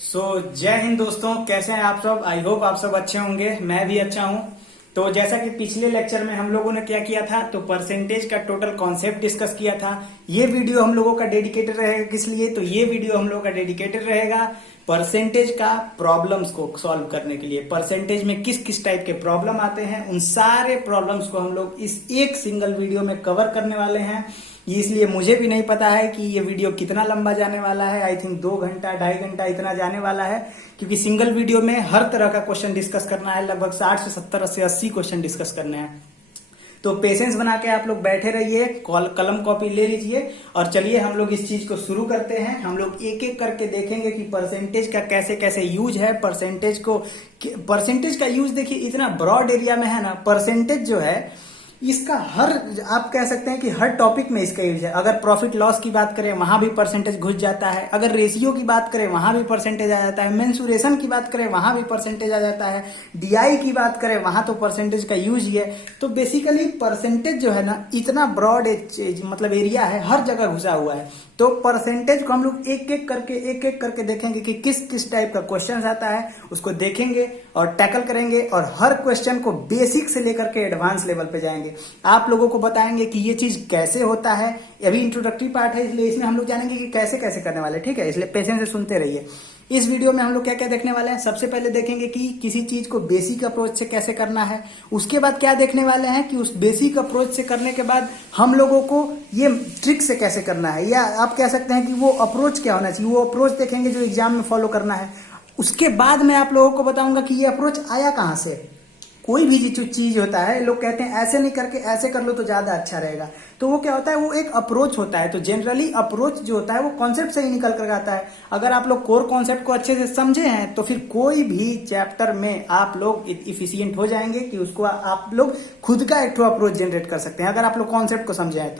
जय हिंद दोस्तों, कैसे हैं आप सब। आई होप आप सब अच्छे होंगे। मैं भी अच्छा हूं। तो जैसा कि पिछले लेक्चर में हम लोगों ने क्या किया था, तो परसेंटेज का टोटल कॉन्सेप्ट डिस्कस किया था। ये वीडियो हम लोगों का डेडिकेटेड रहेगा किस लिए, तो ये वीडियो हम लोगों का डेडिकेटेड रहेगा परसेंटेज का प्रॉब्लम्स को सॉल्व करने के लिए। परसेंटेज में किस किस टाइप के प्रॉब्लम आते हैं, उन सारे प्रॉब्लम्स को हम लोग इस एक सिंगल वीडियो में कवर करने वाले हैं। ये इसलिए मुझे भी नहीं पता है कि ये वीडियो कितना लंबा जाने वाला है। आई थिंक 2 घंटा 2.5 घंटा इतना जाने वाला है, क्योंकि सिंगल वीडियो में हर तरह का क्वेश्चन डिस्कस करना है। लगभग 60 से 70 से 80 क्वेश्चन डिस्कस करने हैं। तो पेशेंस बना के आप लोग बैठे रहिए, कलम कॉपी ले लीजिए और चलिए हम लोग इस चीज को शुरू करते हैं। हम लोग एक एक करके देखेंगे कि परसेंटेज का कैसे कैसे यूज है। परसेंटेज का यूज देखिए इतना ब्रॉड एरिया में है ना। परसेंटेज जो है इसका हर, आप कह सकते हैं कि हर टॉपिक में इसका यूज है। अगर प्रॉफिट लॉस की बात करें वहां भी परसेंटेज घुस जाता है। अगर रेशियो की बात करें वहां भी परसेंटेज आ जाता है। मेंसुरेशन की बात करें वहां भी परसेंटेज आ जाता है। डीआई की बात करें वहां तो परसेंटेज का यूज ही है। तो बेसिकली परसेंटेज जो है ना इतना ब्रॉड मतलब एरिया है, हर जगह घुसा हुआ है। तो परसेंटेज को हम लोग एक एक करके देखेंगे कि किस किस टाइप का क्वेश्चन आता है, उसको देखेंगे और टैकल करेंगे और हर क्वेश्चन को बेसिक से लेकर के एडवांस लेवल पे जाएंगे। आप लोगों को बताएंगे कि ये चीज कैसे होता है। अभी इंट्रोडक्टरी पार्ट है, इसलिए इसमें हम लोग जानेंगे कि कैसे कैसे करने वाले, ठीक है। इसलिए पेशेंस से सुनते रहिए। इस वीडियो में हम लोग क्या क्या देखने वाले हैं, सबसे पहले देखेंगे कि किसी चीज को बेसिक अप्रोच से कैसे करना है। उसके बाद क्या देखने वाले हैं कि उस बेसिक अप्रोच से करने के बाद हम लोगों को ये ट्रिक से कैसे करना है, या आप कह सकते हैं कि वो अप्रोच क्या होना चाहिए। वो अप्रोच देखेंगे जो एग्जाम में फॉलो करना है। उसके बाद मैं आप लोगों को बताऊंगा कि ये अप्रोच आया कहां से। कोई भी जो चीज होता है, लोग कहते हैं ऐसे नहीं करके ऐसे कर लो तो ज्यादा अच्छा रहेगा। तो वो क्या होता है, वो एक अप्रोच होता है। तो जनरली अप्रोच जो होता है वो कॉन्सेप्ट से ही निकल कर आता है। अगर आप लोग कोर कॉन्सेप्ट को अच्छे से समझे हैं तो फिर कोई भी चैप्टर में आप लोग इफिशियंट हो जाएंगे कि उसको आप लोग खुद का एक अप्रोच जनरेट कर सकते हैं, अगर आप लोग कॉन्सेप्ट को समझे हैं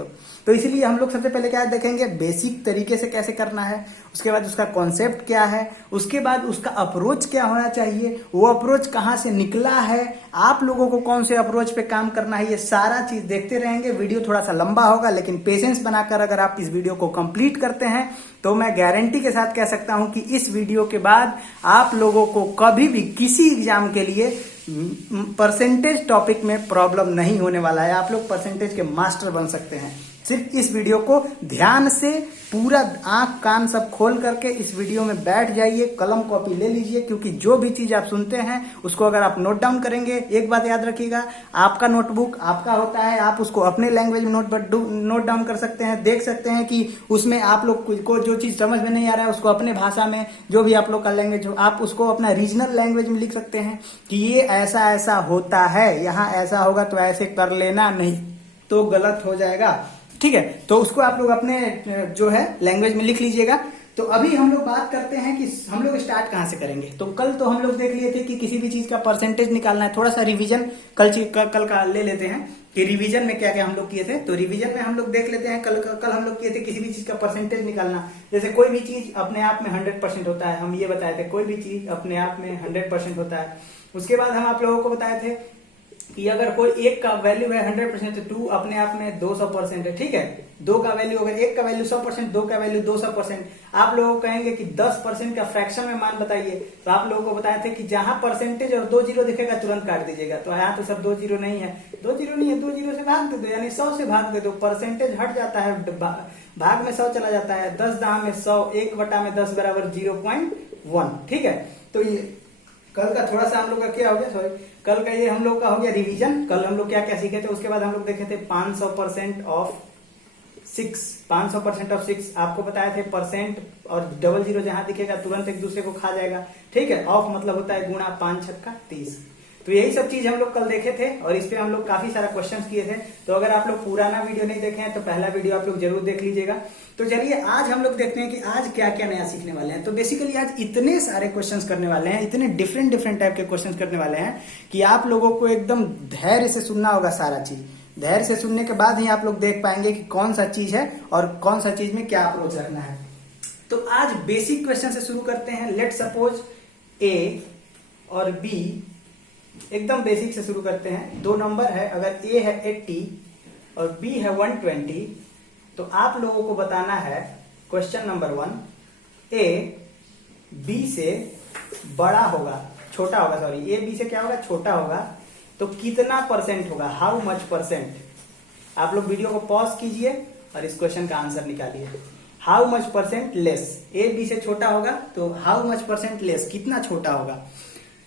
तो इसलिए हम लोग सबसे पहले क्या देखेंगे, बेसिक तरीके से कैसे करना है। उसके बाद उसका कॉन्सेप्ट क्या है, उसके बाद उसका अप्रोच क्या होना चाहिए, वो अप्रोच कहाँ से निकला है, आप लोगों को कौन से अप्रोच पे काम करना है। ये सारा चीज देखते रहेंगे। वीडियो थोड़ा सा लंबा होगा, लेकिन पेशेंस बनाकर अगर आप इस वीडियो को कंप्लीट करते हैं तो मैं गारंटी के साथ कह सकता हूं कि इस वीडियो के बाद आप लोगों को कभी भी किसी एग्जाम के लिए परसेंटेज टॉपिक में प्रॉब्लम नहीं होने वाला है। आप लोग परसेंटेज के मास्टर बन सकते हैं। सिर्फ इस वीडियो को ध्यान से पूरा आंख कान सब खोल करके इस वीडियो में बैठ जाइए, कलम कॉपी ले लीजिए, क्योंकि जो भी चीज आप सुनते हैं उसको अगर आप नोट डाउन करेंगे, एक बात याद रखिएगा, आपका नोटबुक आपका होता है, आप उसको अपने लैंग्वेज में नोट डाउन कर सकते हैं। देख सकते हैं कि उसमें आप लोग को जो चीज समझ में नहीं आ रहा है उसको अपने भाषा में, जो भी आप लोग का लैंग्वेज हो, आप उसको अपना रीजनल लैंग्वेज में लिख सकते हैं कि ये ऐसा ऐसा होता है, यहाँ ऐसा होगा तो ऐसे कर लेना, नहीं तो गलत हो जाएगा, ठीक है। तो उसको आप लोग अपने जो है लैंग्वेज में लिख लीजिएगा। तो अभी हम लोग बात करते हैं कि हम लोग स्टार्ट कहां से करेंगे। तो कल तो हम लोग देख लिए थे कि किसी भी चीज का परसेंटेज निकालना है। थोड़ा सा रिवीजन कल का ले लेते हैं कि रिवीजन में क्या क्या हम लोग किए थे। तो रिवीजन में हम लोग देख लेते हैं, कल हम लोग किए थे किसी भी चीज का परसेंटेज निकालना। जैसे कोई भी चीज अपने आप में 100% होता है, हम ये बताए थे कोई भी चीज अपने आप में 100% होता है। उसके बाद हम आप लोगों को बताए थे कि अगर कोई एक का वैल्यू है 100% तो 2 अपने आप में 200% है, ठीक है। 2 का वैल्यू, अगर एक का वैल्यू 100%, 2 का वैल्यू 200%। आप लोगों को कहेंगे कि 10% का फ्रैक्शन में मान बताइए, तो आप लोगों को बताए थे कि जहां परसेंटेज और 2 जीरो दिखेगा तुरंत काट दीजिएगा। तो यहाँ तो सब 2 जीरो नहीं है, 2 जीरो नहीं है, 2 जीरो से भाग दे दो, यानी 100 से भाग दे दो, परसेंटेज हट जाता है, भाग में 100 चला जाता है। 10 दाह में 100, 1/10 बराबर 0.1, ठीक है। तो ये कल का थोड़ा सा हम लोग का क्या हो गया, सॉरी, कल का ये हम लोग का हो गया रिवीजन। कल हम लोग क्या क्या सीखे थे। उसके बाद हम लोग देखे थे 500% ऑफ 6, 500% ऑफ 6 आपको बताए थे। परसेंट और डबल जीरो जहां दिखेगा तुरंत एक दूसरे को खा जाएगा, ठीक है। ऑफ मतलब होता है गुणा, 5 छक्का 30। तो यही सब चीज हम लोग कल देखे थे और इस पे हम लोग काफी सारा क्वेश्चंस किए थे। तो अगर आप लोग पुराना वीडियो नहीं देखे हैं तो पहला वीडियो आप लोग जरूर देख लीजिएगा। तो चलिए आज हम लोग देखते हैं कि आज क्या क्या नया सीखने वाले हैं। तो बेसिकली आज इतने सारे क्वेश्चंस करने वाले हैं, इतने डिफरेंट डिफरेंट टाइप के क्वेश्चंस करने वाले हैं कि आप लोगों को एकदम धैर्य से सुनना होगा सारा चीज। धैर्य से सुनने के बाद ही आप लोग देख पाएंगे कि कौन सा चीज है और कौन सा चीज में क्या अप्रोच रखना है। तो आज बेसिक क्वेश्चन से शुरू करते हैं। लेट सपोज ए और बी, एकदम बेसिक से शुरू करते हैं। 2 नंबर है, अगर ए है 80 और बी है 120, तो आप लोगों को बताना है क्वेश्चन नंबर 1, ए बी से बड़ा होगा, छोटा होगा, सॉरी ए बी से क्या होगा, छोटा होगा, तो कितना परसेंट होगा, हाउ मच परसेंट। आप लोग वीडियो को पॉज कीजिए और इस क्वेश्चन का आंसर निकालिए। How much percent less, A B से छोटा होगा तो हाउ मच परसेंट लेस, कितना छोटा होगा।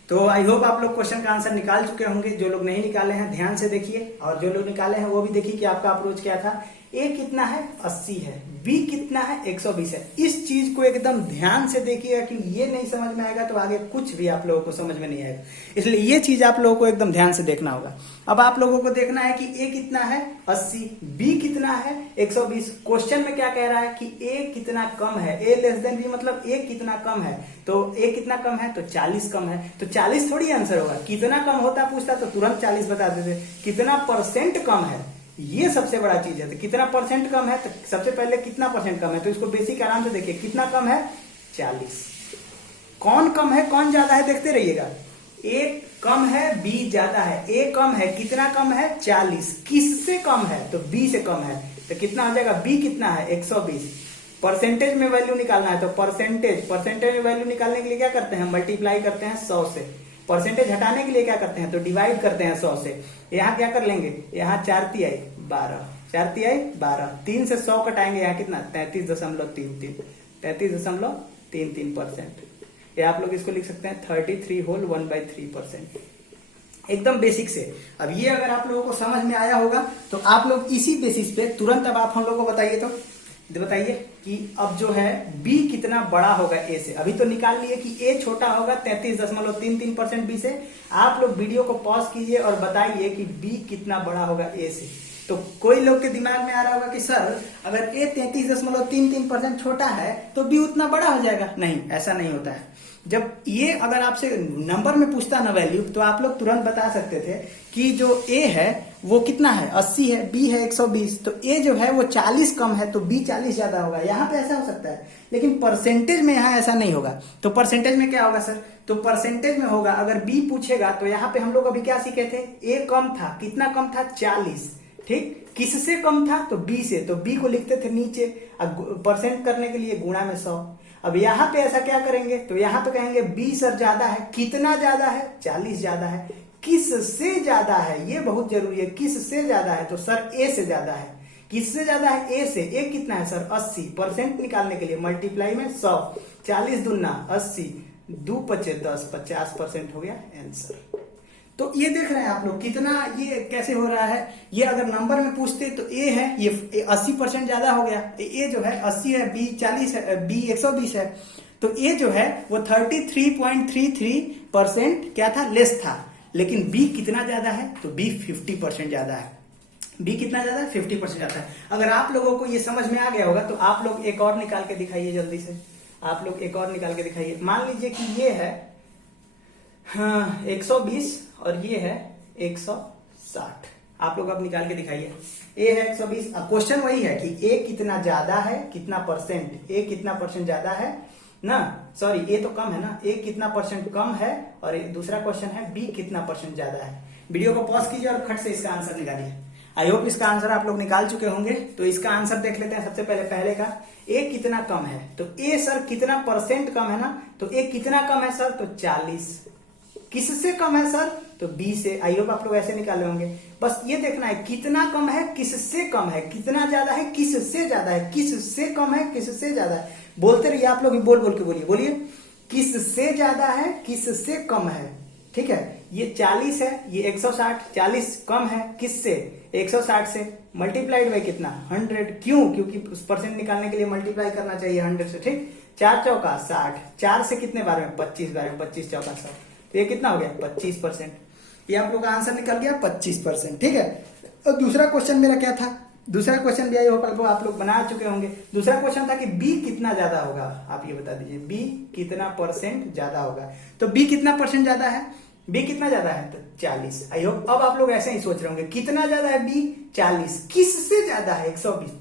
तो आई होप आप लोग क्वेश्चन का आंसर निकाल चुके होंगे। जो लोग नहीं निकाले हैं ध्यान से देखिए, और जो लोग निकाले हैं वो भी देखिए कि आपका अप्रोच क्या था। ए कितना है, 80 है, बी कितना है, 120 है। इस चीज को एकदम ध्यान से देखिएगा कि ये नहीं समझ में आएगा तो आगे कुछ भी आप लोगों को समझ में नहीं आएगा। इसलिए ये चीज आप लोगों को एकदम ध्यान से देखना होगा। अब आप लोगों को देखना है कि ए कितना है, 80, बी कितना है, 120। क्वेश्चन में क्या कह रहा है कि ए कितना कम है, ए लेस देन बी, मतलब ए कितना कम है। तो ए कितना कम है, तो 40 कम है। तो 40 थोड़ी आंसर होगा, कितना कम होता पूछता तो तुरंत 40 बता देते। कितना परसेंट कम है, ये सबसे बड़ा चीज है। तो कितना परसेंट कम है, तो सबसे पहले कितना परसेंट कम है, तो इसको बेसिक आराम से देखिए। कितना कम है, 40। कौन कम है, कौन ज्यादा है, देखते रहिएगा। ए कम है, बी ज्यादा है। ए कम है, कितना कम है, 40। किससे कम है, तो बी से कम है। तो कितना हो जाएगा, बी कितना है, 120। परसेंटेज में वैल्यू निकालना है तो परसेंटेज में वैल्यू निकालने के लिए क्या करते हैं, मल्टीप्लाई करते हैं 100 से। परसेंटेज हटाने के लिए क्या करते हैं, तो डिवाइड करते हैं 100 से। यहाँ क्या कर लेंगे, यहाँ 4 तिहाई 12, 4 तिहाई 12, 3 से 100 कटाएंगे, यहाँ कितना, 33.33, 33.33%। या आप लोग इसको लिख सकते हैं 33 होल 1/3%। एकदम बेसिक से। अब ये अगर आप लोगों को समझ में आया होगा तो आप लोग इसी बेसिस पे तुरंत अब आप हम लोग को बताइए, तो बताइए कि अब जो है बी कितना बड़ा होगा ए से। अभी तो निकाल लिए कि ए छोटा होगा 33.33% बी से। आप लोग वीडियो को पॉज कीजिए और बताइए कि बी कितना बड़ा होगा ए से। तो कोई लोग के दिमाग में आ रहा होगा कि सर अगर ए 33.33% छोटा है तो बी उतना बड़ा हो जाएगा। नहीं, ऐसा नहीं होता है। जब ये अगर आपसे नंबर में पूछता ना वैल्यू, तो आप लोग तुरंत बता सकते थे कि जो ए है वो कितना है, 80 है, बी है 120। तो ए जो है वो 40 कम है तो बी 40 ज्यादा होगा। यहाँ पे ऐसा हो सकता है, लेकिन परसेंटेज में यहाँ ऐसा नहीं होगा। तो परसेंटेज में क्या होगा सर, तो परसेंटेज में होगा, अगर बी पूछेगा तो यहाँ पे हम लोग अभी क्या सीखे थे, ए कम था, कितना कम था, 40। ठीक, किससे कम था, तो बी से। तो बी को लिखते थे नीचे, परसेंट करने के लिए गुणा में 100। अब यहाँ पे ऐसा क्या करेंगे, तो यहाँ पे कहेंगे बी सर ज्यादा है। कितना ज्यादा है, 40 ज्यादा है। किससे ज्यादा है, ये बहुत जरूरी है। किससे ज्यादा है, तो सर ए से ज्यादा है। किससे ज्यादा है, ए से। ए कितना है सर, 80। परसेंट निकालने के लिए मल्टीप्लाई में 100, 40 दूना 80, 2 पचे 10, 50% हो गया आंसर। तो ये देख रहे हैं आप लोग कितना ये कैसे हो रहा है। ये अगर नंबर में पूछते तो ए है, ये 80% ज्यादा हो गया। ए जो है 80 है, बी 40 है, बी 120 है। तो ए जो है वो 33.33% क्या था, लेस था। लेकिन बी कितना ज्यादा है, तो बी 50% ज्यादा है। बी कितना ज्यादा है, 50% ज्यादा है। अगर आप लोगों को ये समझ में आ गया होगा तो आप लोग एक और निकाल के दिखाइए जल्दी से। आप लोग एक और निकाल के दिखाइए। मान लीजिए कि ये है 120 और ये है 160। आप लोग अब निकाल के दिखाइए। ए है 120। क्वेश्चन वही है कि ए कितना ज्यादा है, कितना परसेंट, ए कितना परसेंट ज्यादा है ना, सॉरी ए तो कम है ना, ए कितना परसेंट कम है, और दूसरा क्वेश्चन है बी कितना परसेंट ज्यादा है। वीडियो को पॉज कीजिए और खट से इसका आंसर निकालिए। आई होप इसका आंसर आप लोग निकाल चुके होंगे। तो इसका आंसर देख लेते हैं। सबसे पहले का ए कितना कम है, तो ए सर कितना परसेंट कम है ना, तो ए कितना कम है सर, तो 40। किससे कम है सर, तो बी से। आई होप आप लोग ऐसे निकाले होंगे। बस ये देखना है कितना कम है, किससे कम है, कितना ज्यादा है, किससे ज्यादा है, किससे कम है, किससे ज्यादा है। बोलते रहिए आप लोग, बोल बोल के बोलिए, किससे ज्यादा है, किससे कम है। ठीक है, ये 40 है, ये 160, 40 कम है किससे, 160 से। मल्टीप्लाइड बाई कितना, 100। क्यों, क्योंकि उस परसेंट निकालने के लिए मल्टीप्लाई करना चाहिए 100 से। ठीक, 4 चौका 60, 4 से कितने बार में, 25 बार में, 25 चौका 100। तो ये कितना हो गया, 25%। ये आप लोग का आंसर निकल गया 25%। ठीक है। और दूसरा क्वेश्चन मेरा क्या था, दूसरा क्वेश्चन भी आई होप आप लोग बना चुके होंगे। दूसरा क्वेश्चन था कि बी कितना ज्यादा होगा। आप ये बता दीजिए बी कितना परसेंट ज्यादा होगा। तो बी कितना परसेंट ज्यादा है, बी कितना ज्यादा है, तो 40। आई होप अब आप लोग ऐसे ही सोच रहे होंगे कितना ज्यादा है बी, 40। किससे ज्यादा है, 120।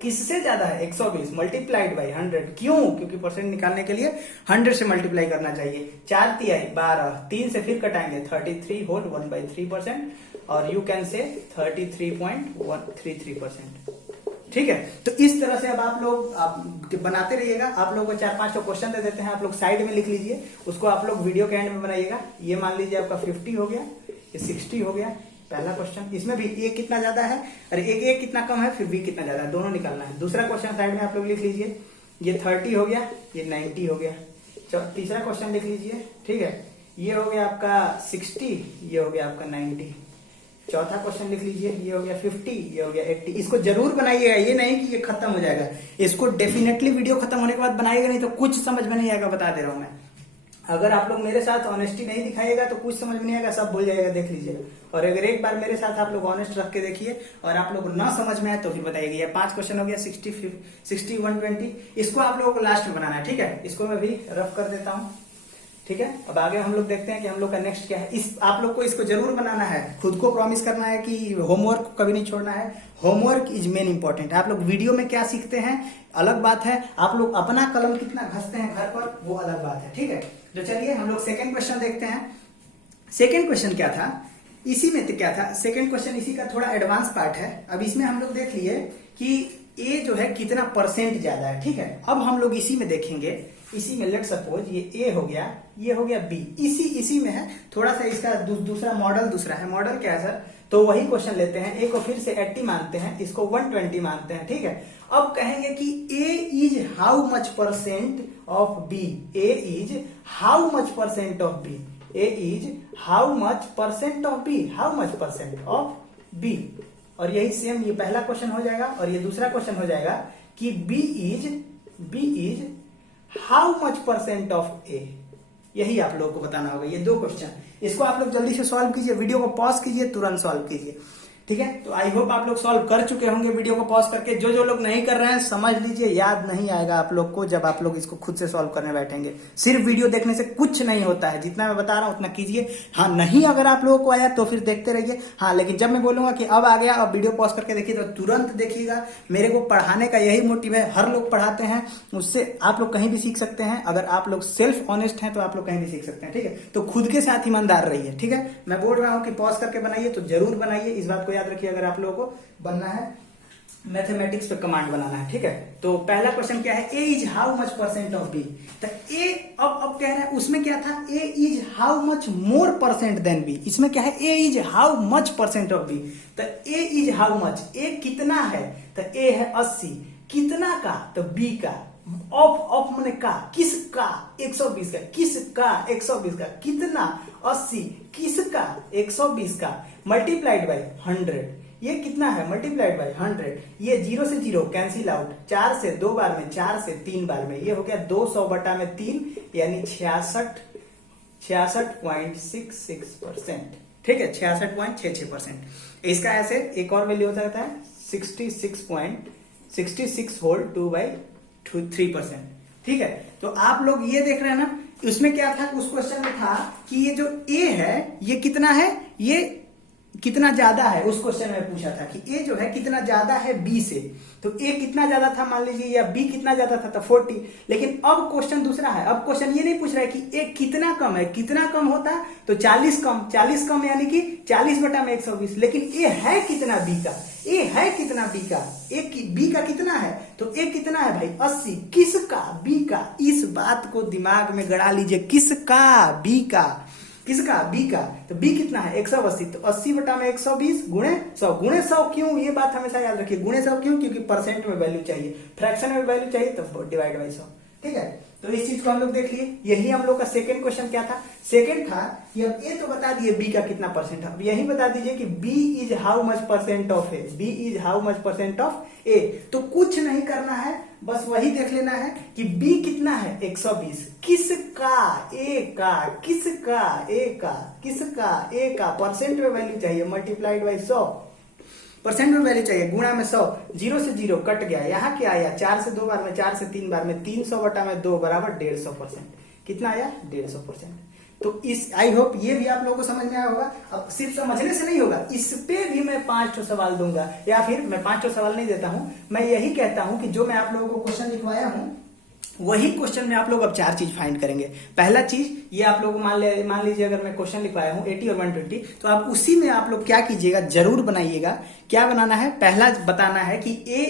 किससे ज्यादा है, 120 मल्टीप्लाइड बाई 100। क्यों, क्योंकि परसेंट निकालने के लिए 100 से मल्टीप्लाई करना चाहिए। 4 तिहाई 12, 3 से फिर कटाएंगे 33 होल 1/3%, और यू कैन से 33.133%। ठीक है। तो इस तरह से अब आप लोग बनाते रहिएगा। आप लोगों को 4-5 क्वेश्चन दे देते हैं, आप लोग साइड में लिख लीजिए, उसको आप लोग वीडियो के एंड में बनाइएगा। ये मान लीजिए आपका 50 हो गया, ये 60 हो गया पहला क्वेश्चन। इसमें भी ए कितना ज्यादा है, अरे ए कितना कम है, फिर बी कितना ज्यादा है, दोनों निकालना है। दूसरा क्वेश्चन साइड में आप लोग लिख लीजिए, ये 30 हो गया, ये 90 हो गया। तीसरा क्वेश्चन लिख लीजिए, ठीक है, ये हो गया आपका 60, ये हो गया आपका 90। चौथा क्वेश्चन लिख लीजिए, ये हो गया 50, ये हो गया 80। इसको जरूर बनाइएगा, ये नहीं कि ये खत्म हो जाएगा, इसको डेफिनेटली वीडियो खत्म होने के बाद बनाइएगा, नहीं तो कुछ समझ में नहीं आएगा, बता दे रहा हूं मैं। अगर आप लोग मेरे साथ ऑनेस्टी नहीं दिखाइएगा तो कुछ समझ में नहीं आएगा, सब भूल जाएगा, देख लीजिएगा। और अगर एक बार मेरे साथ आप लोग ऑनेस्ट रख के देखिए और आप लोग ना समझ में आए तो फिर बताइएगा। ये 5 क्वेश्चन हो गया, 60, 120। इसको आप लोगों को लास्ट में बनाना है, ठीक है। इसको मैं भी रफ कर देता हूँ, ठीक है। अब आगे हम लोग देखते हैं कि हम लोग का नेक्स्ट क्या है। इस आप लोग को इसको जरूर बनाना है, खुद को प्रॉमिस करना है कि होमवर्क कभी नहीं छोड़ना है। Homework is main important. आप लोग वीडियो में क्या सीखते हैं अलग बात है, आप लोग अपना कलम कितना घसते हैं घर पर वो अलग बात है, ठीक है। तो चलिए हम लोग सेकेंड क्वेश्चन देखते हैं। सेकेंड क्वेश्चन क्या था, इसी में तो क्या था, सेकेंड क्वेश्चन इसी का थोड़ा एडवांस पार्ट है। अब इसमें हम लोग देख लिए कि ए जो है कितना परसेंट ज्यादा है, ठीक है। अब हम लोग इसी में देखेंगे, इसी में लेट सपोज ये ए हो गया, ये हो गया बी, इसी में है। थोड़ा सा इसका दूसरा मॉडल दूसरा है। मॉडल क्या है सर, तो वही क्वेश्चन लेते हैं। ए को फिर से 80 मानते हैं, इसको 120 मानते हैं, ठीक है। अब कहेंगे कि A is how much percent of B, A is how much percent of B, A is how much percent of B, how much percent of B. और यही सेम ये पहला क्वेश्चन हो जाएगा और ये दूसरा क्वेश्चन हो जाएगा कि B is how much percent of A. यही आप लोगों को बताना होगा, ये 2 क्वेश्चन। इसको आप लोग जल्दी से सॉल्व कीजिए, वीडियो को पॉज कीजिए, तुरंत सॉल्व कीजिए, ठीक है। तो आई होप आप लोग सॉल्व कर चुके होंगे वीडियो को पॉज करके। जो लोग नहीं कर रहे हैं समझ लीजिए, याद नहीं आएगा आप लोग को जब आप लोग इसको खुद से सॉल्व करने बैठेंगे। सिर्फ वीडियो देखने से कुछ नहीं होता है, जितना मैं बता रहा हूं उतना कीजिए। हाँ, नहीं अगर आप लोगों को आया तो फिर देखते रहिए। हाँ, लेकिन जब मैं बोलूंगा कि अब आ गया, अब वीडियो पॉज करके देखिए तो तुरंत देखिएगा। मेरे को पढ़ाने का यही मोटिव है, हर लोग पढ़ाते हैं, उससे आप लोग कहीं भी सीख सकते हैं। अगर आप लोग सेल्फ ऑनेस्ट हैं तो आप लोग कहीं भी सीख सकते हैं, ठीक है। तो खुद के साथ ईमानदार रहिए, ठीक है। मैं बोल रहा हूं कि पॉज करके बनाइए तो जरूर बनाइए, इस बात को याद रखिए। अगर आप लोगों को बनना है मैथमेटिक्स पे कमांड बनाना है, ठीक है। तो पहला क्वेश्चन क्या है, A is how much percent of B. तो ए अब कह रहा है, उसमें क्या था, A is how much more percent than B. इसमें क्या है, A is how much percent of B. तो A is how much, A कितना है, तो ए है 80, कितना का, तो बी का। ऑफ मैंने का, किसका, 120 का, किसका 120 का, कितना 80, किसका 120 का, मल्टीप्लाइड बाई 100। ये कितना है, मल्टीप्लाइड बाई 100। ये 0 से 0 कैंसिल आउट, 4 से 2 बार में, 4 से 3 बार में, ये हो गया 200/3 यानी 66.66%, ठीक है, 66.66%। इसका ऐसे एक और वैल्यू हो सकता है 66.66 होल 2/3%, ठीक है। तो आप लोग ये देख रहे हैं ना, उसमें क्या था, उस क्वेश्चन में था कि ये जो ए है ये कितना है, ये कितना ज्यादा है। उस क्वेश्चन में पूछा था कि ए जो है कितना ज्यादा है बी से। तो ए कितना ज्यादा था मान लीजिए, या बी कितना ज्यादा था, तो 40। लेकिन अब क्वेश्चन दूसरा है, अब क्वेश्चन ये नहीं पूछ रहा है कि ए कितना कम है, कितना कम होता तो 40 कम, 40 कम यानी कि 40/120। लेकिन ए है कितना बी का, ए है कितना बी का, ए की बी का कितना है, तो ए कितना है भाई 80, किसका, बी का। इस बात को दिमाग में गड़ा लीजिए, किसका, बी का, किसका, बी का। तो बी कितना है 180, तो 80/120 गुणे 100, गुणे 100 क्यों, ये बात हमेशा याद रखिए, गुणे 100 क्यों, क्योंकि परसेंट में वैल्यू चाहिए, फ्रैक्शन में वैल्यू चाहिए, तो डिवाइड बाई 100, ठीक है। तो इस चीज को हम लोग देख लिए। यही हम लोग का सेकंड क्वेश्चन क्या था, सेकंड था कि अब ए तो बता दिए बी का कितना परसेंट है, अब यही बता दीजिए कि B is how much percent of A, B is how much percent of A. तो कुछ नहीं करना है, बस वही देख लेना है कि बी कितना है 120, किसका, ए का, किसका, ए का, किसका, ए का। परसेंट में वैल्यू चाहिए, मल्टीप्लाइड बाई 100, परसेंट में वैल्यू चाहिए, गुणा में 100, 0 से 0 कट गया, यहाँ क्या आया, 4 से 2 बार में, 4 से 3 बार में, 300/2 बराबर 150%। कितना आया 150%। तो इस आई होप ये भी आप लोगों को समझ में आया होगा। अब सिर्फ समझने से नहीं होगा, इस पे भी मैं 5 सवाल दूंगा, या फिर मैं 5 सवाल नहीं देता हूं, मैं यही कहता हूं कि जो मैं आप लोगों को क्वेश्चन लिखवाया हूं वही क्वेश्चन में आप लोग अब 4 चीज फाइंड करेंगे। पहला चीज ये आप लोग मान लीजिए अगर मैं क्वेश्चन लिख पाया हूँ 80 और 120, तो आप उसी में आप लोग क्या कीजिएगा, जरूर बनाइएगा। क्या बनाना है, पहला बताना है कि ए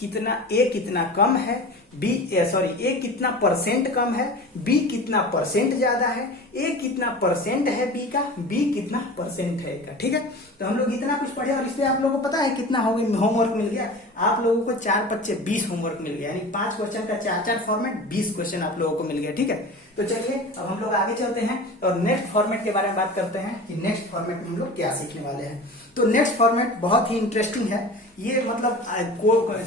कितना कम है, ए कितना परसेंट कम है, बी कितना परसेंट ज्यादा है, ए कितना परसेंट है बी का, बी कितना परसेंट है ए का। ठीक है, तो हम लोग इतना कुछ पढ़े और इसमें आप लोगों को पता है कितना होमवर्क मिल गया आप लोगों को, 4×5=20 होमवर्क मिल गया, यानी 5 क्वेश्चन का 4 फॉर्मेट, 20 क्वेश्चन आप लोगों को मिल गया। ठीक है, तो चलिए अब हम लोग आगे चलते हैं और नेक्स्ट फॉर्मेट के बारे में बात करते हैं कि नेक्स्ट फॉर्मेट में हम लोग क्या सीखने वाले हैं। तो नेक्स्ट फॉर्मेट बहुत ही इंटरेस्टिंग है। ये मतलब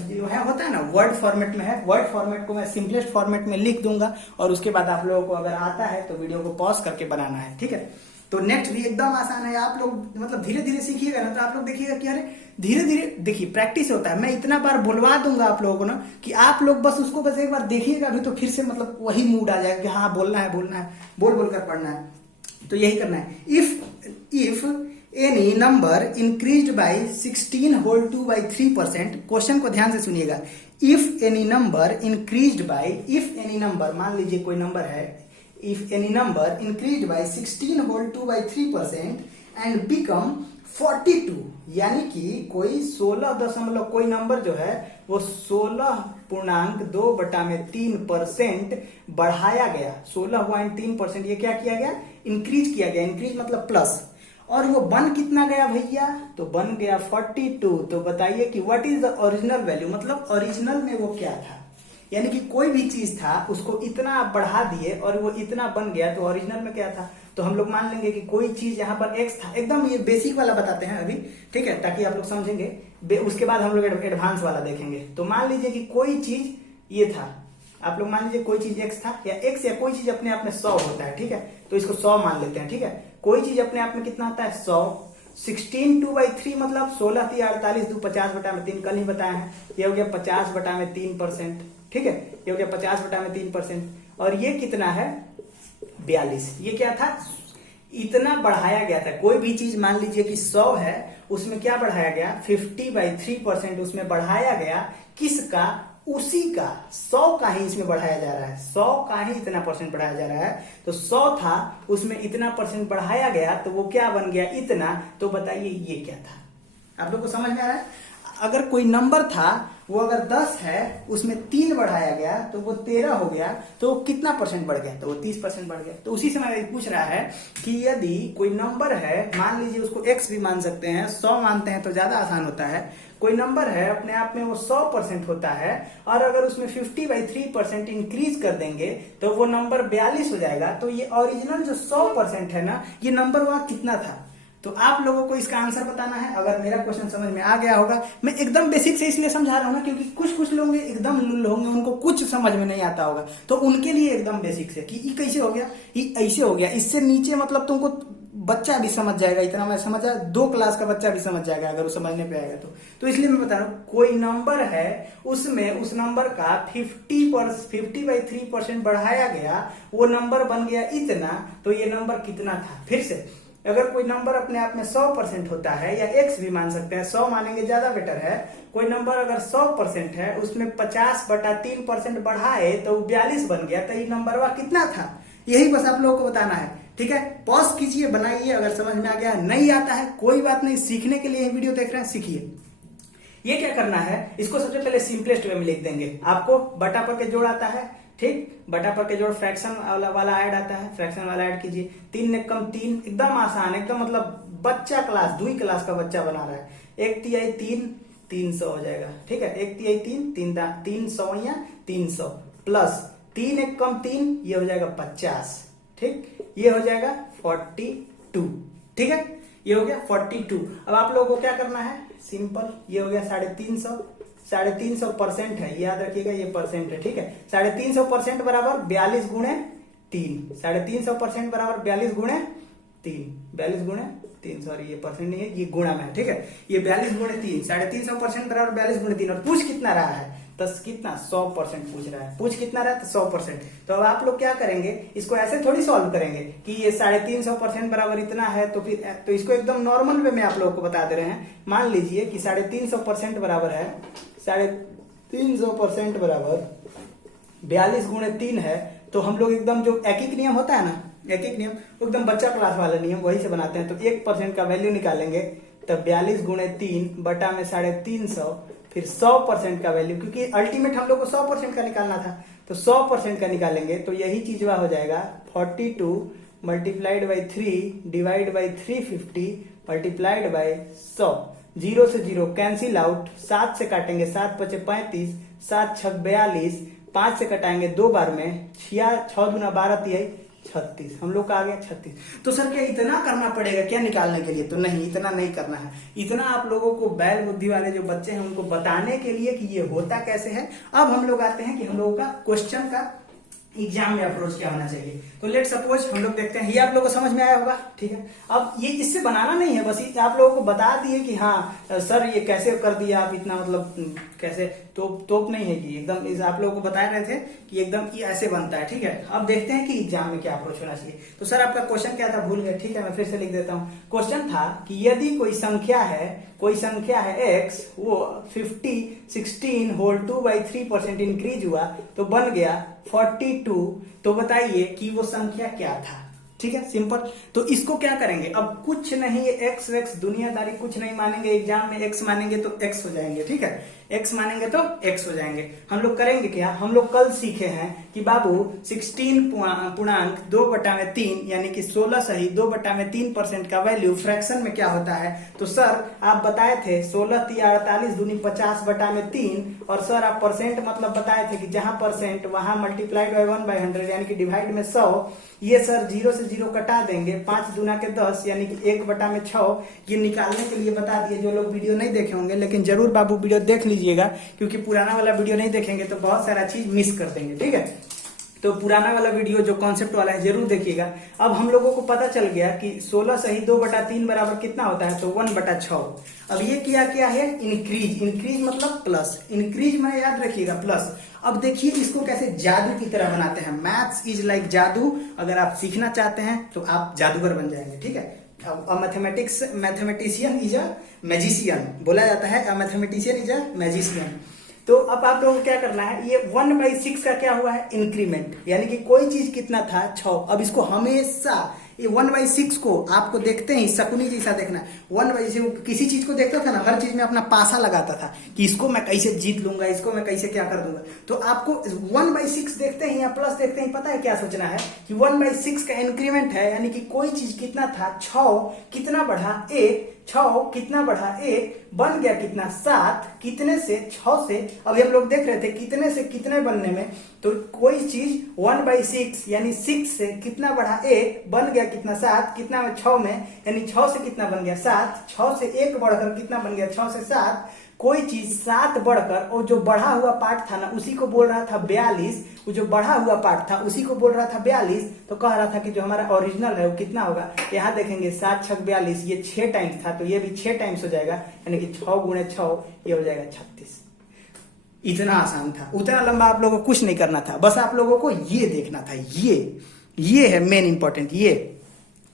जो है होता है ना, वर्ड फॉर्मेट में है। वर्ड फॉर्मेट को मैं सिंपलेस्ट फॉर्मेट में लिख दूंगा और उसके बाद आप लोगों को अगर आता है तो वीडियो को पॉज करके बनाना है। ठीक है, तो नेक्स्ट भी एकदम आसान है। आप लोग मतलब धीरे धीरे सीखिएगा ना, तो आप लोग देखिएगा कि अरे धीरे धीरे देखिए प्रैक्टिस होता है। मैं इतना बार बुलवा दूंगा आप लोगों को ना कि आप लोग बस उसको बस एक बार देखिएगा अभी, तो फिर से मतलब वही मूड आ जाएगा कि हाँ बोलना है बोल बोल कर पढ़ना है। तो यही करना है। If any number increased by 16 whole 2/3%, question को ध्यान से सुनिएगा। इफ एनी नंबर मान लीजिए कोई नंबर है, if any number increased by 16 whole 2/3% and become 42, यानी कि कोई 16 कोई नंबर जो है वो 16.2/3% बढ़ाया गया। 16.3% ये क्या किया गया, इंक्रीज किया गया। इंक्रीज मतलब प्लस, और वो बन कितना गया भैया, तो बन गया 42। तो बताइए कि what is the original value, मतलब ओरिजिनल में वो क्या था। यानी कि कोई भी चीज था उसको इतना आप बढ़ा दिए और वो इतना बन गया, तो ओरिजिनल में क्या था। तो हम लोग मान लेंगे कि कोई चीज यहाँ पर x था, एकदम ये बेसिक वाला बताते हैं अभी, ठीक है, ताकि आप लोग समझेंगे। उसके बाद हम लोग एडवांस वाला देखेंगे। तो मान लीजिए कि कोई चीज ये था, आप लोग मान लीजिए कोई चीज x था, या x या कोई चीज अपने आप में 100 होता है। ठीक है, तो इसको 100 मान लेते हैं। ठीक है, कोई चीज अपने आप में कितना होता है, 100। 16 2/3 मतलब 16×3 = 48, 2 50/3 कल ही बताया है। ये हो गया 50/3%। ठीक है, ये हो गया 50/3%। और ये कितना है, 42। ये क्या था, इतना बढ़ाया गया था। कोई भी चीज मान लीजिए कि 100 है, उसमें क्या बढ़ाया गया, 50/3% उसमें बढ़ाया गया। किसका, उसी का 100 का ही इसमें बढ़ाया जा रहा है। 100 का ही इतना परसेंट बढ़ाया जा रहा है। तो 100 था, उसमें इतना परसेंट बढ़ाया गया, तो वो क्या बन गया, इतना। तो बताइए ये क्या था। आप लोग को समझ में आ रहा है। अगर कोई नंबर था, वो अगर 10 है, उसमें 3 बढ़ाया गया तो वो 13 हो गया, तो वो कितना परसेंट बढ़ गया, तो वो 30% बढ़ गया। तो उसी समय पूछ रहा है कि यदि कोई नंबर है, मान लीजिए उसको x भी मान सकते हैं, 100 मानते हैं तो ज्यादा आसान होता है। कोई नंबर है अपने आप में वो 100% होता है, और अगर उसमें 50/3% इंक्रीज कर देंगे तो वो नंबर 42 हो जाएगा। तो ये ओरिजिनल जो 100% है ना, ये नंबर वहां कितना था। तो आप लोगों को इसका आंसर बताना है। अगर मेरा क्वेश्चन समझ में आ गया होगा, मैं एकदम बेसिक से इसलिए समझा रहा हूं ना, क्योंकि कुछ लोग एकदम लुल्ल होंगे, उनको कुछ समझ में नहीं आता होगा, तो उनके लिए एकदम बेसिक से कि ये कैसे हो गया, ये ऐसे हो गया, इससे नीचे मतलब तुमको बच्चा भी समझ जाएगा। इतना मैं समझा, 2 क्लास का बच्चा भी समझ जाएगा अगर वो समझने पे आएगा तो इसलिए मैं बता रहा हूँ, कोई नंबर है, उसमें उस नंबर का 50/3% बढ़ाया गया, वो नंबर बन गया इतना। तो ये नंबर कितना था। फिर से, अगर कोई नंबर अपने आप में 100% होता है, या x भी मान सकते हैं, 100 मानेंगे ज्यादा बेटर है। कोई नंबर अगर 100% है, उसमें 50/3% बढ़ाए तो 42 बन गया, तो ये नंबर वह कितना था। यही बस आप लोगों को बताना है। ठीक है, पॉज कीजिए, बनाइए। अगर समझ में आ गया, नहीं आता है कोई बात नहीं, सीखने के लिए वीडियो देख रहे हैं, सीखिए। ये क्या करना है, इसको सबसे पहले सिंपलेस्ट वे में लिख देंगे। आपको बटा पर के जोड़ आता है, ठीक, बटा पर के जोड़ फ्रैक्शन वाला ऐड आता है, फ्रैक्शन वाला ऐड कीजिए। 3 ने कम 3, एकदम आसान, एकदम मतलब बच्चा क्लास 2 क्लास का बच्चा बना रहा है। 1/3 3, 300 हो जाएगा। ठीक है, 1/3 3, 300 या 300 प्लस 3 1 कम 3, ये हो जाएगा 50। ठीक, ये हो जाएगा 42। ठीक है, ये हो गया 42। अब आप लोगों को क्या करना है, सिंपल, ये हो गया 350। 350% है, याद रखिएगा ये परसेंट है। ठीक है, 350% बराबर 42 गुणे 3। 350% बराबर 42 गुणे 3। 42 गुणे 3, सॉरी ये परसेंट नहीं है, ये गुणा में है। ठीक है, ये 42 गुणे 3, 350% बराबर 42 गुणे 3। और पूछ कितना रहा है, तो कितना 100% पूछ रहा है। पूछ कितना रहा है, तो 100%। तो अब आप लोग क्या करेंगे, इसको ऐसे थोड़ी सॉल्व करेंगे कि ये 350% बराबर इतना है, तो फिर तो इसको एकदम नॉर्मल वे में आप लोगों को बता दे रहे हैं। मान लीजिए कि 350% बराबर है, 350% बराबर 42 गुणे 3 है, तो हम लोग एकदम जो एक एक नियम होता है ना, एक एक नियम एकदम बच्चा क्लास वाला नियम वही से बनाते हैं। तो 1% का वैल्यू निकालेंगे, तब 42 गुणे 3 बटा में 350, फिर 100% का वैल्यू, क्योंकि अल्टीमेट हम लोग को 100% का निकालना था, तो 100% का निकालेंगे तो यही चीज वह हो जाएगा 42 multiplied by 3 divide by 350 multiplied by 100। 0 से 0 कैंसिल आउट, 7 से काटेंगे 7 पचे 35, 7 छक 42, 5 से कटाएंगे 2 बार में, 6 दूना 12 तिहाई 36, हम लोग का आ गया 36। तो सर क्या इतना करना पड़ेगा क्या निकालने के लिए? तो नहीं, इतना नहीं करना है। इतना आप लोगों को बैल बुद्धि वाले जो बच्चे हैं उनको बताने के लिए कि ये होता कैसे है। अब हम लोग आते हैं कि हम लोगों का क्वेश्चन का एग्जाम में अप्रोच क्या होना चाहिए। तो लेट सपोज हम लोग देखते हैं, ये आप लोगों को समझ में आया होगा, ठीक है। अब ये इससे बनाना नहीं है, बस ये आप लोगों को बता दिए कि हाँ सर ये कैसे कर दिया आप, इतना मतलब कैसे तोप नहीं है कि एकदम इस आप लोगों को बता रहे थे कि एकदम ये ऐसे बनता है, ठीक है। अब देखते हैं कि एग्जाम में क्या अप्रोच होना चाहिए। तो सर आपका क्वेश्चन क्या था, भूल गए, ठीक है मैं फिर से लिख देता हूँ। क्वेश्चन था कि यदि कोई संख्या है x, वो 16 होल 2/3% इंक्रीज हुआ तो बन गया 42। तो बताइए कि वो संख्या क्या था, ठीक है, सिंपल। तो इसको क्या करेंगे, अब कुछ नहीं, ये एक्स वेक्स दुनियादारी कुछ नहीं मानेंगे, एग्जाम में एक्स मानेंगे तो एक्स हो जाएंगे, ठीक है, एक्स मानेंगे तो एक्स हो जाएंगे। हम लोग करेंगे क्या, हम लोग कल सीखे हैं कि बाबू 16.2/3 यानी कि 16 सही 2/3% का वैल्यू फ्रैक्शन में क्या होता है। तो सर आप बताए थे 16 × 48 दूनी 50/3, और सर आप परसेंट मतलब बताए थे कि जहां परसेंट वहां मल्टीप्लाइड बाय 1/100 यानी कि डिवाइड में 100। ये सर 0 से 0 कटा देंगे, 5 दूना के 10 यानी कि 1/6। ये निकालने के लिए बता दिए। जो लोग वीडियो नहीं देखे होंगे, लेकिन जरूर बाबू वीडियो देख लीजिएगा, क्योंकि पुराना वाला वीडियो नहीं देखेंगे तो बहुत सारा चीज मिस कर देंगे, ठीक है। तो पुराना वाला वीडियो जो कॉन्सेप्ट वाला है जरूर देखिएगा। अब हम लोगों को पता चल गया कि 16 सही 2/3 बराबर कितना होता है, तो 1/6। अब ये क्या है, इंक्रीज मतलब प्लस, इंक्रीज में याद रखिएगा प्लस। अब देखिए इसको कैसे जादू की तरह बनाते हैं। मैथ्स इज लाइक जादू, अगर आप सीखना चाहते हैं तो आप जादूगर बन जाएंगे, ठीक है। मैथमेटिशियन इज अ मैजिशियन बोला जाता है, अ मैथमेटिशियन इज अ मैजिशियन। तो अब आप लोगों को क्या करना है, ये 1/6 का क्या हुआ है, इंक्रीमेंट, यानी कि कोई चीज कितना था 6। अब इसको हमेशा ये 1/6 को आपको देखते ही शकुनी जैसा देखना है। 1/6 किसी चीज को देखता था ना, हर चीज में अपना पासा लगाता था कि इसको मैं कैसे जीत लूंगा, इसको मैं कैसे क्या कर दूंगा। तो आपको 1/6 देखते ही या प्लस देखते ही पता है क्या सोचना है कि 1/6 का इंक्रीमेंट है, यानी कि कोई चीज कितना था 6, कितना बढ़ा 1, 6 कितना बढ़ा 1, बन गया कितना 7, कितने से 6 से। अभी हम लोग देख रहे थे कितने से कितने बनने में, तो कोई चीज 1/6 यानी 6 से कितना बढ़ा 1, बन गया कितना 7, कितना में 6 में, यानी 6 से कितना बन गया 7, 6 से 1 बढ़कर कितना बन गया 6 से 7। कोई चीज 7 बढ़कर, और जो बढ़ा हुआ पार्ट था ना उसी को बोल रहा था 42, वो जो बढ़ा हुआ पार्ट था उसी को बोल रहा था 42। तो कह रहा था कि जो हमारा ओरिजिनल है वो कितना होगा, यहाँ देखेंगे 7 छक 42, ये 6 टाइम्स था तो ये भी 6 टाइम्स हो जाएगा, यानी कि 6 गुणे 6 ये हो जाएगा 36। इतना आसान था, उतना लंबा आप लोगों को कुछ नहीं करना था, बस आप लोगों को ये देखना था। ये है मेन इंपॉर्टेंट। ये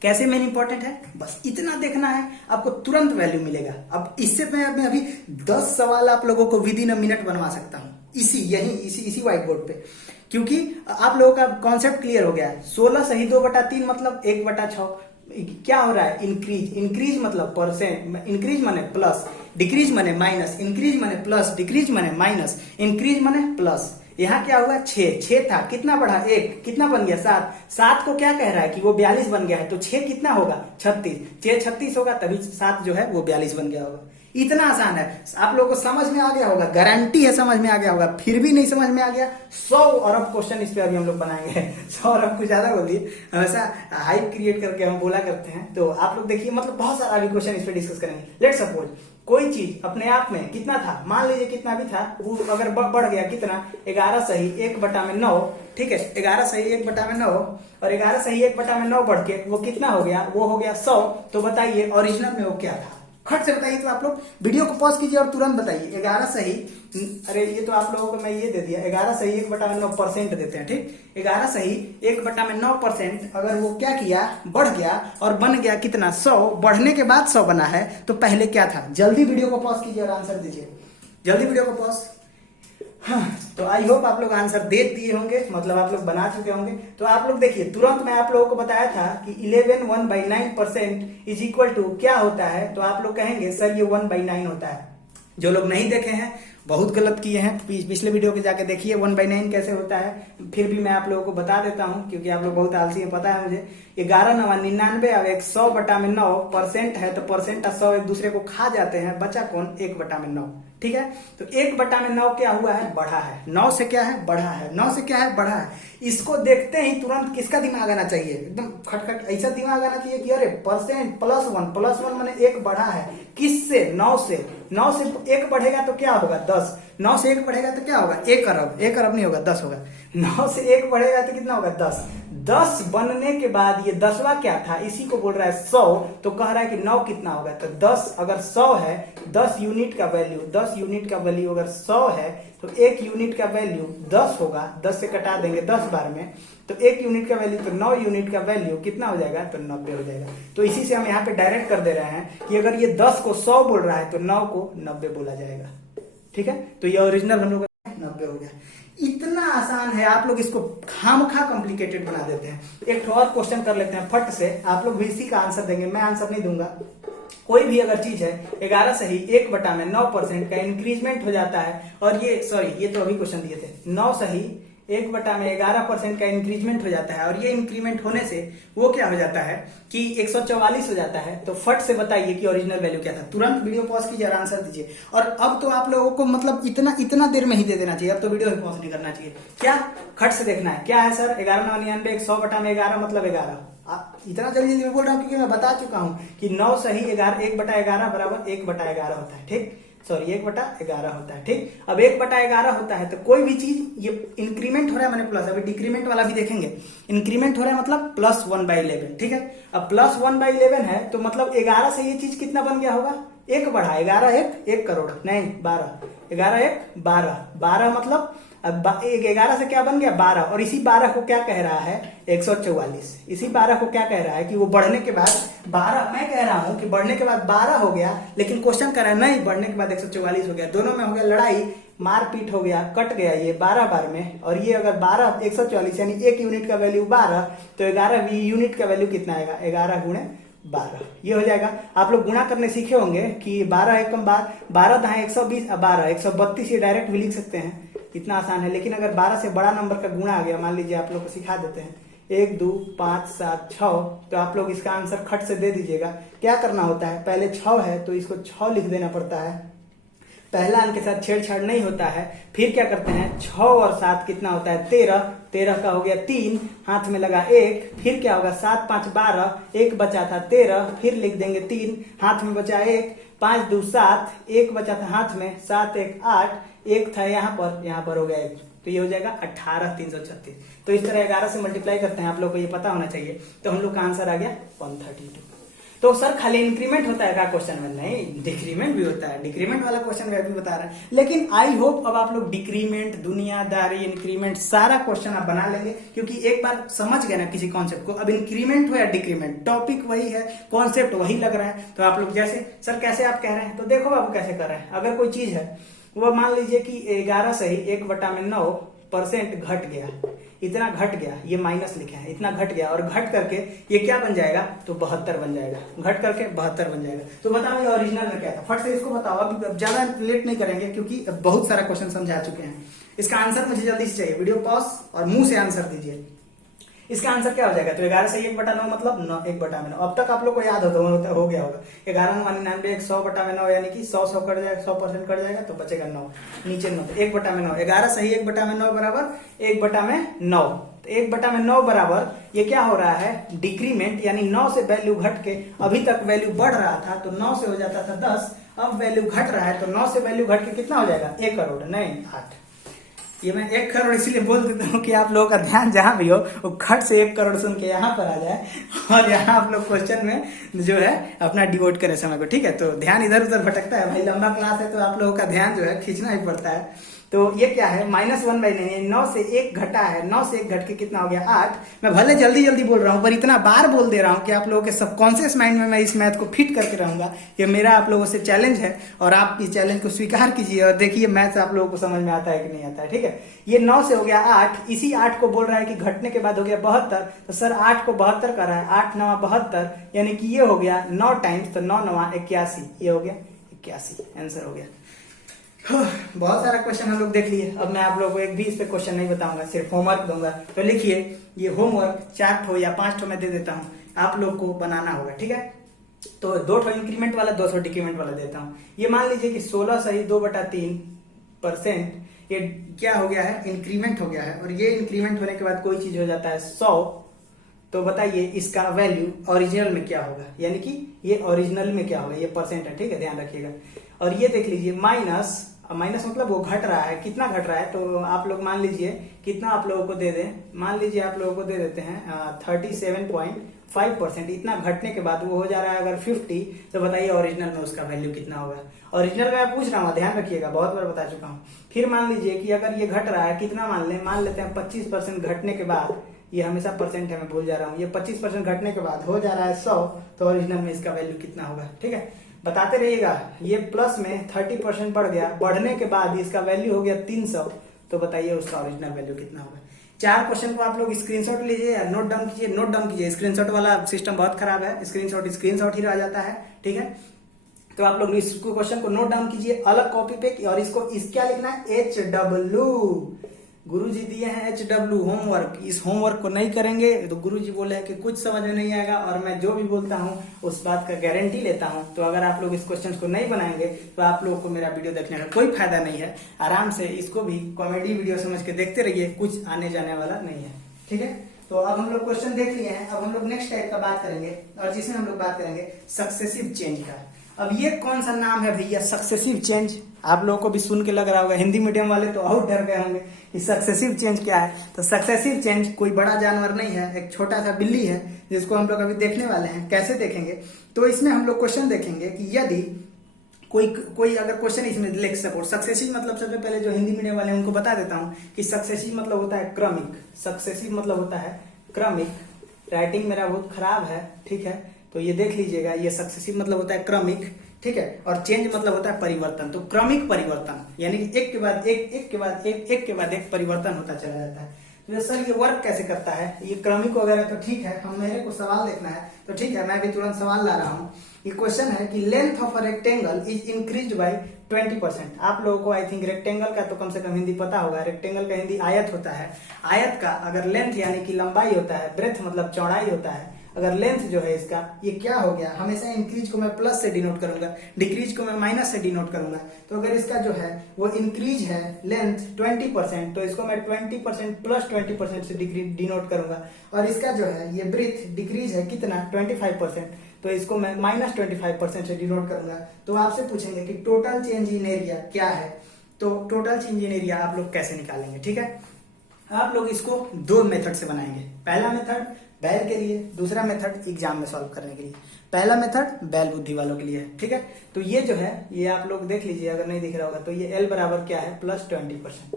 कैसे मेन इंपॉर्टेंट है, बस इतना देखना है, आपको तुरंत वैल्यू मिलेगा। अब इससे मैं अभी 10 सवाल आप लोगों को विद इन अ मिनट बनवा सकता हूँ, इसी व्हाइट बोर्ड पे, क्योंकि आप लोगों का कॉन्सेप्ट क्लियर हो गया है। 16 सही 2/3 मतलब 1/6। क्या हो रहा है, इंक्रीज मतलब परसेंट, इंक्रीज माने प्लस, डिक्रीज माने माइनस, इंक्रीज माने प्लस, डिक्रीज माने माइनस, इंक्रीज माने प्लस। यहाँ क्या हुआ 6 था, कितना बढ़ा 1, कितना बन गया 7 को क्या कह रहा है कि वो 42 बन गया है, तो 6 कितना होगा 36, 6 36 होगा, तभी 7 जो है वो 42 बन गया होगा। इतना आसान है, आप लोगों को समझ में आ गया होगा, गारंटी है समझ में आ गया होगा। फिर भी नहीं समझ में आ गया, 100 अरब क्वेश्चन इस पे अभी हम लोग बनाएंगे। 100 अरब कुछ ज्यादा बोल दिए, हमेशा हाइप क्रिएट करके हम बोला करते हैं। तो आप लोग देखिए, मतलब बहुत सारा अभी क्वेश्चन इस पे डिस्कस करेंगे। लेट सपोज कोई चीज अपने आप में कितना था, मान लीजिए कितना भी था, वो अगर बढ़ गया कितना 11 सही 1/9, ठीक है, 11 सही 1/9, और 11 सही 1/9 बढ़ के वो कितना हो गया, वो हो गया 100। तो बताइए ओरिजिनल में वो क्या था, खट से बताइए। तो आप लोग वीडियो को पॉज कीजिए और तुरंत बताइए। 11 सही, अरे ये तो आप लोगों को मैं ये दे दिया, 11 सही 1/9% देते हैं, ठीक। 11 सही 1/9% अगर वो क्या किया, बढ़ गया और बन गया कितना 100, बढ़ने के बाद 100 बना है, तो पहले क्या था। जल्दी वीडियो को पॉज कीजिए और आंसर दीजिए, जल्दी वीडियो को पॉज। हाँ तो आई होप आप लोग आंसर दे दिए होंगे, मतलब आप लोग बना चुके होंगे। तो आप लोग देखिए, तुरंत मैं आप लोगों को बताया था कि 11 1/9% इज इक्वल टू क्या होता है, तो आप लोग कहेंगे सर ये 1/9 होता है। जो लोग नहीं देखे हैं बहुत गलत किए हैं, पिछले वीडियो के जाके देखिए 1/9 कैसे होता है। फिर भी मैं आप लोगों को बता देता हूं क्योंकि आप लोग बहुत आलसी हैं, पता है मुझे। 11 9 99 अब 100/9% है, तो परसेंट 100 एक दूसरे को खा जाते हैं, बचा कौन 1/9। ठीक है, तो 1/9 क्या हुआ है, बढ़ा है। 9 से क्या है, बढ़ा है। 9 से क्या है, बढ़ा है। इसको देखते ही तुरंत किसका दिमाग आना चाहिए, एकदम खटखट ऐसा दिमाग आना चाहिए कि अरे परसेंट +1 माने 1 बढ़ा है। किससे, 9 से। 9 से 1 बढ़ेगा तो क्या होगा, 10। 9 से 1 बढ़ेगा तो क्या होगा, 1 अरब। 1 अरब नहीं होगा, 10 होगा। 9 से 1 बढ़ेगा तो कितना होगा, 10। 10 बनने के बाद ये 10वां क्या था, इसी को बोल रहा है 100। तो कह रहा है कि 9 कितना होगा, तो 10 अगर 100 है, 10 यूनिट का वैल्यू, 10 यूनिट का वैल्यू अगर 100 है, तो 1 यूनिट का वैल्यू 10 होगा। 10 से कटा देंगे 10 बार में, तो 1 यूनिट का वैल्यू, तो 9 यूनिट का वैल्यू कितना हो जाएगा, तो 90 हो जाएगा। तो इसी से हम यहाँ पे डायरेक्ट कर दे रहे हैं कि अगर ये 10 को 100 बोल रहा है तो 9 को 90 बोला जाएगा। ठीक है, तो ये ओरिजिनल हम लोग 90 हो गया। इतना आसान है, आप लोग इसको खामखा कॉम्प्लिकेटेड बना देते हैं। एक और क्वेश्चन कर लेते हैं फट से, आप लोग भी इसी का आंसर देंगे, मैं आंसर नहीं दूंगा। कोई भी अगर चीज है 11 सही 1/9% का इंक्रीजमेंट हो जाता है, और ये सॉरी ये तो अभी क्वेश्चन दिए थे, 9 सही 1/11% का इंक्रीजमेंट हो जाता है, और ये इंक्रीमेंट होने से वो क्या हो जाता है कि 144 हो जाता है। तो फट से बताइए कि ओरिजिनल वैल्यू क्या था। तुरंत वीडियो पॉज कीजिए और आंसर दीजिए। और अब तो आप लोगों को मतलब इतना देर में ही दे देना चाहिए, अब तो वीडियो ही पॉज नहीं करना चाहिए। क्या खट से देखना है, क्या है सर, 11 9 99 100/11 मतलब 11। इतना जल्दी बोल रहा हूँ क्योंकि मैं बता चुका हूं कि 9 सही 1/11 बराबर 1/11 होता है। ठीक, सॉरी 1/11 होता है। ठीक, अब 1/11 होता है तो कोई भी चीज ये इंक्रीमेंट हो रहा है मैंने प्लस, अभी डिक्रीमेंट वाला भी देखेंगे। इंक्रीमेंट हो रहा है मतलब +1/11। ठीक है, अब +1/11 है तो मतलब 11 से ये चीज कितना बन गया होगा, 1 बढ़ा। 11 1 करोड़ नहीं 12, 11 1 12, 12 मतलब अब 11 से क्या बन गया 12, और इसी 12 को क्या कह रहा है 144। इसी 12 को क्या कह रहा है कि वो बढ़ने के बाद 12, मैं कह रहा हूं कि बढ़ने के बाद 12 हो गया, लेकिन क्वेश्चन कह रहा है नहीं बढ़ने के बाद 144 हो गया। दोनों में हो गया लड़ाई, मारपीट हो गया, कट गया ये 12 बार में, और ये अगर 12 144 यानी 1 यूनिट का वैल्यू 12, तो 11 यूनिट का वैल्यू कितना आएगा, 11 गुणे 12 ये हो जाएगा। आप लोग गुणा करने सीखे होंगे कि 12 एकम 12 दाएं 120, 12 132 ये डायरेक्ट भी लिख सकते हैं, इतना आसान है। लेकिन अगर 12 से बड़ा नंबर का गुणा आ गया, मान लीजिए आप लोग को सिखा देते हैं 1 2 5 7 6, तो आप लोग इसका आंसर खट से दे दीजिएगा। क्या करना होता है, पहले 6 है तो इसको 6 लिख देना पड़ता है, पहला अंक के साथ छेड़छाड़ नहीं होता है। फिर क्या करते हैं 6 और 7 कितना होता है 13, 13 का हो गया 3, हाथ में लगा 1, फिर क्या होगा 7 5 12, 1 बचा था 13, फिर लिख देंगे 3, हाथ में बचा 1, 5 2 7, 1 बचा था हाथ में, 7 1 8, 1 था यहाँ पर हो गया 1, तो ये हो जाएगा 18 336। तो इस तरह 11 से मल्टीप्लाई करते हैं, आप लोग को ये पता होना चाहिए। तो हम लोग का आंसर आ गया 132। तो सर खाली इंक्रीमेंट होता है क्या क्वेश्चन में, नहीं डिक्रीमेंट भी होता है। डिक्रीमेंट वाला क्वेश्चन मैं भी बता रहा है, लेकिन आई होप अब आप लोग डिक्रीमेंट, दुनियादारी, इंक्रीमेंट सारा क्वेश्चन आप बना लेंगे, क्योंकि एक बार समझ गए ना किसी कॉन्सेप्ट को। अब इंक्रीमेंट हो या डिक्रीमेंट, टॉपिक वही है, कॉन्सेप्ट वही लग रहा है। तो आप लोग जैसे सर कैसे आप कह रहे हैं, तो देखो बाबू कैसे कर रहे हैं। अगर कोई चीज है वो मान लीजिए कि 11 सही 1/9% घट गया, इतना घट गया, ये माइनस लिखे हैं, इतना घट गया, और घट करके ये क्या बन जाएगा, तो 72 बन जाएगा, घट करके 72 बन जाएगा। तो बताओ ये ओरिजिनल में क्या था, फट से इसको बताओ। अब ज्यादा लेट नहीं करेंगे क्योंकि बहुत सारा क्वेश्चन समझा चुके हैं। इसका आंसर मुझे जल्दी से चाहिए, वीडियो पॉज और मुंह से आंसर दीजिए। इसका आंसर क्या हो जाएगा, तो 11 से 1/9 मतलब 1/9। अब तक आप लोग को याद हो गया होगा 11 9 99 100/9 यानी कि 100 कट जाएगा, 100% कट जाएगा तो बचेगा 9, नीचे 9, 1/9। 11 सही 1/9 बराबर 1/9। तो 1/9 बराबर ये क्या हो रहा है डिक्रीमेंट, यानी 9 से वैल्यू घट के अभी तक वैल्यू बढ़ रहा था तो 9 से हो जाता था 10, अब वैल्यू घट रहा है तो 9 से वैल्यू घट के कितना हो जाएगा 1 करोड़ नहीं 8। ये मैं 1 करोड़ इसीलिए बोल देता हूँ कि आप लोगों का ध्यान जहां भी हो वो खट से 1 करोड़ सुन के यहाँ पर आ जाए, और यहाँ आप लोग क्वेश्चन में जो है अपना डिवोट करें समय को। ठीक है, तो ध्यान इधर उधर भटकता है भाई, लंबा क्लास है तो आप लोगों का ध्यान जो है खींचना ही पड़ता है। तो ये क्या है, -1/9, 9 से 1 घटा है, 9 से 1 घट के कितना हो गया 8। मैं भले जल्दी जल्दी बोल रहा हूँ पर इतना बार बोल दे रहा हूँ कि आप लोगों के सबकॉन्शियस माइंड में मैं इस मैथ को फिट करके रहूंगा। ये मेरा आप लोगों से चैलेंज है और आप इस चैलेंज को स्वीकार कीजिए और देखिए मैथ आप लोगों को समझ में आता है कि नहीं आता है। ठीक है, ये 9 से हो गया 8, इसी 8 को बोल रहा है कि घटने के बाद हो गया 72, तो सर 8 को 72 कर रहा है, 8 9 72, यानी कि ये हो गया 9 टाइम्स, तो 9 9 81, ये हो गया 81, आंसर हो गया। बहुत सारा क्वेश्चन हम लोग देख लिए। अब मैं आप लोगों को एक भी इस पे क्वेश्चन नहीं बताऊंगा, सिर्फ होमवर्क दूंगा। तो लिखिए, ये होमवर्क 4 ठो या 5 ठो मैं दे देता हूँ, आप लोग को बनाना होगा। ठीक है, तो 2 ठो इंक्रीमेंट वाला, 2 ठो डिक्रीमेंट वाला देता हूँ। ये मान लीजिए कि 16 सही 2/3%, ये क्या हो गया है, इंक्रीमेंट हो गया है। और ये इंक्रीमेंट होने के बाद कोई चीज हो जाता है 100, तो बताइए इसका वैल्यू ओरिजिनल में क्या होगा, यानी कि ये ओरिजिनल में क्या होगा, ये परसेंट है। ठीक है, ध्यान रखिएगा। और ये देख लीजिए माइनस मतलब वो घट रहा है, कितना घट रहा है, तो आप लोग मान लीजिए कितना आप लोगों को दे दें, मान लीजिए आप लोगों को दे देते हैं 37.5%। इतना घटने के बाद वो हो जा रहा है अगर 50, तो बताइए ओरिजिनल में उसका वैल्यू कितना होगा। ओरिजिनल में मैं पूछ रहा हूँ, ध्यान रखिएगा, बहुत बार बता चुका हूँ। फिर मान लीजिए कि अगर ये घट रहा है, कितना मान लेते हैं 25% घटने के बाद, ये हमेशा परसेंट है, मैं भूल जा रहा हूँ, ये 25% घटने के बाद हो जा रहा है 100, तो ओरिजिनल में इसका वैल्यू कितना होगा। ठीक है, बताते रहिएगा। ये प्लस में 30% बढ़ गया, बढ़ने के बाद इसका वैल्यू हो गया 300, तो बताइए उसका ओरिजिनल वैल्यू कितना होगा। 4 क्वेश्चन को आप लोग स्क्रीनशॉट लीजिए या नोट डाउन कीजिए, नोट डाउन कीजिए। स्क्रीनशॉट वाला सिस्टम बहुत खराब है, स्क्रीनशॉट ही रह जाता है। ठीक है, तो आप लोग इस क्वेश्चन को नोट डाउन कीजिए अलग कॉपी पे, और इसको क्या लिखना है, HW। गुरुजी दिए हैं HW होमवर्क, इस होमवर्क को नहीं करेंगे तो गुरुजी बोले कि कुछ समझ में नहीं आएगा, और मैं जो भी बोलता हूँ उस बात का गारंटी लेता हूँ। तो अगर आप लोग इस क्वेश्चन को नहीं बनाएंगे तो आप लोगों को मेरा वीडियो देखने का कोई फायदा नहीं है। आराम से इसको भी कॉमेडी वीडियो समझ के देखते रहिए, कुछ आने जाने वाला नहीं है। ठीक है, तो अब हम लोग क्वेश्चन देख लिए हैं। अब हम लोग नेक्स्ट टाइप का बात करेंगे, और जिसमें हम लोग बात करेंगे सक्सेसिव चेंज का। अब ये कौन सा नाम है भैया, सक्सेसिव चेंज? आप लोगों को भी सुन के लग रहा होगा, हिंदी मीडियम वाले तो और डर गए होंगे कि सक्सेसिव चेंज क्या है। तो सक्सेसिव चेंज कोई बड़ा जानवर नहीं है, एक छोटा सा बिल्ली है, जिसको हम लोग अभी देखने वाले हैं। कैसे देखेंगे, तो इसमें हम लोग क्वेश्चन देखेंगे कि यदि कोई अगर क्वेश्चन इसमें लिख सको। सक्सेसिव मतलब सबसे पहले जो हिंदी मीडियम वाले हैं उनको बता देता हूँ कि सक्सेसिव मतलब होता है क्रमिक। सक्सेसिव मतलब होता है क्रमिक। राइटिंग मेरा बहुत खराब है, ठीक है, तो ये देख लीजिएगा। ये सक्सेसिव मतलब होता है क्रमिक, ठीक है, और चेंज मतलब होता है परिवर्तन। तो क्रमिक परिवर्तन यानी कि एक के बाद एक परिवर्तन होता चला जाता है। तो सर ये वर्क कैसे करता है, ये क्रमिक वगैरह तो ठीक है, हम मेरे को सवाल देखना है तो ठीक है, मैं भी तुरंत सवाल ला रहा हूँ। ये क्वेश्चन है कि length of a rectangle is increased bye 20%। आप लोगों को आई थिंक रेक्टेंगल का तो कम से कम हिंदी पता होगा। रेक्टेंगल का हिंदी आयत होता है। आयत का अगर लेंथ यानी कि लंबाई होता है, ब्रेथ मतलब चौड़ाई होता है, अगर लेंथ जो है इसका ये क्या हो गया, हमेशा इंक्रीज को मैं प्लस से डिनोट करूंगा, डिक्रीज को मैं माइनस से डिनोट करूंगा। तो अगर इसका जो है वो इंक्रीज है लेंथ 20%, तो इसको मैं 20% प्लस 20% से डिनोट करूंगा। और इसका जो है ये ब्रीथ डिक्रीज है कितना 25%, तो इसको मैं माइनस 25% से डिनोट करूंगा। तो आपसे पूछेंगे कि टोटल चेंज इन एरिया क्या है, तो टोटल चेंज इन एरिया आप लोग कैसे निकालेंगे। ठीक है, आप लोग इसको 2 मेथड से बनाएंगे। पहला मेथड बैल के लिए, दूसरा मेथड एग्जाम में सॉल्व करने के लिए। पहला मेथड बैल बुद्धि वालों के लिए है, ठीक है। तो ये जो है ये आप लोग देख लीजिए, अगर नहीं दिख रहा होगा तो ये L बराबर क्या है प्लस 20%,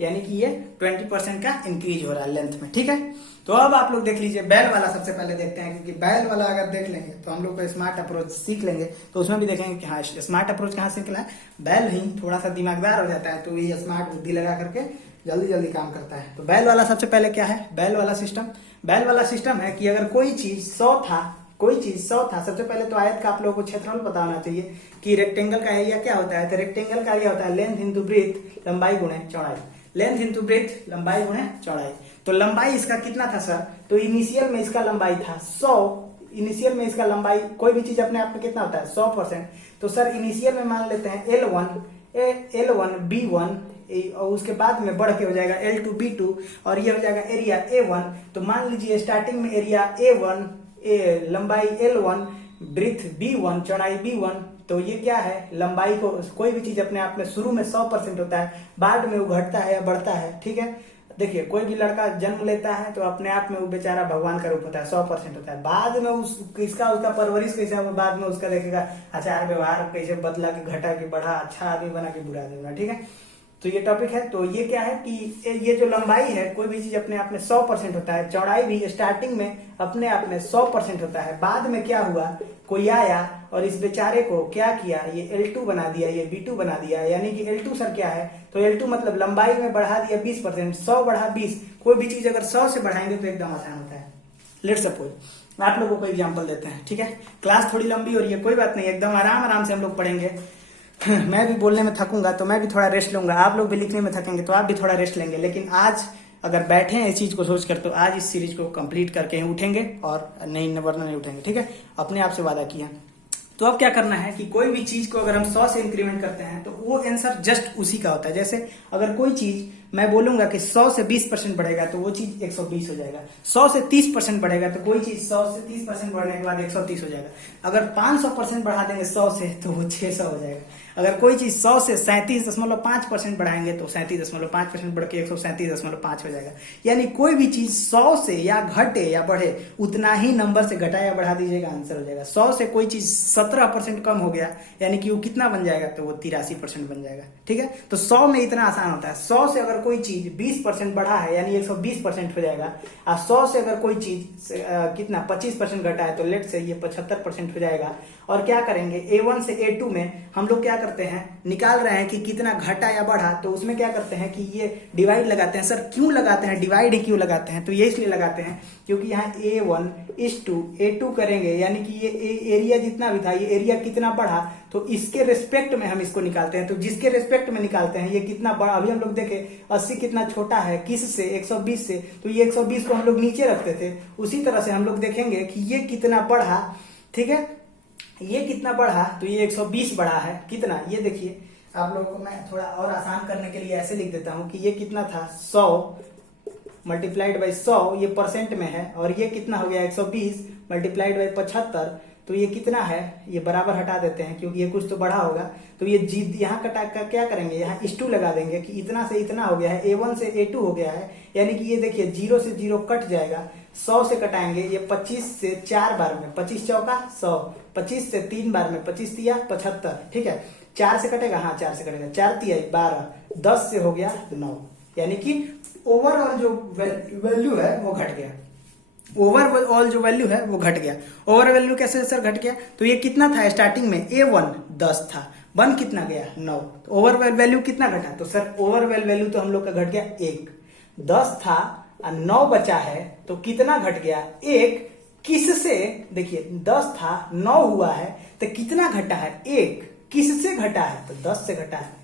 यानी कि ये 20% का इंक्रीज हो रहा है लेंथ में, ठीक है। तो अब आप लोग देख लीजिए बैल वाला सबसे पहले देखते हैं, क्योंकि बैल वाला अगर देख लेंगे तो हम लोग को स्मार्ट अप्रोच सीख लेंगे, तो उसमें भी देखेंगे कि हाँ स्मार्ट अप्रोच कहाँ से निकला है, बैल ही थोड़ा सा दिमागदार हो जाता है तो ये स्मार्ट बुद्धि लगा करके जल्दी जल्दी काम करता है। तो बैल वाला सबसे पहले क्या है, बैल वाला सिस्टम है कि अगर कोई चीज 100 था, सबसे पहले तो आयत का आप लोगों को क्षेत्रफल पता होना चाहिए कि रेक्टेंगल का एरिया क्या होता है। तो रेक्टेंगल का एरिया होता है लेंथ इंटू ब्रेथ, लंबाई गुणे चौड़ाई, लेंथ इंटू ब्रेथ, लंबाई गुणे चौड़ाई। तो लंबाई इसका कितना था सर, तो इनिशियल में इसका लंबाई था 100, इनिशियल में इसका लंबाई, कोई भी चीज अपने आप में कितना होता है 100%। तो सर इनिशियल में मान लेते हैं L1 B1, और उसके बाद में बढ़ के हो जाएगा L2 B2, और ये हो जाएगा एरिया A1। तो मान लीजिए स्टार्टिंग में एरिया A1, लंबाई L1, ब्रीथ B1, चौड़ाई B1। तो ये क्या है, लंबाई को कोई भी चीज अपने आप में शुरू में 100% होता है, बाद में वो घटता है या बढ़ता है, ठीक है। देखिए कोई भी लड़का जन्म लेता है तो अपने आप में वो बेचारा भगवान का रूप होता है, 100% होता है। बाद में उसका परवरिश कैसे होगा, बाद में उसका देखेगा आचार व्यवहार कैसे बदला कि घटा कि बढ़ा, अच्छा आदमी बना कि बुरा आदमी बना, ठीक है। तो ये टॉपिक है। तो ये क्या है कि ये जो लंबाई है, कोई भी चीज अपने आप में 100% होता है, चौड़ाई भी स्टार्टिंग में अपने आप में 100% होता है। बाद में क्या हुआ, कोई आया और इस बेचारे को क्या किया, ये L2 बना दिया, ये B2 बना दिया। यानी कि L2 सर क्या है, तो L2 मतलब लंबाई में बढ़ा दिया 20%, 100 बढ़ा 20। कोई भी चीज अगर 100 से बढ़ाएंगे तो एकदम आसान होता है। लेट्स सपोज आप लोगों को एग्जांपल देते हैं, ठीक है। क्लास थोड़ी लंबी हो रही है, कोई बात नहीं, एकदम आराम से हम लोग पढ़ेंगे। मैं भी बोलने में थकूंगा तो मैं भी थोड़ा रेस्ट लूंगा, आप लोग भी लिखने में थकेंगे तो आप भी थोड़ा रेस्ट लेंगे। लेकिन आज अगर बैठे हैं इस चीज को सोचकर तो आज इस सीरीज को कंप्लीट करके ही उठेंगे, और नहीं वरना नहीं उठेंगे, ठीक है। अपने आप से वादा किया। तो अब क्या करना है कि कोई भी चीज को अगर हम 100 से इंक्रीमेंट करते हैं तो वो आंसर जस्ट उसी का होता है। जैसे अगर कोई चीज मैं बोलूंगा कि 100 से 20% बढ़ेगा तो वो चीज 120 हो जाएगा। 100 से 30% बढ़ेगा तो कोई चीज 100 से 30% बढ़ने के बाद 130 हो जाएगा। अगर 500% बढ़ा देंगे 100 से तो वो 600 हो जाएगा। अगर कोई चीज 100 से 37.5% बढ़ाएंगे तो 37.5% बढ़ के 137.5 हो जाएगा। यानी कोई भी चीज 100 से या घटे या बढ़े उतना ही नंबर से घटा या बढ़ा दीजिएगा, आंसर हो जाएगा। 100 से कोई चीज 17% कम हो गया यानी कि वो कितना बन जाएगा, तो वो 83% बन जाएगा, ठीक है। तो 100 में इतना आसान होता है। 100 से अगर कोई चीज 20% बढ़ा है यानी 120% हो जाएगा। और 100 से अगर कोई चीज कितना 25% घटा है तो लेट से ये 75% हो जाएगा। और क्या करेंगे, A1 से A2 में हम लोग क्या करते हैं, निकाल रहे हैं कि कितना घटा या बढ़ा, तो उसमें क्या करते हैं कि ये डिवाइड लगाते हैं। सर क्यों लगाते हैं डिवाइड, ही क्यों लगाते हैं, तो ये इसलिए लगाते हैं क्योंकि यहाँ A1 A2 करेंगे यानी कि ये एरिया जितना भी था, ये एरिया कितना बढ़ा तो इसके रिस्पेक्ट में हम इसको निकालते हैं। तो जिसके रिस्पेक्ट में निकालते हैं ये कितना बड़ा, अभी हम लोग देखे 80 कितना छोटा है किस से, 120 से, तो ये 120 को हम लोग नीचे रखते थे। उसी तरह से हम लोग देखेंगे कि ये कितना बढ़ा, ठीक है, ये कितना बढ़ा, तो ये 120 बढ़ा है कितना, ये देखिए। आप लोगों को मैं थोड़ा और आसान करने के लिए ऐसे लिख देता हूं कि ये कितना था 100 मल्टीप्लाइड बाई 100, ये परसेंट में है, और ये कितना हो गया 120 मल्टीप्लाइड बाई 75, तो ये कितना है, ये बराबर हटा देते हैं क्योंकि ये कुछ तो बढ़ा होगा। तो ये जी यहाँ कटा कर क्या करेंगे, यहाँ इस2 लगा देंगे कि इतना से इतना हो गया है, A1 से A2 हो गया है। यानी कि ये देखिए 0 से 0 कट जाएगा, 100 से कटाएंगे, ये 25 से 4 बार में 25 चौका 100, 25 से 3 बार में 25 तिया 75, ठीक है। 4 से कटेगा, हाँ 4 से कटेगा, 4 तिया 12, 10 से हो गया 9। यानी कि ओवरऑल जो वैल्यू है वो घट गया, ओवरऑल जो वैल्यू है वो घट गया। ओवर वैल्यू कैसे सर घट गया, तो ये कितना था स्टार्टिंग में A1 10 था, 1 कितना गया 9, तो ओवर वैल्यू कितना घटा, तो सर ओवर वैल्यू तो हम लोग का घट गया 1। 10 था और 9 बचा है तो कितना घट गया 1। किससे, देखिए 10 था 9 हुआ है तो कितना घटा है 1, किससे घटा है, तो 10 से घटा है।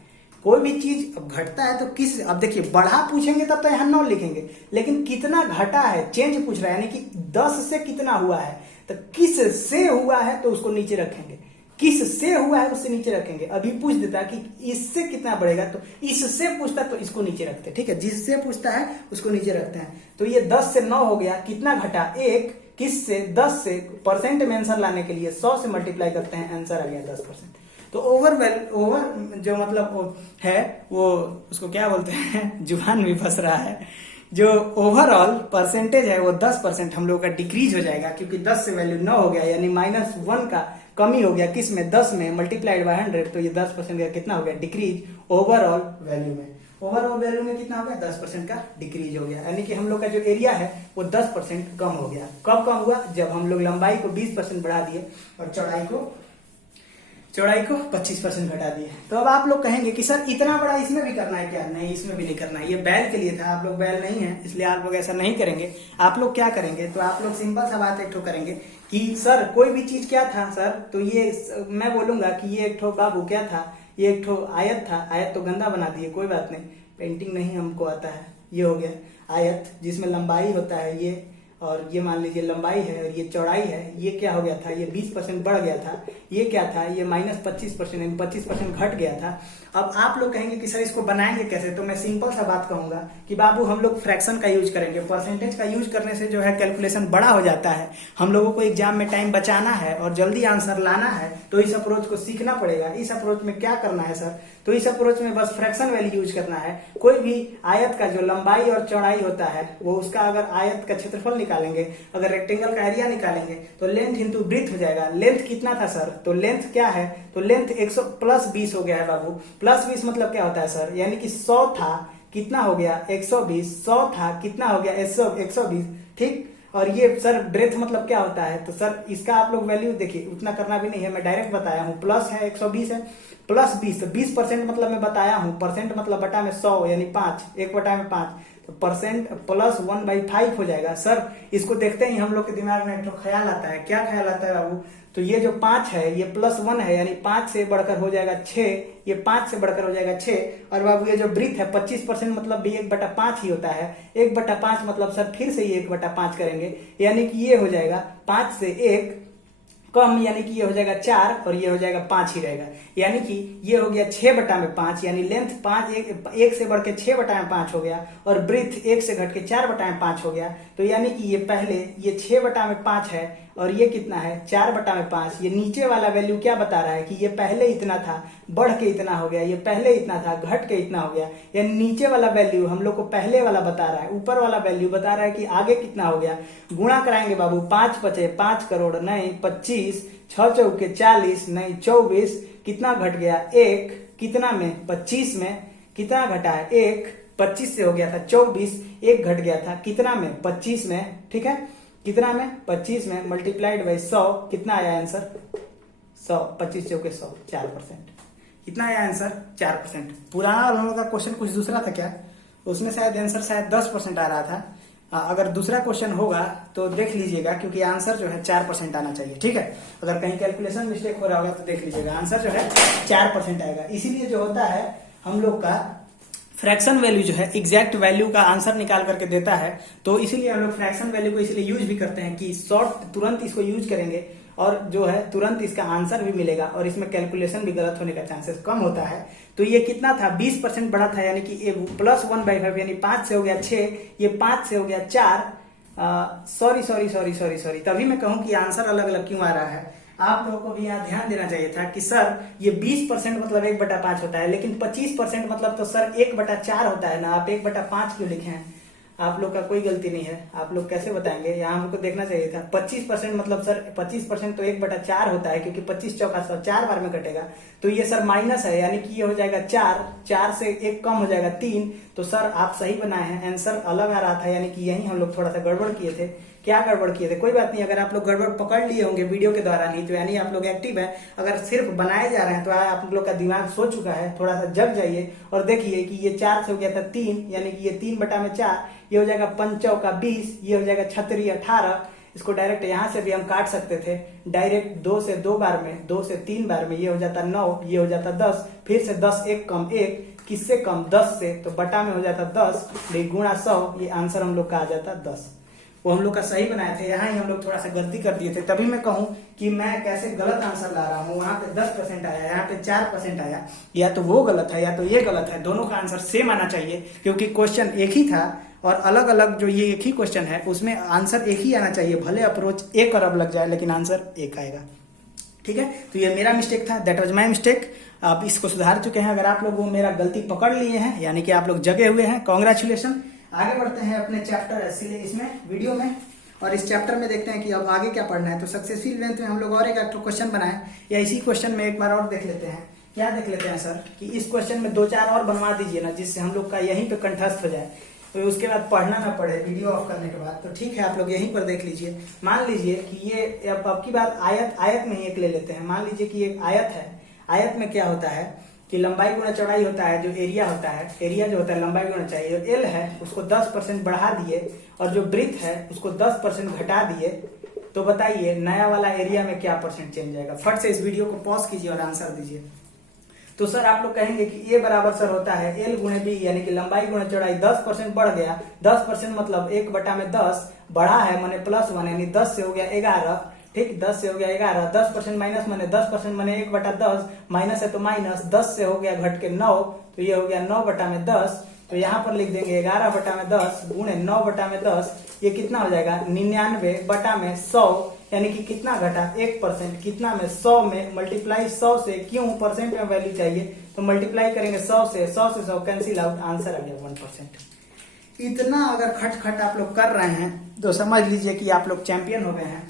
कोई भी चीज घटता है तो किस, अब देखिए बढ़ा पूछेंगे तब तो यहाँ 9 लिखेंगे, लेकिन कितना घटा है चेंज पूछ रहा है, यानी कि 10 से कितना हुआ है, तो किस से हुआ है तो उसको नीचे रखेंगे, किस से हुआ है उससे नीचे रखेंगे। अभी पूछ देता कि इससे कितना बढ़ेगा तो इससे पूछता तो इसको नीचे रखते, ठीक है, जिससे पूछता है उसको नीचे रखते हैं। तो ये 10 से 9 हो गया, कितना घटा 1, किस से 10 से, परसेंट में आंसर लाने के लिए 100 से मल्टीप्लाई करते हैं, आंसर आ गया 10%। तो ओवर जो मतलब है वो उसको क्या बोलते हैं, जुबान भी फंस रहा है, जो ओवरऑल परसेंटेज है वो 10% हम लोग का डिक्रीज हो जाएगा क्योंकि 10 से वैल्यू 9 हो गया, यानी -1 का कमी हो गया किस में, 10 में मल्टीप्लाइड बाय 100, तो ये 10% का कितना हो गया डिक्रीज ओवरऑल वैल्यू में। ओवरऑल वैल्यू में कितना हो गया 10% का डिक्रीज हो गया, यानी कि हम लोग का जो एरिया है वो 10% कम हो गया। कब कम हुआ, जब हम लोग लंबाई को 20% बढ़ा दिए और चौड़ाई को 25% घटा दिए। तो अब आप लोग कहेंगे कि सर इतना बड़ा इसमें भी करना है क्या, नहीं इसमें भी नहीं करना है, ये बैल के लिए था, आप लोग बैल नहीं है इसलिए आप लोग ऐसा नहीं करेंगे। आप लोग क्या करेंगे, तो आप लोग सिंपल सा बात एक ठो करेंगे कि सर कोई भी चीज क्या था सर, तो ये मैं बोलूंगा कि ये एक ठो बाबू क्या था, ये एक ठो आयत था, आयत तो गंदा बना दिए, कोई बात नहीं, पेंटिंग नहीं हमको आता है। ये हो गया आयत जिसमें लंबाई होता है ये, और ये मान लीजिए लंबाई है और ये चौड़ाई है। ये क्या हो गया था, ये 20% बढ़ गया था, ये क्या था, ये -25% यानी 25% घट गया था। अब आप लोग कहेंगे कि सर इसको बनाएंगे कैसे, तो मैं सिंपल सा बात कहूंगा कि बाबू हम लोग फ्रैक्शन का यूज करेंगे। परसेंटेज का यूज करने से जो है कैलकुलेशन बड़ा हो जाता है, हम लोगों को एग्जाम में टाइम बचाना है और जल्दी आंसर लाना है, तो इस अप्रोच को सीखना पड़ेगा। इस अप्रोच में क्या करना है सर, तो इस अप्रोच में बस फ्रैक्शन वैल्यू यूज करना है। कोई भी आयत का जो लंबाई और चौड़ाई होता है वो उसका अगर आयत का क्षेत्रफल निकाल निकालेंगे, अगर रेक्टेंगल का एरिया निकालेंगे तो लेंथ इंटू ब्रीथ हो जाएगा। लेंथ कितना था सर, तो लेंथ क्या है, तो लेंथ 100 प्लस 20 हो गया है बाबू। प्लस 20 मतलब क्या होता है सर, यानी कि 100 था कितना हो गया 120, 100 था कितना हो गया 120, ठीक। और ये सर ब्रेथ मतलब क्या होता है, तो सर इसका आप लोग वैल्यू देखिए, उतना करना भी नहीं है, मैं डायरेक्ट बताया हूँ। प्लस है 120 है, प्लस 20, तो 20% मतलब मैं बताया हूँ, परसेंट मतलब बटा में 100 यानी 5, 1 बटा में 5, तो परसेंट प्लस 1/5 हो जाएगा। सर इसको देखते ही हम लोग के दिमाग में एक ख्याल आता है, क्या ख्याल आता है बाबू, तो ये जो 5 है ये प्लस 1 है, यानी 5 से बढ़कर हो जाएगा 6, ये 5 से बढ़कर हो जाएगा 6। और बाबू ये जो ब्रीथ है 25% मतलब भी 1/5 ही होता है, 1/5 मतलब सर फिर से ये 1/5 करेंगे, यानी कि ये हो जाएगा 5 से 1 कम, यानी कि ये हो जाएगा 4 और ये हो जाएगा 5 ही रहेगा, यानी कि ये हो गया 6/5, यानी लेंथ 5 1 से बढ़ के 6/5 हो गया, और ब्रीथ 1 से घट के 4/5 हो गया। तो यानी कि ये पहले ये 6/5 है और ये कितना है 4/5। ये नीचे वाला वैल्यू क्या बता रहा है कि ये पहले इतना था बढ़ के इतना हो गया, ये पहले इतना था घट के इतना हो गया, यानी नीचे वाला वैल्यू हम लोग को पहले वाला बता रहा है, ऊपर वाला वैल्यू बता रहा है कि आगे कितना हो गया। गुणा कराएंगे बाबू, 5 पचे 5 करोड़ नहीं 25, 6 चौके 40 नहीं 24, कितना घट गया 1, कितना में 25 में कितना घटा है 1, 25 से हो गया था 24, 1 घट गया था कितना में 25 में, ठीक है, कितना में 25 में मल्टीप्लाइड बाई 100, कितना आया आंसर 100, 25 चौके 100, 4%, कितना आया आंसर 4%। पुराना वालों का क्वेश्चन कुछ दूसरा था क्या, उसमें शायद आंसर शायद 10% आ रहा था। अगर दूसरा क्वेश्चन होगा तो देख लीजिएगा, क्योंकि आंसर जो है 4% आना चाहिए, ठीक है। अगर कहीं कैलकुलेशन मिस्टेक हो रहा होगा तो देख लीजिएगा, आंसर जो है 4% आएगा। इसीलिए जो होता है हम लोग का फ्रैक्शन वैल्यू जो है एग्जैक्ट वैल्यू का आंसर निकाल करके देता है, तो इसीलिए हम लोग फ्रैक्शन वैल्यू को इसलिए यूज भी करते हैं कि शॉर्ट तुरंत इसको यूज करेंगे और जो है तुरंत इसका आंसर भी मिलेगा, और इसमें कैलकुलेशन भी गलत होने का चांसेस कम होता है। तो ये कितना था 20% बढ़ा था, यानी कि प्लस 1/5, यानी 5 से हो गया 6, ये 5 से हो गया 4, सॉरी, तभी मैं कहूं कि आंसर अलग अलग क्यों आ रहा है। आप लोगों को भी यहाँ ध्यान देना चाहिए था कि सर ये 20% मतलब 1/5 होता है, लेकिन 25% मतलब तो सर 1/4 होता है ना, आप 1/5 क्यों लिखे हैं। आप लोग का कोई गलती नहीं है, आप लोग कैसे बताएंगे, यहाँ हमको देखना चाहिए था 25% मतलब सर 25% तो 1/4 होता है, क्योंकि 25 चौका 100 4 बार में कटेगा, तो ये सर माइनस है, यानी कि ये हो जाएगा 4 से 1 कम हो जाएगा 3। तो सर आप सही बनाए हैं, आंसर अलग आ रहा था, यानी कि यही हम लोग थोड़ा सा गड़बड़ किए थे। क्या गड़बड़ किए थे, कोई बात नहीं, अगर आप लोग गड़बड़ पकड़ लिए होंगे वीडियो के द्वारा नहीं तो यानी आप लोग एक्टिव हैं। अगर सिर्फ बनाए जा रहे हैं तो आप लोग का दिमाग सो चुका है, थोड़ा सा जग जाइए और देखिए कि ये 4 से हो गया था 3, यानी कि ये 3/4, ये हो जाएगा 5 चौका 20, ये हो जाएगा 36 18। इसको डायरेक्ट यहाँ से भी हम काट सकते थे, डायरेक्ट 2 से 2 बार में, 2 से 3 बार में, ये हो जाता 9, ये हो जाता 10, फिर से 10 1 कम 1, किससे कम 10 से, तो बटा में हो जाता 10, गुणा 100, ये आंसर हम लोग का आ जाता 10। वो हम लोग का सही बनाए थे, यहाँ ही हम लोग थोड़ा सा गलती कर दिए थे, तभी मैं कहूँ कि मैं कैसे गलत आंसर ला रहा हूँ। वहां पे 10% आया, यहाँ पे 4% आया, या तो वो गलत है या तो ये गलत है, दोनों का आंसर सेम आना चाहिए, क्योंकि क्वेश्चन एक ही था और अलग अलग जो ये एक ही क्वेश्चन है उसमें आंसर एक ही आना चाहिए, भले अप्रोच 1 अरब लग जाए लेकिन आंसर 1 आएगा, ठीक है। तो ये मेरा मिस्टेक था, दैट वाज माय मिस्टेक। आप इसको सुधार चुके हैं, अगर आप लोग वो मेरा गलती पकड़ लिए हैं यानी कि आप लोग जगे हुए हैं, कॉन्ग्रेचुलेशन। आगे बढ़ते हैं अपने चैप्टर इसमें वीडियो में, और इस चैप्टर में देखते हैं कि अब आगे क्या पढ़ना है। तो सक्सेसफुल इवेंट में हम लोग और एक क्वेश्चन बनाए, या इसी क्वेश्चन में एक बार और देख लेते हैं। क्या देख लेते हैं सर कि इस क्वेश्चन में 2-4 और बनवा दीजिए ना, जिससे हम लोग का यहीं पे कंठस्थ हो जाए, तो उसके बाद पढ़ना ना पड़े वीडियो ऑफ करने के बाद। तो ठीक है, आप लोग यहीं पर देख लीजिए। मान लीजिए कि ये अब की बात आयत में ही एक ले लेते हैं। मान लीजिए कि एक आयत है, आयत में क्या होता है कि लंबाई गुना चौड़ाई होता है, जो एरिया होता है, एरिया जो होता है लंबाई गुना चौड़ाई, जो एल है उसको 10% बढ़ा दिए और जो ब्रीथ है उसको 10% घटा दिए, तो बताइए नया वाला एरिया में क्या परसेंट चेंज आएगा। फट से इस वीडियो को पॉज कीजिए और आंसर दीजिए। तो सर आप लोग कहेंगे कि ए बराबर सर होता है एल गुणे बी, यानी कि लंबाई गुना चौड़ाई 10% बढ़ गया, 10% मतलब 1/10 बढ़ा है मैंने +1, यानी 10 से हो गया 11, ठीक, 10 से हो गया 11, 10% माइनस मैंने 10% मैंने 1/10, माइनस है तो माइनस, 10 से हो गया घट के 9, तो ये हो गया 9/10। तो यहाँ पर लिख देंगे 11/10 गुणे 9/10, ये कितना हो जाएगा 99/100, यानी कि कितना घटा 1%, कितना में 100 में मल्टीप्लाई 100 से, क्यों परसेंट में वैल्यू चाहिए तो मल्टीप्लाई करेंगे 100 से 100 कैंसिल आउट, आंसर आ गया 1%। इतना अगर खट आप लोग कर रहे हैं तो समझ लीजिए कि आप लोग चैंपियन हो गए हैं,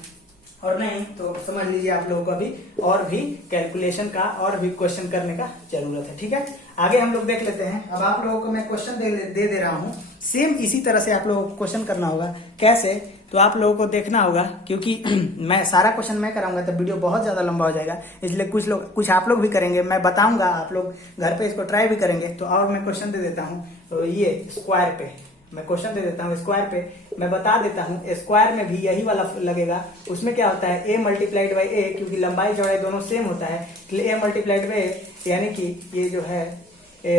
और नहीं तो समझ लीजिए आप लोगों को अभी और भी कैलकुलेशन का और भी क्वेश्चन करने का जरूरत है। ठीक है, आगे हम लोग देख लेते हैं। अब आप लोगों को मैं क्वेश्चन दे रहा हूं, सेम इसी तरह से आप लोगों को क्वेश्चन करना होगा। कैसे? तो आप लोगों को देखना होगा, क्योंकि मैं सारा क्वेश्चन मैं कराऊंगा तो वीडियो बहुत ज्यादा लंबा हो जाएगा, इसलिए कुछ आप लोग भी करेंगे, मैं बताऊंगा, आप लोग घर पे इसको ट्राई भी करेंगे। तो और मैं क्वेश्चन दे देता हूँ, तो ये स्क्वायर पे मैं क्वेश्चन दे देता हूँ, स्क्वायर पे मैं बता देता हूँ। स्क्वायर में भी यही वाला लगेगा। उसमें क्या होता है, a मल्टीप्लाइड बाई ए, क्योंकि लंबाई चौड़ाई दोनों सेम होता है, इसलिए a मल्टीप्लाइड बाई ए, यानी कि ये जो है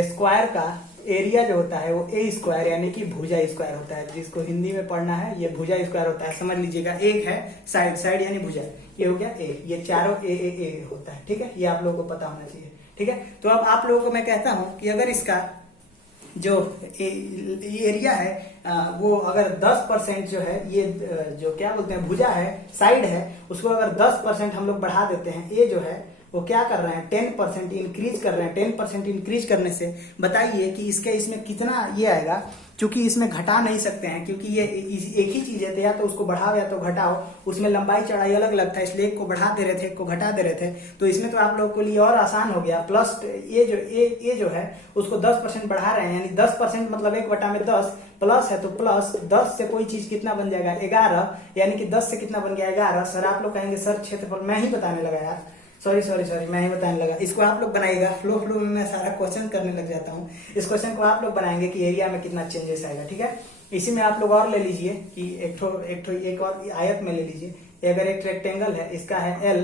स्क्वायर का एरिया जो होता है वो ए स्क्वायर यानी कि भुजा स्क्वायर होता है। जिसको हिंदी में पढ़ना है, ये भुजा स्क्वायर होता है, समझ लीजिएगा। एक है साइड यानी भुजा, ये हो गया ए, ये चारों ए होता है। ठीक है, ये आप लोगों को पता होना चाहिए। ठीक है, तो अब आप लोगों को मैं कहता हूं कि अगर इसका जो एरिया है वो अगर 10% जो है, ये जो क्या बोलते हैं भुजा है, साइड है, उसको अगर 10% हम लोग बढ़ा देते हैं, ये जो है वो क्या कर रहे हैं 10% इंक्रीज कर रहे हैं। 10% इंक्रीज करने से बताइए कि इसमें कितना ये आएगा। क्योंकि इसमें घटा नहीं सकते हैं, क्योंकि ये एक ही चीज है, तो या तो उसको बढ़ाओ या तो घटाओ, उसमें लंबाई चौड़ाई अलग अलग था, इसलिए एक को बढ़ा दे रहे थे, एक को घटा दे रहे थे। तो इसमें तो आप लोगों के लिए और आसान हो गया। प्लस ये जो है उसको 10% बढ़ा रहे हैं, यानी 10% मतलब 1/10 प्लस है, तो प्लस 10 से कोई चीज कितना बन जाएगा 11, यानी कि 10 से कितना बन गया 11। सर आप लोग कहेंगे सर क्षेत्रफल मैं ही बताने लगा यार, सॉरी मैं ही बताने लगा। इसको आप लोग बनाइएगा, फ्लो में मैं सारा क्वेश्चन करने लग जाता हूँ। इस क्वेश्चन को आप लोग बनाएंगे कि एरिया में कितना चेंजेस आएगा। ठीक है, इसी में आप लोग और ले लीजिए कि एक और आयत में ले लीजिए। अगर एक रेक्टेंगल है, इसका है L,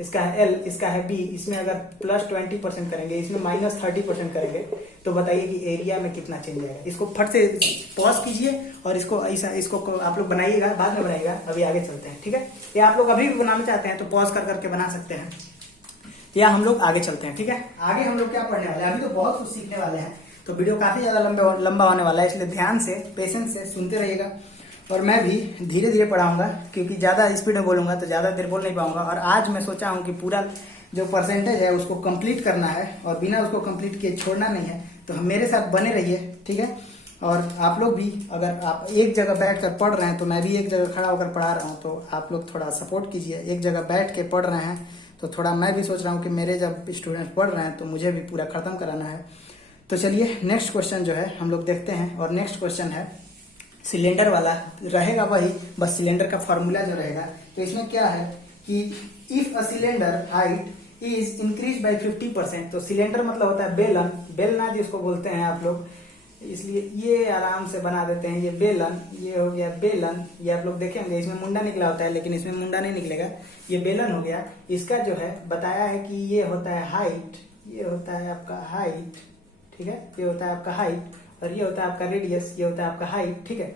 इसका है L, इसका है B, इसमें अगर प्लस 20% करेंगे, इसमें माइनस 30% करेंगे, तो बताइए कि एरिया में कितना चेंज आएगा। इसको फट से पॉज कीजिए और इसको आप लोग बनाइएगा, बाद में बनाइएगा, अभी आगे चलते हैं। ठीक है, या आप लोग अभी भी बनाना चाहते हैं तो पॉज करके बना सकते हैं, या हम लोग आगे चलते हैं। ठीक है, आगे हम लोग क्या पढ़ने वाले हैं, अभी तो बहुत कुछ सीखने वाले हैं, तो वीडियो काफी ज्यादा लंबा होने वाला है, इसलिए ध्यान से पेशेंस से सुनते रहिएगा। और मैं भी धीरे धीरे पढ़ाऊंगा, क्योंकि ज्यादा स्पीड में बोलूंगा तो ज्यादा देर बोल नहीं पाऊंगा। और आज मैं सोचा हूं कि पूरा जो परसेंटेज है उसको कंप्लीट करना है, और बिना उसको कंप्लीट किए छोड़ना नहीं है। तो मेरे साथ बने रहिए। ठीक है, और आप लोग भी अगर आप एक जगह बैठ कर पढ़ रहे हैं, तो मैं भी एक जगह खड़ा होकर पढ़ा रहा हूँ, तो आप लोग थोड़ा सपोर्ट कीजिए। एक जगह बैठ के पढ़ रहे हैं तो थोड़ा मैं भी सोच रहा हूँ कि मेरे जब स्टूडेंट पढ़ रहे हैं तो मुझे भी पूरा खत्म कराना है। तो चलिए नेक्स्ट क्वेश्चन जो है हम लोग देखते हैं। और नेक्स्ट क्वेश्चन है सिलेंडर वाला, रहेगा वही, बस सिलेंडर का फॉर्मूला जो रहेगा। तो इसमें क्या है कि if a cylinder height is increase by 50%, तो सिलेंडर मतलब होता है बेलन, बेलना जिसको बोलते हैं आप लोग, इसलिए ये आराम से बना देते हैं। ये बेलन, ये हो गया बेलन, ये आप लोग देखेंगे इसमें मुंडा निकला होता है, लेकिन इसमें मुंडा नहीं निकलेगा, ये बेलन हो गया। इसका जो है बताया है कि ये होता है हाइट, ये होता है आपका हाइट। ठीक है, ये होता है आपका हाइट, और ये होता है आपका रेडियस, ये होता है आपका हाइट। ठीक है,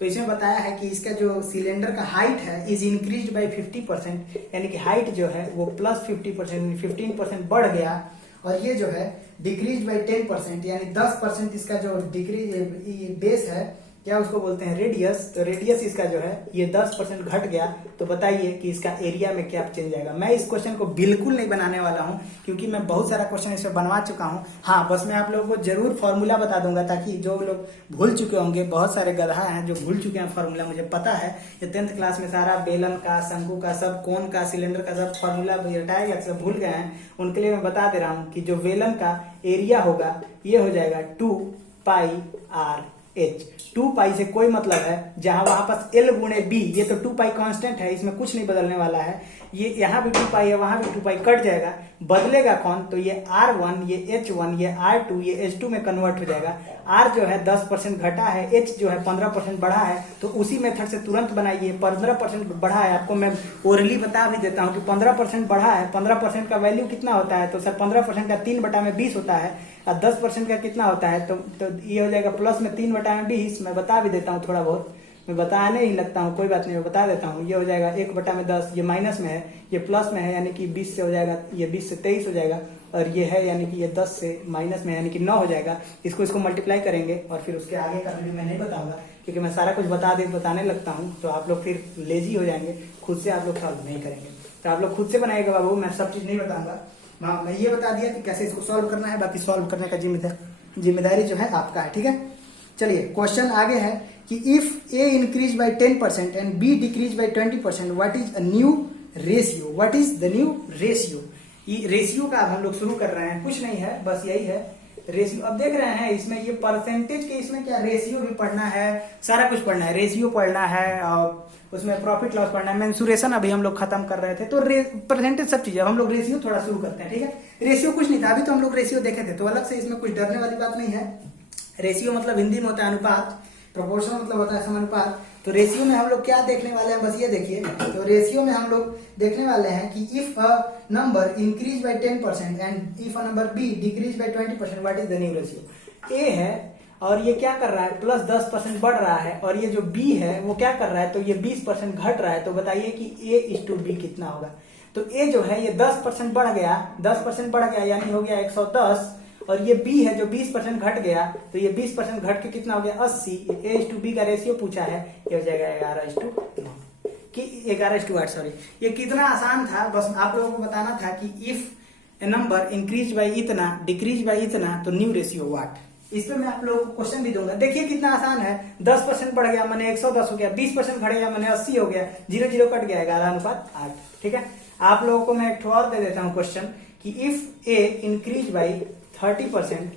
तो इसमें बताया है कि इसका जो सिलेंडर का हाइट है इज इंक्रीज बाय 50%, यानी कि हाइट जो है वो प्लस 50%, 15% बढ़ गया। और ये जो है डिक्रीज बाय 10%, यानी 10% इसका जो डिक्रीज बेस है, क्या उसको बोलते हैं रेडियस, तो रेडियस इसका जो है ये 10% घट गया। तो बताइए कि इसका एरिया में क्या चेंज आएगा। मैं इस क्वेश्चन को बिल्कुल नहीं बनाने वाला हूं, क्योंकि मैं बहुत सारा क्वेश्चन इसमें बनवा चुका हूं। हाँ, बस मैं आप लोगों को जरूर फॉर्मूला बता दूंगा, ताकि जो लोग भूल चुके होंगे, बहुत सारे गधा हैं जो भूल चुके हैं फॉर्मूला, मुझे पता है। ये 10th क्लास में सारा बेलन का, शंकु का, सब कोन का, सिलेंडर का सब फॉर्मूला रटाया गया, सब भूल गए हैं। उनके लिए मैं बता दे रहा हूँ कि जो बेलन का एरिया होगा ये हो जाएगा 2πr/h। 2π से कोई मतलब है, जहां वहां पास L गुणे B, ये तो 2π कांस्टेंट है, इसमें कुछ नहीं बदलने वाला है। ये यहाँ भी 2π है, वहां भी 2π, कट जाएगा, बदलेगा कौन, तो ये R1, ये H1, ये R2, ये H2 में कन्वर्ट हो जाएगा। R जो है 10% घटा है, H जो है 15% बढ़ा है, तो उसी मेथड से तुरंत बनाइए। 15% बढ़ा है, आपको मैं ओरली बता भी देता हूँ कि 15% बढ़ा है। 15% का वैल्यू कितना होता है, तो सर 15% का 3/20 होता है, और 10% का कितना होता है, तो ये हो जाएगा प्लस में 3/20। मैं बता भी देता हूँ, थोड़ा बहुत मैं बताने ही लगता हूँ, कोई बात नहीं, मैं बता देता हूँ। ये हो जाएगा 1/10, ये माइनस में है, ये प्लस में है, यानी कि 20 से हो जाएगा, ये 20 से 23 हो जाएगा, और ये है यानी कि ये 10 से माइनस में यानी कि 9 हो जाएगा। इसको मल्टीप्लाई करेंगे, और फिर उसके आगे का वीडियो मैं नहीं बताऊंगा, क्योंकि मैं सारा कुछ बताने लगता हूँ तो आप लोग फिर लेजी हो जाएंगे, खुद से आप लोग सॉल्व नहीं करेंगे। तो आप लोग खुद से बनाएगा बाबू, मैं सब चीज नहीं बताऊंगा। मैं ये बता दिया कि कैसे इसको सॉल्व करना है, बाकी सॉल्व करने का जिम्मेदारी जो है आपका है। ठीक है, चलिए क्वेश्चन आगे है कि if A increase by 10% and B decrease by 20%, what is a new ratio? What is the new ratio? ये रेशियो का अब हम लोग शुरू कर रहे हैं, कुछ नहीं है, बस यही है रेशियो। अब देख रहे हैं इसमें ये परसेंटेज के, इसमें क्या रेशियो भी पढ़ना है, सारा कुछ पढ़ना है, रेशियो पढ़ना है और उसमें प्रॉफिट लॉस पढ़ना है, मेंसुरेशन अभी हम लोग खत्म कर रहे थे, तो परसेंटेज सब चीजें। अब हम लोग रेशियो थोड़ा शुरू करते हैं, ठीक है। रेशियो कुछ नहीं था, अभी तो हम लोग रेशियो देखे थे, तो अलग से इसमें कुछ डरने वाली बात नहीं है। रेशियो मतलब हिंदी में होता है अनुपात, प्रोपोर्शन मतलब होता है समानुपात। तो रेशियो में हम लोग क्या देखने वाले हैं, बस ये देखिए। तो रेशियो में हम लोग देखने वाले हैं कि if a number increase by 10% and if a number B decrease by 20%, what is the new ratio? A है और ये क्या कर रहा है, प्लस 10% बढ़ रहा है, और ये जो बी है वो क्या कर रहा है, तो ये 20% घट रहा है। तो बताइए कि A/B कितना होगा? तो ए जो है ये 10% बढ़ गया, 10% बढ़ गया यानी हो गया 110, और ये बी है जो 20% घट गया, तो ये 20% घट के कितना हो गया 80। A/B का रेशियो पूछा है, ये हो जाएगा 11:9 कि 11:8, सॉरी। ये कितना आसान था, बस आप लोगों को बताना था कि if A number increase bye इतना डिक्रीज बाय इतना, तो न्यू रेशियो व्हाट। इस पे मैं आप लोगों को क्वेश्चन भी दूंगा। देखिए कितना आसान है, 10% बढ़ गया मैंने 110 हो गया, 20% घट गया मैंने 80 हो गया, 0 कट गया 11:8, ठीक है। आप लोगों को मैं एक ठो और दे देता हूं क्वेश्चन कि if A increase by 30%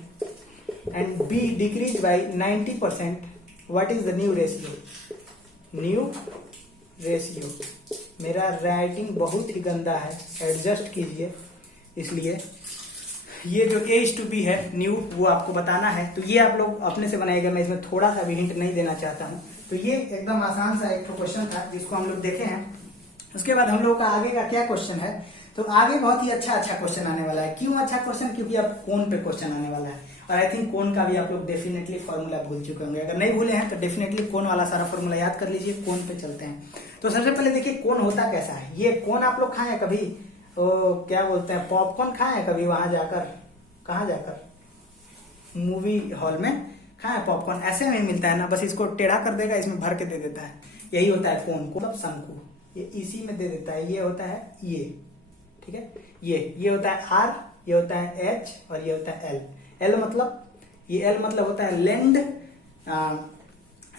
and B decrease bye 90%, what is the new ratio? New ratio. मेरा राइटिंग बहुत ही गंदा है, एडजस्ट कीजिए। इसलिए ये जो A/B है न्यू, वो आपको बताना है, तो ये आप लोग अपने से बनाइएगा, मैं इसमें थोड़ा सा भी हिंट नहीं देना चाहता हूँ। तो ये एकदम आसान सा एक क्वेश्चन था जिसको हम लोग देखे हैं। उसके बाद हम लोग का आगे का क्या क्वेश्चन है, तो आगे बहुत ही अच्छा क्वेश्चन आने वाला है। क्यों अच्छा क्वेश्चन? क्योंकि अब कोण पे क्वेश्चन आने वाला है, और आई थिंक कोण का भी आप लोग डेफिनेटली फॉर्मूला भूल चुके होंगे। अगर नहीं भूले हैं तो डेफिनेटली कोण वाला सारा फॉर्मूला याद कर लीजिए। कोण पे चलते हैं। तो सबसे पहले देखिए कोण होता कैसा है। ये कोण आप लोग खाए हैं कभी, तो क्या बोलते हैं, पॉपकॉर्न खाए हैं कभी वहां जाकर? कहाँ जाकर? मूवी हॉल में खाए पॉपकॉर्न? ऐसे में मिलता है ना, बस इसको टेढ़ा कर देगा, इसमें भर के दे देता है। यही होता है कोण, मतलब शंकु। ये इसी में दे देता है, ये होता है ये, ठीक है। ये होता है R, ये होता है H, और ये होता है L। L मतलब, ये L मतलब होता है लेंड।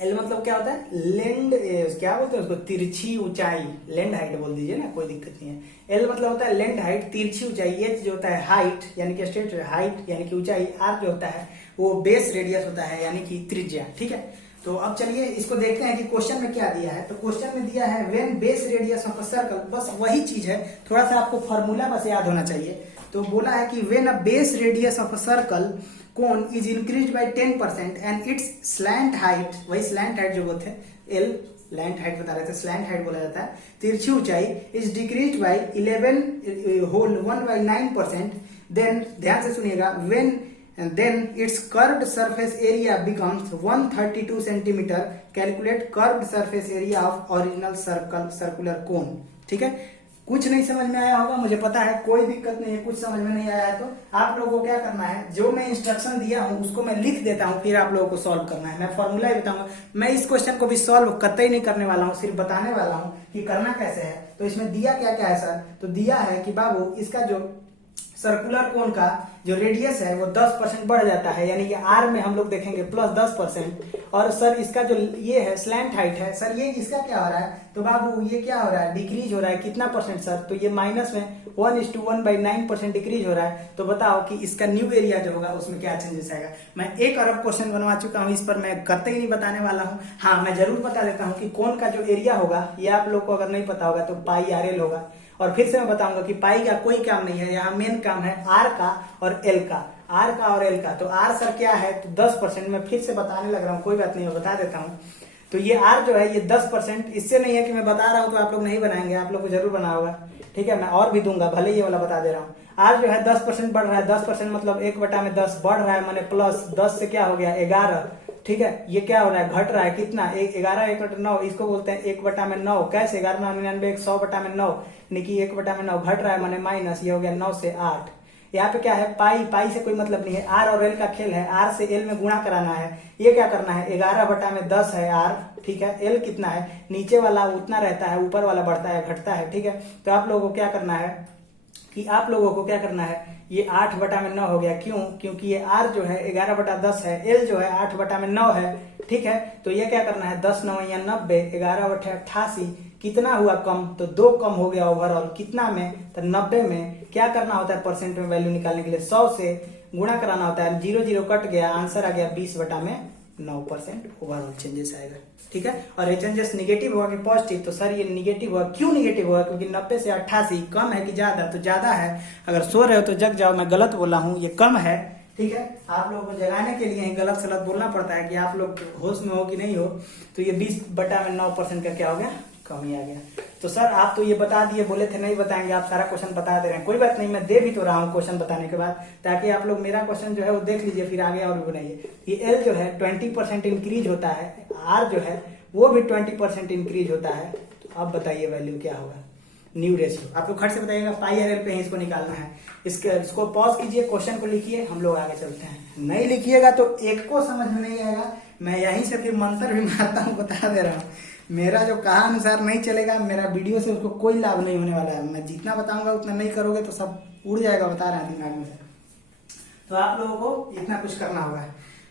L मतलब क्या होता है? लेंड, क्या बोलते हैं उसको, तिरछी ऊंचाई, लेंड हाइट बोल दीजिए ना, कोई दिक्कत नहीं है। L मतलब होता है लेंड हाइट, तिरछी ऊंचाई। H जो होता है हाइट, यानी कि स्ट्रेट हाइट यानी कि ऊंचाई। R जो होता है वो बेस रेडियस होता है, यानी कि त्रिज्या, ठीक है। तो अब चलिए इसको देखते हैं कि क्वेश्चन में क्या दिया है। तो क्वेश्चन में दिया है when base radius of a circle, बस वही चीज है, थोड़ा सा आपको फॉर्मूला बस याद होना चाहिए। तो बोला है कि when a base radius of a circle cone is increase by 10% and it's slant height, वही स्लैंट हाइट जो बोलते हैं, L लैंड हाइट बता रहे थे, स्लैंट हाइट बोला जाता है, तिरछी ऊंचाई, इज डिक्रीज बाय 11.9%, देन ध्यान से सुनिएगा, when then its curved surface area becomes 132 centimeter. Calculate curved surface area of original circular cone. ठीक है, कुछ नहीं समझ में आया होगा, मुझे पता है, कोई दिक्कत नहीं है। कुछ समझ में नहीं आया है तो आप लोगों को क्या करना है, जो मैं इंस्ट्रक्शन दिया हूं उसको मैं लिख देता हूं, फिर आप लोगों को सॉल्व करना है। मैं फॉर्मूला ही बताऊंगा, मैं इस क्वेश्चन को भी सॉल्व कतई नहीं करने वाला हूं, सिर्फ बताने वाला हूं कि करना कैसे है। तो इसमें दिया क्या क्या है सर? तो दिया है कि बाबू इसका जो सर्कुलर कोन का जो रेडियस है वो 10% बढ़ जाता है, यानी कि R में हम लोग देखेंगे प्लस 10%। और सर इसका जो ये है स्लैंट हाइट है, सर ये इसका क्या हो रहा है? तो बाबू ये क्या हो रहा है? डिक्रीज हो रहा है। कितना परसेंट सर? तो ये माइनस में 1:1/9% डिक्रीज हो रहा है। तो बताओ कि इसका न्यू एरिया जो होगा उसमें क्या चेंजेस आएगा। मैं 1 अरब क्वेश्चन बनवा चुका हूँ, इस पर मैं कतई नहीं बताने वाला हूँ। हाँ, मैं जरूर बता देता हूँ कि कोन का जो एरिया होगा, ये आप लोग को अगर नहीं पता होगा तो पाई RL होगा। और फिर से मैं बताऊंगा कि पाई का कोई काम नहीं है, यहाँ मेन काम है R का और L का, R का और L का। तो R सर क्या है? तो 10%। मैं फिर से बताने लग रहा हूँ, कोई बात नहीं, मैं बता देता हूँ। तो ये R जो है ये 10%, इससे नहीं है कि मैं बता रहा हूँ तो आप लोग नहीं बनाएंगे, आप लोग को जरूर बना होगा, ठीक है। मैं और भी दूंगा, भले ये वाला बता दे रहा हूँ। R जो है 10% बढ़ रहा है, 10% मतलब 1/10 बढ़ रहा है, मैंने प्लस 10 से क्या हो गया 11, ठीक है। ये क्या हो रहा है? घट रहा है। कितना? 11 1/9, इसको बोलते हैं 1/9। कैसे? 11×9 100/9, यानी कि 1/9 घट रहा है, मैंने माइनस, ये हो गया 9 से 8। यहाँ पे क्या है? पाई से कोई मतलब नहीं है, R और L का खेल है। R से L में गुणा कराना है। ये क्या करना है? 11/10 है R, ठीक है। L कितना है? नीचे वाला उतना रहता है, ऊपर वाला बढ़ता है घटता है, ठीक है। तो आप लोगों को क्या करना है कि आप लोगों को क्या करना है, ये 8/9 हो गया। क्यों? क्योंकि ये R जो है 11/10 है, L जो है 8/9 है। ठीक है, तो ये क्या करना है, 10 9 या 90, 11/88 कितना हुआ कम, तो 2 कम हो गया ओवरऑल। कितना में, तो 90 में। क्या करना होता है परसेंट में वैल्यू निकालने के लिए, 100 से गुणा कराना होता है, 0 0 कट गया, आंसर आ गया 20/9% ओवरऑल चेंजेस आएगा। ठीक है, और ये चेंजेस निगेटिव हुआ कि पॉजिटिव, तो सर ये निगेटिव हुआ। क्यों निगेटिव हुआ? क्योंकि 90 से 88 कम है कि ज्यादा, तो ज्यादा है। अगर सो रहे हो तो जग जाओ, मैं गलत बोला हूँ, ये कम है। ठीक है, आप लोगों को जगाने के लिए गलत सलत बोलना पड़ता है कि आप लोग होश में हो कि नहीं हो। तो ये 20/9% का क्या हो गया, कमी आ गया। तो सर आप तो ये बता दिए, बोले थे नहीं बताएंगे, आप सारा क्वेश्चन बता दे रहे हैं। कोई बात नहीं, मैं दे भी तो रहा हूँ क्वेश्चन बताने के बाद, ताकि आप लोग मेरा क्वेश्चन जो है वो देख लीजिए, फिर आगे और भी बनाइए। ये एल जो है 20% इंक्रीज होता है, आर जो है वो भी 20% इंक्रीज होता है। तो अब बताइए वैल्यू क्या होगा, न्यू रेशियो। आप लोग खट से बताइएगा, पाई आर एल पे ही इसको निकालना है। इसको पॉज कीजिए, क्वेश्चन को लिखिए, हम लोग आगे चलते हैं। नहीं लिखिएगा तो एक को समझ में नहीं आएगा। मैं यहीं से फिर मंत्र भी मारता हूँ, बता दे रहा हूँ। मेरा जो कहा अनुसार नहीं चलेगा, मेरा वीडियो से उसको कोई लाभ नहीं होने वाला है। मैं जितना बताऊंगा उतना नहीं करोगे तो सब उड़ जाएगा, बता रहे हैं दिमाग में से। तो आप लोगों को इतना कुछ करना होगा।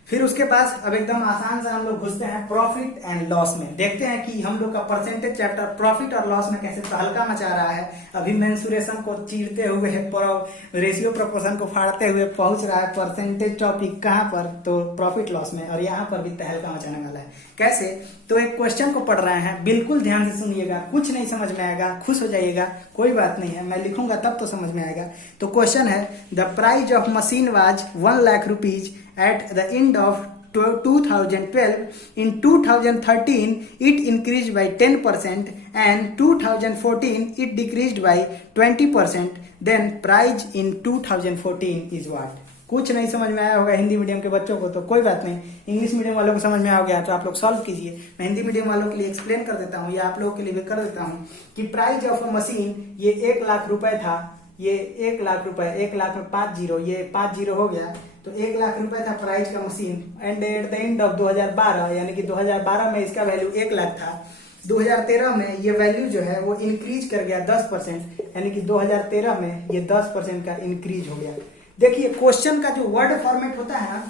फिर उसके पास अब एकदम आसान से हम लोग घुसते हैं प्रॉफिट एंड लॉस में। देखते हैं कि हम लोग का परसेंटेज चैप्टर प्रॉफिट और लॉस में कैसे तहलका मचा रहा है। अभी मेंसुरेशन को चीरते हुए, रेशियो प्रोपोर्शन को फाड़ते हुए पहुंच रहा है परसेंटेज टॉपिक कहां पर, तो प्रॉफिट लॉस में। और यहाँ पर भी तहलका मचाने वाला है। कैसे? तो एक क्वेश्चन को पढ़ रहे हैं, बिल्कुल ध्यान से सुनिएगा। कुछ नहीं समझ में आएगा खुश हो जाइएगा, कोई बात नहीं है, मैं लिखूंगा तब तो समझ में आएगा। तो क्वेश्चन है, the price of machine was 1 lakh rupees at the end of 2012. In 2013 it increased by 10% and 2014 it decreased by 20%. Then price in 2014 is what? कुछ नहीं समझ में आया होगा हिंदी मीडियम के बच्चों को, तो कोई बात नहीं। इंग्लिश मीडियम वालों को समझ में आ गया तो आप लोग सॉल्व कीजिए। मैं हिंदी मीडियम वालों के लिए एक्सप्लेन कर देता हूँ, या आप लोगों के लिए भी कर देता हूँ कि प्राइस ऑफ अ मशीन, ये 1 लाख रुपए था, ये 1 लाख रुपए, 1 लाख में 5 जीरो, ये 5 जीरो हो गया, तो 1 लाख रुपए था प्राइस का machine. And at the end of 2012, यानी कि 2012 में इसका वैल्यू 1 लाख था। 2013 में ये वैल्यू जो है वो इंक्रीज कर गया 10%, यानी कि 2013 में ये 10% का इंक्रीज हो गया। देखिए क्वेश्चन का जो वर्ड फॉर्मेट होता है ना,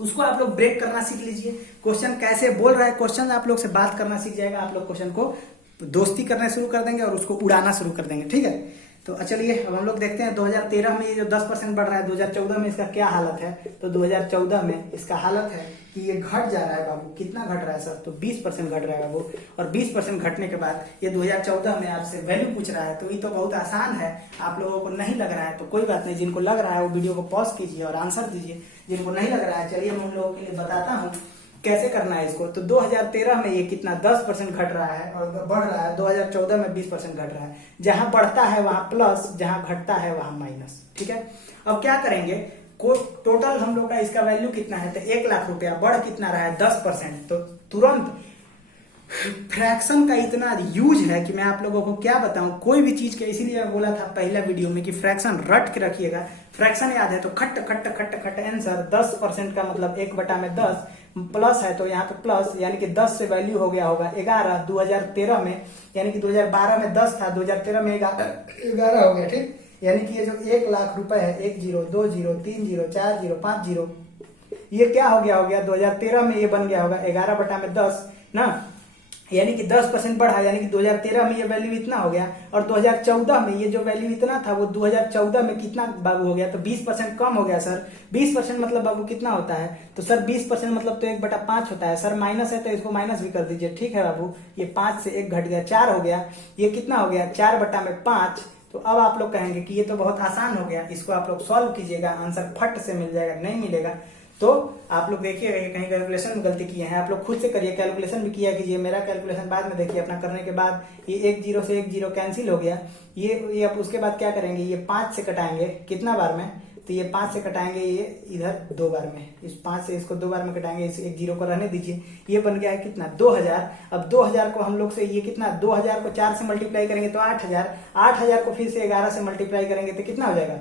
उसको आप लोग ब्रेक करना सीख लीजिए। क्वेश्चन कैसे बोल रहा है, क्वेश्चन आप लोग से बात करना सीख जाएगा, आप लोग क्वेश्चन को दोस्ती करना शुरू कर देंगे और उसको उड़ाना शुरू कर देंगे। ठीक है, तो चलिए अब हम लोग देखते हैं 2013 में ये जो 10% बढ़ रहा है, 2014 में इसका क्या हालत है। तो 2014 में इसका हालत है कि ये घट जा रहा है बाबू। कितना घट रहा है सर? तो 20% घट रहा है बाबू। और 20% घटने के बाद ये 2014 में आपसे वैल्यू पूछ रहा है, तो ये तो बहुत आसान है। आप लोगों को नहीं लग रहा है तो कोई बात नहीं, जिनको लग रहा है वो वीडियो को पॉज कीजिए और आंसर दीजिए। जिनको नहीं लग रहा है, चलिए मैं उन लोगों के लिए बताता हूँ कैसे करना है इसको। तो 2013 में ये कितना 10% घट रहा है और बढ़ रहा है, 2014 में 20% घट रहा है। जहां बढ़ता है वहां प्लस, जहां घटता है वहां माइनस। ठीक है, अब क्या करेंगे, टोटल हम लोग का इसका वैल्यू कितना है, तो 1 लाख रुपया, बढ़ कितना रहा है 10%। तो तुरंत फ्रैक्शन का इतना यूज है कि मैं आप लोगों को क्या बताऊं, कोई भी चीज के, इसीलिए मैं बोला था पहला वीडियो में कि फ्रैक्शन रट के रखिएगा। फ्रैक्शन याद है तो खट खट खट खट आंसर 10% का मतलब 1/10 प्लस है, तो यहाँ पे प्लस, यानी कि 10 से वैल्यू हो गया होगा 11 2013 में, यानी कि 2012 में 10 था, 2013 में 11 हो गया। ठीक, यानी कि ये जो 1 लाख रुपए है, 1 0 2 0 3 0 4 0 5 0, ये क्या हो गया 2013 में ये बन गया होगा 11/10 ना, यानी कि 10% बढ़ा, यानी कि 2013 में ये वैल्यू इतना हो गया। और 2014 में ये जो वैल्यू इतना था वो 2014 में कितना बाबू हो गया, तो 20% कम हो गया सर। 20% मतलब बाबू कितना होता है, तो सर 20% मतलब तो 1/5 होता है। सर माइनस है तो इसको माइनस भी कर दीजिए। ठीक है बाबू, ये 5 से 1 घट गया, 4 हो गया। ये कितना हो गया 4/5। तो अब आप लोग कहेंगे कि ये तो बहुत आसान हो गया, इसको आप लोग सॉल्व कीजिएगा, आंसर फट से मिल जाएगा। नहीं मिलेगा तो आप लोग देखिएगा कि कहीं कैलकुलेशन में गलती किए हैं। आप लोग खुद से करिए, कैलकुलेशन भी किया कीजिए। मेरा कैलकुलेशन बाद में देखिए, अपना करने के बाद ये 1 0 से 1 0 कैंसिल हो गया। ये अब उसके बाद क्या करेंगे, ये 5 से कटाएंगे कितना बार में, तो ये 5 से कटाएंगे, ये इधर 2 बार में, इस 5 से इसको 2 बार में कटाएंगे, इस 1 0 को रहने दीजिए। ये बन गया है कितना 2000। अब 2000 को हम लोग से ये कितना, 2000 को 4 से मल्टीप्लाई करेंगे तो 8000, 8000 को फिर से 11 से मल्टीप्लाई करेंगे तो कितना हो जाएगा,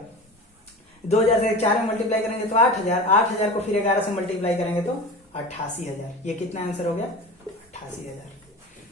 2000 से 4 में मल्टीप्लाई करेंगे तो 8000, 8000 को फिर 11 से मल्टीप्लाई करेंगे तो 88000। ये कितना आंसर हो गया 88000।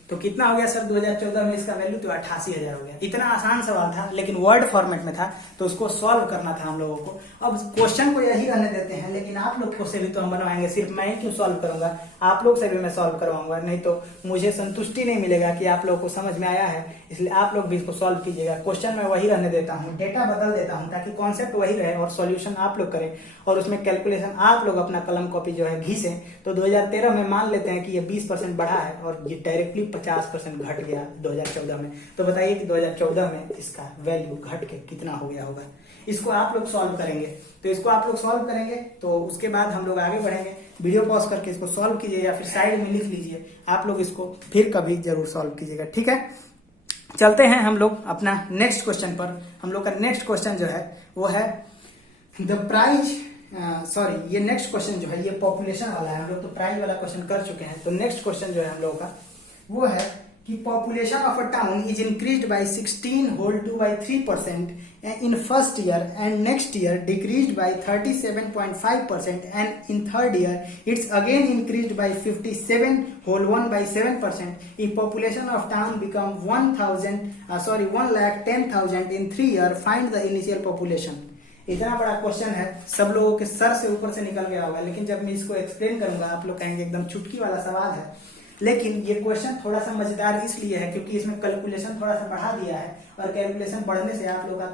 तो कितना हो गया सर 2014 में इसका वैल्यू? तो 88,000 हो गया। इतना आसान सवाल था लेकिन वर्ड फॉर्मेट में था, तो उसको सॉल्व करना था हम लोगों को। अब क्वेश्चन को यही रहने देते हैं, लेकिन आप लोग को से भी तो हम बनवाएंगे, सिर्फ मैं ही क्यों सॉल्व करूंगा, आप लोग से भी मैं सॉल्व करवाऊंगा, नहीं तो मुझे संतुष्टि नहीं मिलेगा कि आप लोगों को समझ में आया है। इसलिए आप लोग भी इसको सॉल्व कीजिएगा। क्वेश्चन मैं वही रहने देता हूँ, डेटा बदल देता हूँ ताकि कॉन्सेप्ट वही रहे और सॉल्यूशन आप लोग करें, और उसमें कैलकुलेशन आप लोग अपना कलम कॉपी जो है घिसें। तो 2013 में मान लेते हैं कि ये 20% बढ़ा है और ये डायरेक्टली 50% घट गया 2014 में। तो बताइए कि 2014 में इसका वैल्यू घट के कितना हो गया होगा। इसको आप लोग सॉल्व करेंगे, तो इसको आप लोग सॉल्व करेंगे तो उसके बाद हम लोग आगे बढ़ेंगे। वीडियो पॉज करके इसको सॉल्व कीजिए या फिर साइड में लिख लीजिए, आप लोग इसको फिर कभी जरूर सॉल्व कीजिएगा, ठीक है। चलते हैं हम लोग अपना नेक्स्ट क्वेश्चन पर। हम लोग का नेक्स्ट क्वेश्चन जो है वो है द प्राइज, ये नेक्स्ट क्वेश्चन जो है ये पॉपुलेशन वाला है। हम लोग तो प्राइज वाला क्वेश्चन कर चुके हैं, तो नेक्स्ट क्वेश्चन जो है हम लोगों का वो है कि population of a town is increased by 16 whole two by 3% in first year and next year decreased by 37.5% and in third year it's again increased by 57 whole 1 by 7%. If population of town become 1,10,000 in 3 years, find the initial population. इतना बड़ा question है, सब लोगों के sir से ऊपर से निकल गया होगा, लेकिन जब मैं इसको एक्सप्लेन करूंगा आप लोग कहेंगे एकदम चुटकी वाला सवाल है। लेकिन ये क्वेश्चन थोड़ा सा मजेदार इसलिए है क्योंकि इसमें कैलकुलेशन थोड़ा सा बढ़ा दिया है, और कैलकुलेशन बढ़ने से आप लोग का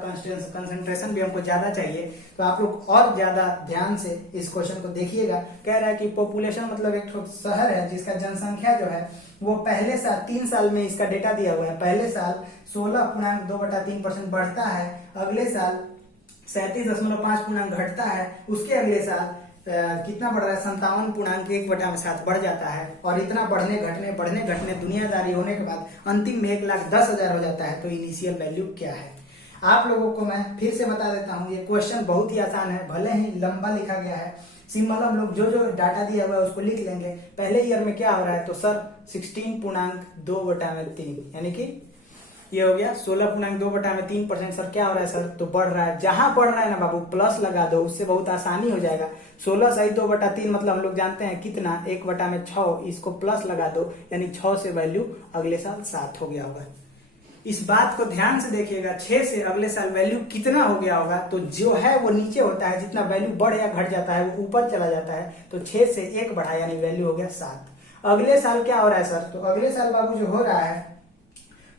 कंसंट्रेशन भी हमको ज्यादा चाहिए, तो आप लोग और ज्यादा ध्यान से इस क्वेश्चन को देखिएगा। कह रहा है कि पॉपुलेशन मतलब एक शहर है जिसका जनसंख्या जो है वो पहले साल 3 साल में इसका डेटा दिया हुआ है। पहले साल 16.2/3% बढ़ता है, अगले साल 37.5% घटता है, उसके अगले साल कितना बढ़ रहा है 57.1/7 बढ़ जाता है, और इतना बढ़ने घटने दुनियादारी होने के बाद अंतिम में 1,10,000 हो जाता है। तो इनिशियल वैल्यू क्या है आप लोगों को मैं फिर से बता देता हूँ। ये क्वेश्चन बहुत ही आसान है, भले ही लंबा लिखा गया है। सिंपल हम लोग जो डाटा दिया हुआ है उसको लिख लेंगे। पहले ईयर में क्या हो रहा है, तो सर 16.2/3 यानी कि ये हो गया 16.2/3%। सर क्या हो रहा है सर, तो बढ़ रहा है। जहां बढ़ रहा है ना बाबू प्लस लगा दो, उससे बहुत आसानी हो जाएगा। 16 सही 2/3 मतलब हम लोग जानते हैं कितना, 1/6, इसको प्लस लगा दो यानी 6 से वैल्यू अगले साल 7 हो गया होगा। इस बात को ध्यान से देखिएगा, 6 से अगले साल वैल्यू कितना हो गया होगा, तो जो है वो नीचे होता है, जितना वैल्यू बढ़ या घट जाता है वो ऊपर चला जाता है। तो 6 से 1 बढ़ा यानी वैल्यू हो गया 7। अगले साल क्या हो रहा है सर, तो अगले साल बाबू जो हो रहा है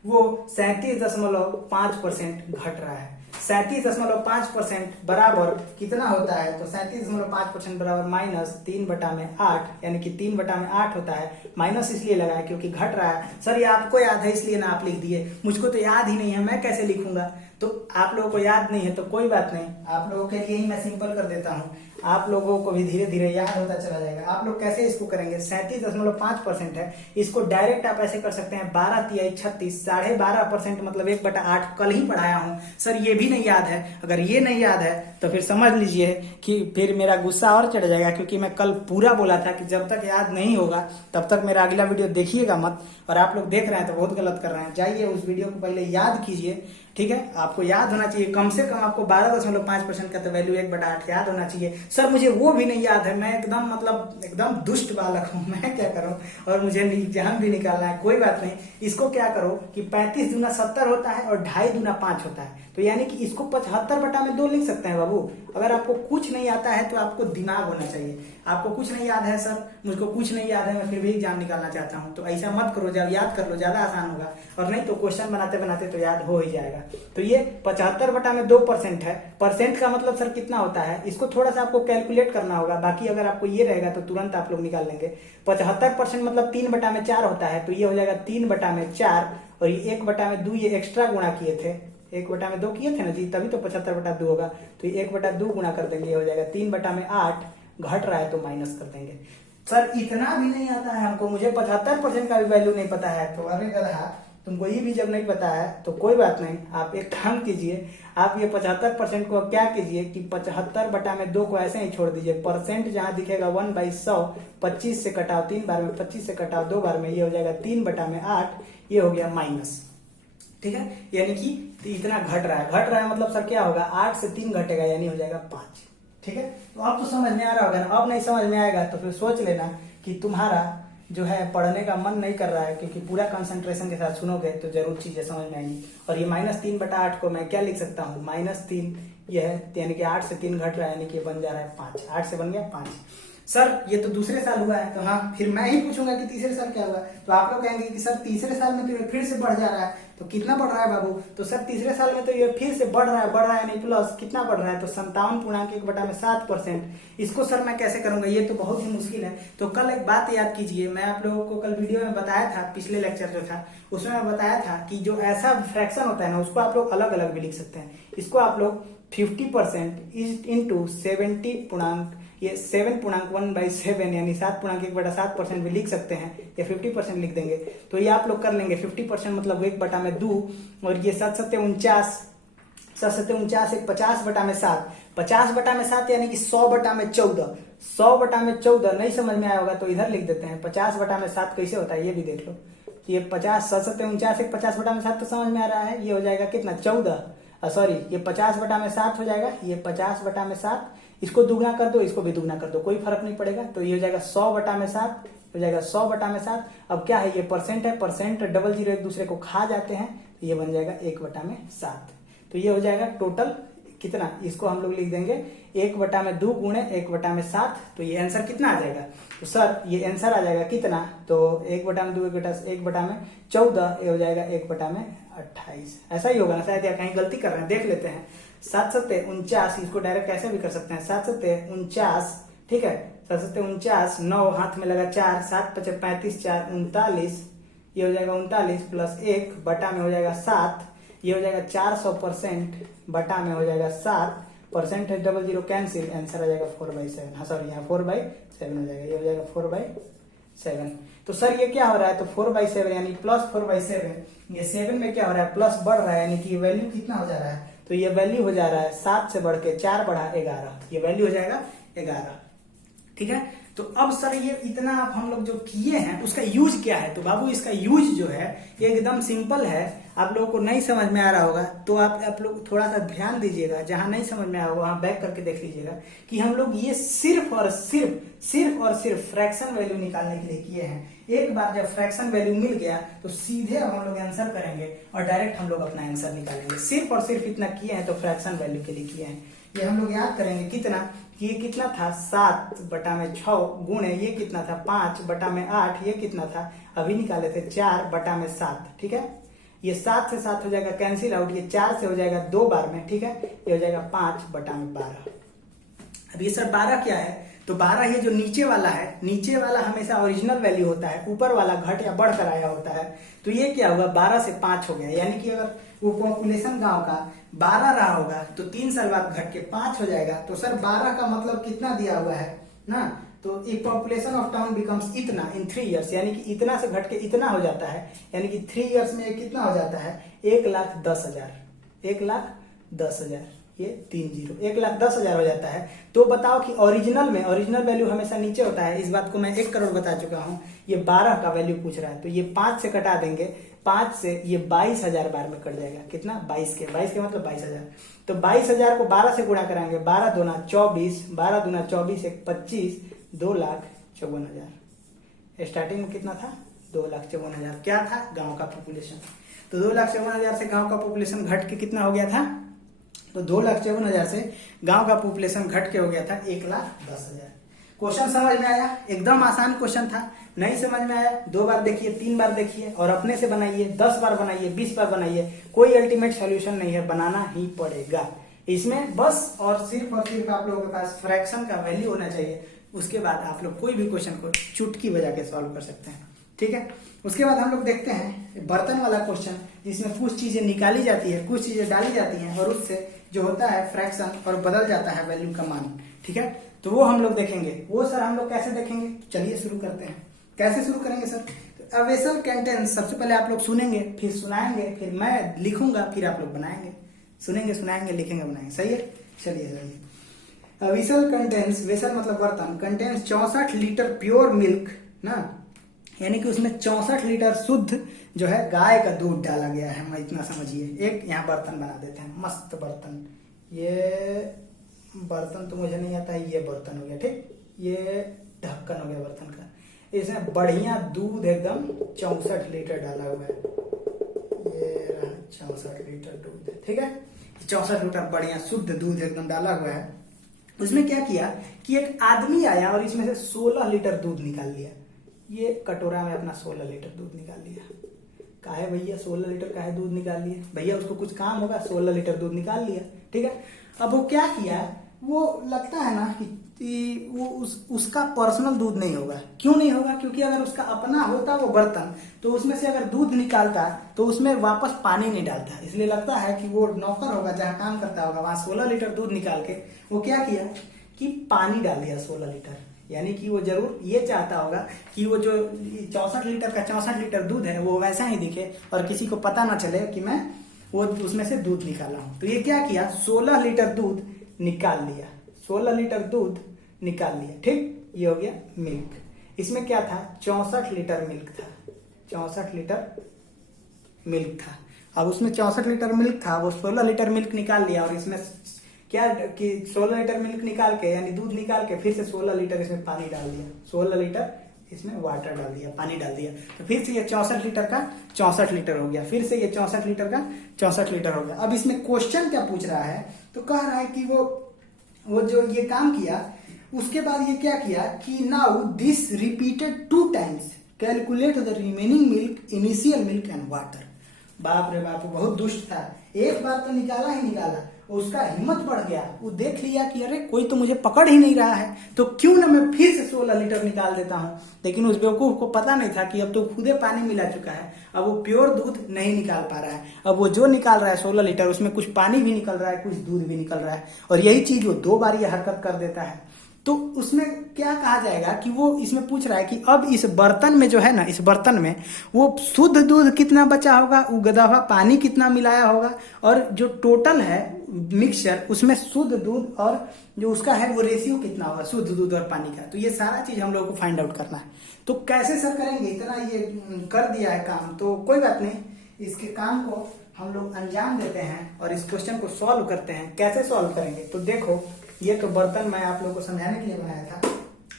वो 37.5% घट रहा है। 37.5% बराबर कितना होता है, तो 37.5% बराबर -3/8 यानी कि 3/8 होता है। माइनस इसलिए लगा है क्योंकि घट रहा है। सर ये आपको याद है इसलिए ना आप लिख दिए, मुझको तो याद ही नहीं है, मैं कैसे लिखूंगा। तो आप लोगों को याद नहीं है तो कोई बात नहीं, आप लोगों के लिए ही मैं सिंपल कर देता हूँ, आप लोगों को भी धीरे धीरे याद होता चला जाएगा। आप लोग कैसे इसको करेंगे, 37.5% है, इसको डायरेक्ट आप ऐसे कर सकते हैं 12 तिहाई 36, 12.5% मतलब 1/8 कल ही पढ़ाया हूँ। सर ये भी नहीं याद है, अगर ये नहीं याद है तो फिर समझ लीजिए कि फिर मेरा गुस्सा और चढ़ जाएगा, क्योंकि मैं कल पूरा बोला था कि जब तक याद नहीं होगा तब तक मेरा अगला वीडियो देखिएगा मत। और आप लोग देख रहे हैं तो बहुत गलत कर रहे हैं, जाइए उस वीडियो को पहले याद कीजिए, ठीक है। आपको याद होना चाहिए, कम से कम आपको 12.5% का तो वैल्यू 1/8 याद होना चाहिए। सर मुझे वो भी नहीं याद है, मैं एकदम मतलब एकदम दुष्ट बालक हूँ, मैं क्या करूँ, और मुझे एग्जाम भी निकालना है। कोई बात नहीं, इसको क्या करो कि 35 दूना 70 होता है और 2.5 दूना 5 होता है, तो यानी कि इसको 75/2 लिख सकते हैं बाबू। अगर आपको कुछ नहीं आता है तो आपको दिमाग होना चाहिए। आपको कुछ नहीं याद है सर, मुझको कुछ नहीं याद है, मैं फिर भी एग्जाम निकालना चाहता हूँ, तो ऐसा मत करो, जब याद कर लो ज्यादा आसान होगा, और नहीं तो क्वेश्चन बनाते बनाते तो याद हो ही जाएगा। तो ये 75/2% है। परसेंट का मतलब सर कितना होता है, इसको थोड़ा सा आपको कैलकुलेट करना होगा, बाकी अगर आपको ये रहेगा तो तुरंत आप लोग निकाल लेंगे। 75% मतलब 3/4 होता है, तो ये हो जाएगा 3/4, और ये 1/2 ये एक्स्ट्रा गुणा किए थे, 1/2 किए थे ना जी, तभी तो 75/2 होगा। तो ये 1/2 गुणा कर देंगे, ये हो जाएगा 3/8, घट रहा है तो माइनस कर देंगे। सर इतना भी नहीं आता है हमको, मुझे 75% का भी वैल्यू नहीं पता है। तो अरे गधा, तुमको ये भी जब नहीं पता है तो कोई बात नहीं, आप एक काम कीजिए, आप ये 75% को क्या कीजिए कि 75/2 को ऐसे ही छोड़ दीजिए। परसेंट जहां दिखेगा 1/100, 25 से कटाओ 3 बार में, 25 से कटाओ 2 बार में, ये हो जाएगा 3/8, ये हो गया माइनस, ठीक है। यानी कि इतना घट रहा है मतलब सर क्या होगा, 8 से 3 घटेगा यानी हो जाएगा 5, ठीक है। तो अब तो समझ में आ रहा होगा ना, अब नहीं समझ में आएगा तो फिर सोच लेना कि तुम्हारा जो है पढ़ने का मन नहीं कर रहा है, क्योंकि पूरा कंसंट्रेशन के साथ सुनोगे तो जरूर चीजें समझ में आएंगी। और ये -3/8 को मैं क्या लिख सकता हूँ, -3 ये है, यानी कि 8 से 3 घट रहा है, यानी कि बन जा रहा है 5। 8 से बन गया 5। सर ये तो दूसरे साल हुआ है, तो हाँ फिर मैं ही पूछूंगा कि तीसरे साल क्या हुआ। तो आप लोग कहेंगे कि सर तीसरे साल में तो ये फिर से बढ़ जा रहा है, तो कितना बढ़ रहा है बाबू? तो सर तीसरे साल में तो ये फिर से बढ़ रहा है नहीं, प्लस कितना बढ़ रहा है, तो 57.1/7%। इसको सर मैं कैसे करूंगा, ये तो बहुत ही मुश्किल है। तो कल एक बात याद कीजिए, मैं आप लोगों को कल वीडियो में बताया था, पिछले लेक्चर जो था उसमें मैं बताया था कि जो ऐसा फ्रैक्शन होता है ना, उसको आप लोग अलग अलग भी लिख सकते हैं। इसको आप लोग 50% इंटू 7.1/7 यानी 7.1/7% भी लिख सकते हैं, या 50% लिख देंगे। तो ये आप लोग कर लेंगे। 50% मतलब 1/2, और ये 7×7 = 49, 50/7, 50/7 यानी कि 100/14। 100/14 नहीं समझ में आया होगा तो इधर लिख देते हैं। 50/7 कैसे होता है ये भी देख लो। ये 50, 7×7 = 50/7 तो समझ में आ रहा है। ये हो जाएगा कितना, 14, सॉरी ये 50/7 हो जाएगा। ये 50/7, इसको दुगना कर दो, इसको भी दुगना कर दो, कोई फर्क नहीं पड़ेगा। तो ये हो जाएगा 100/7, हो जाएगा 100/7। अब क्या है, ये परसेंट है, परसेंट डबल जीरो एक दूसरे को खा जाते हैं, तो ये बन जाएगा 1/7। तो ये हो जाएगा टोटल कितना, इसको हम लोग लिख देंगे 1/2 गुणे 1/7। तो ये आंसर कितना आ जाएगा, तो सर ये आंसर आ जाएगा कितना, तो 1/2 1/14, ये हो जाएगा 1/28। ऐसा ही होगा ना, शायद या कहीं गलती कर रहे हैं, देख लेते हैं। 7×7 = 49, इसको डायरेक्ट ऐसे भी कर सकते हैं, 7×7 = 49, ठीक है। 7×7 = 49, 9 हाथ में लगा 4, 7×5 = 35, 4 39, ये हो जाएगा 39 प्लस 1 बटा में हो जाएगा 7, ये हो जाएगा 400%, बटा में हो जाएगा 7, percentage double zero cancel, answer आ जाएगा 4/7। हाँ सॉरी, यहाँ 4/7 हो जाएगा, ये हो जाएगा 4/7। तो सर ये क्या हो रहा है, तो 4/7 यानी प्लस 4/7, ये 7 में क्या हो रहा है, प्लस बढ़ रहा है, यानी कि वैल्यू कितना हो जा रहा है, तो ये वैल्यू हो जा रहा है 7 से बढ़ के 4 बढ़ा 11, ये वैल्यू हो जाएगा 11, ठीक है। तो अब सर ये इतना आप हम लोग जो किए हैं उसका यूज क्या है, तो बाबू इसका यूज जो है ये एकदम सिंपल है। आप लोगों को नहीं समझ में आ रहा होगा तो आप लोग थोड़ा सा ध्यान दीजिएगा, जहां नहीं समझ में आया होगा वहां बैक करके देख लीजिएगा कि हम लोग ये सिर्फ और सिर्फ फ्रैक्शन वैल्यू निकालने के लिए किए हैं। एक बार जब फ्रैक्शन वैल्यू मिल गया तो सीधे अब हम लोग आंसर करेंगे और डायरेक्ट हम लोग अपना आंसर निकालेंगे। सिर्फ और सिर्फ इतना किए हैं तो फ्रैक्शन वैल्यू के लिए किए हैं। ये हम लोग याद करेंगे कितना, कि ये कितना था 7/6 गुणे ये कितना था 5/8, ये कितना था अभी निकाले थे 4/7, ठीक है। ये 7 से 7 हो जाएगा कैंसिल आउट, ये 4 से हो जाएगा 2 बार में, ठीक है। ये हो जाएगा 5/12। अब ये सर 12 क्या है, तो 12 ये जो नीचे वाला है, नीचे वाला हमेशा ओरिजिनल वैल्यू होता है, ऊपर वाला घट या बढ़ कर आया होता है। तो ये क्या हुआ, 12 से 5 हो गया, यानी कि अगर वो पॉपुलेशन गांव का 12 रहा होगा तो 3 साल बाद घट के 5 हो जाएगा। तो सर 12 का मतलब कितना दिया हुआ है ना, तो ए पॉपुलेशन ऑफ टाउन बिकम्स इतना इन 3 years, यानी कि इतना से घट के इतना हो जाता है, यानी कि 3 years में कितना हो जाता है 1,10,000, 1,10,000, ये 3 0, 1,10,000 हो जाता है। तो बताओ कि ओरिजिनल में ओरिजिनल वैल्यू हमेशा नीचे होता है, इस बात को मैं 1 करोड़ बता चुका हूँ। ये 12 का वैल्यू पूछ रहा है, तो ये 5 से कटा देंगे, 5 से ये 22,000 बार में कट जाएगा, कितना 22 के मतलब 22,000। तो 22,000 को 12 से गुणा कराएंगे, 12 दूना 24, 12 दूना 24 1 25, 2,54,000। स्टार्टिंग में कितना था 2,54,000, क्या था गांव का पॉपुलेशन। तो 2,54,000 से गांव का पॉपुलेशन घट के कितना हो गया था, तो 2,54,000 से गांव का पॉपुलेशन घट के हो गया था 1,10,000। क्वेश्चन समझ में आया, एकदम आसान क्वेश्चन था। नहीं समझ में आया 2 बार देखिए, 3 बार देखिए और अपने से बनाइए, 10 बार बनाइए, 20 बार बनाइए, कोई अल्टीमेट सॉल्यूशन नहीं है, बनाना ही पड़ेगा। इसमें बस और सिर्फ आप लोगों के पास फ्रैक्शन का वैल्यू होना चाहिए, उसके बाद आप लोग कोई भी क्वेश्चन को चुटकी बजा के सॉल्व कर सकते हैं, ठीक है। उसके बाद हम लोग देखते हैं बर्तन वाला क्वेश्चन, जिसमें कुछ चीजें निकाली जाती है, कुछ चीजें डाली जाती हैं और उससे जो होता है फ्रैक्शन और बदल जाता है वैल्यू का मान, ठीक है। तो वो हम लोग देखेंगे। वो सर हम लोग कैसे देखेंगे, चलिए शुरू करते हैं। कैसे शुरू करेंगे सर, तो अ वेसल कंटेन्स, सबसे पहले आप लोग सुनेंगे, फिर सुनाएंगे, फिर मैं लिखूंगा, फिर आप लोग बनाएंगे। सुनेंगे, सुनाएंगे, लिखेंगे, बनाएंगे, सही है। चलिए सही। वेसल कंटेन्स, वेसल मतलब बर्तन, कंटेन्स 64 लीटर प्योर मिल्क ना, यानी कि उसमें 64 लीटर शुद्ध जो है गाय का दूध डाला गया है। मैं इतना समझिए। एक यहाँ बर्तन बना देते हैं, मस्त बर्तन। ये बर्तन तो मुझे नहीं आता है, ये बर्तन हो गया, ठीक। ये ढक्कन हो गया बर्तन का। इसमें बढ़िया दूध एकदम 64 लीटर डाला हुआ है। ये रहा 64 लीटर दूध, ठीक है, 64 लीटर बढ़िया शुद्ध दूध एकदम डाला हुआ है। उसमें क्या किया कि एक आदमी आया और इसमें से 16 लीटर दूध निकाल लिया। ये कटोरा में अपना 16 लीटर दूध निकाल लिया। काहे भैया 16 लीटर काहे दूध निकाल लिया? भैया उसको कुछ काम होगा, 16 लीटर दूध निकाल लिया, ठीक है। अब वो क्या किया, वो लगता है ना कि वो उसका पर्सनल दूध नहीं होगा। क्यों नहीं होगा? क्योंकि अगर उसका अपना होता वो बर्तन, तो उसमें से अगर दूध निकालता तो उसमें वापस पानी नहीं डालता। इसलिए लगता है कि वो नौकर होगा, जहाँ काम करता होगा, वहां 16 लीटर दूध निकाल के वो क्या किया कि पानी डाल दिया 16 लीटर। यानी कि वो जरूर ये चाहता होगा कि वो जो 64 लीटर का 64 लीटर दूध है वो वैसा ही दिखे और किसी को पता ना चले कि मैं वो उसमें से दूध निकाला हूं। तो ये क्या किया, 16 लीटर दूध निकाल लिया, 16 लीटर दूध निकाल लिया, ठीक। ये हो गया मिल्क। इसमें क्या था, 64 लीटर मिल्क था, 64 लीटर मिल्क था। अब उसमें 64 लीटर मिल्क था, वो 16 लीटर मिल्क निकाल लिया और इसमें क्या कि 16 लीटर मिल्क निकाल के यानी दूध निकाल के फिर से 16 लीटर इसमें पानी डाल दिया, 16 लीटर इसमें वाटर डाल दिया, पानी डाल दिया। तो फिर से ये 64 लीटर का 64 लीटर हो गया, फिर से ये 64 लीटर का 64 लीटर हो गया। अब इसमें क्वेश्चन क्या पूछ रहा है, तो कह रहा है कि वो जो ये काम किया उसके बाद ये क्या किया कि now this repeated 2 times, calculate the remaining milk, initial milk and water. बाप रे बाप, बहुत दुष्ट था। एक बार तो निकाला ही निकाला, उसका हिम्मत बढ़ गया, वो देख लिया कि अरे कोई तो मुझे पकड़ ही नहीं रहा है, तो क्यों ना मैं फिर से 16 लीटर निकाल देता हूं। लेकिन उस बेवकूफ को पता नहीं था कि अब तो खुदे पानी मिला चुका है, अब वो प्योर दूध नहीं निकाल पा रहा है। अब वो जो निकाल रहा है 16 लीटर, उसमें कुछ पानी भी निकल रहा है, कुछ दूध भी निकल रहा है, और यही चीज वो 2 बार ये हरकत कर देता है। तो उसमें क्या कहा जाएगा कि वो इसमें पूछ रहा है कि अब इस बर्तन में जो है ना, इस बर्तन में वो शुद्ध दूध कितना बचा होगा, उगदा हुआ पानी कितना मिलाया होगा, और जो टोटल है मिक्सचर उसमें शुद्ध दूध और जो उसका है वो रेशियो कितना होगा शुद्ध दूध और पानी का। तो ये सारा चीज हम लोग को फाइंड आउट करना है। तो कैसे सर करेंगे, इतना ये कर दिया है काम, तो कोई बात नहीं, इसके काम को हम लोग अंजाम देते हैं और इस क्वेश्चन को सॉल्व करते हैं। कैसे सॉल्व करेंगे, तो देखो ये तो बर्तन मैं आप लोगों को समझाने के लिए बनाया था।